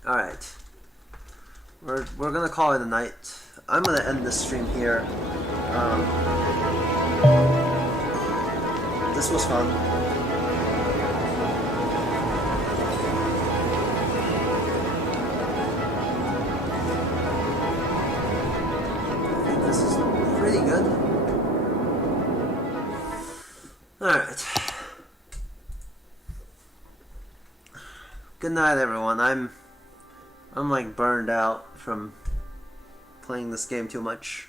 All right, we're gonna call it a night. I'm gonna end this stream here. This was fun. I think this is pretty good. Alright. Good night, everyone. I'm like burned out from playing this game too much.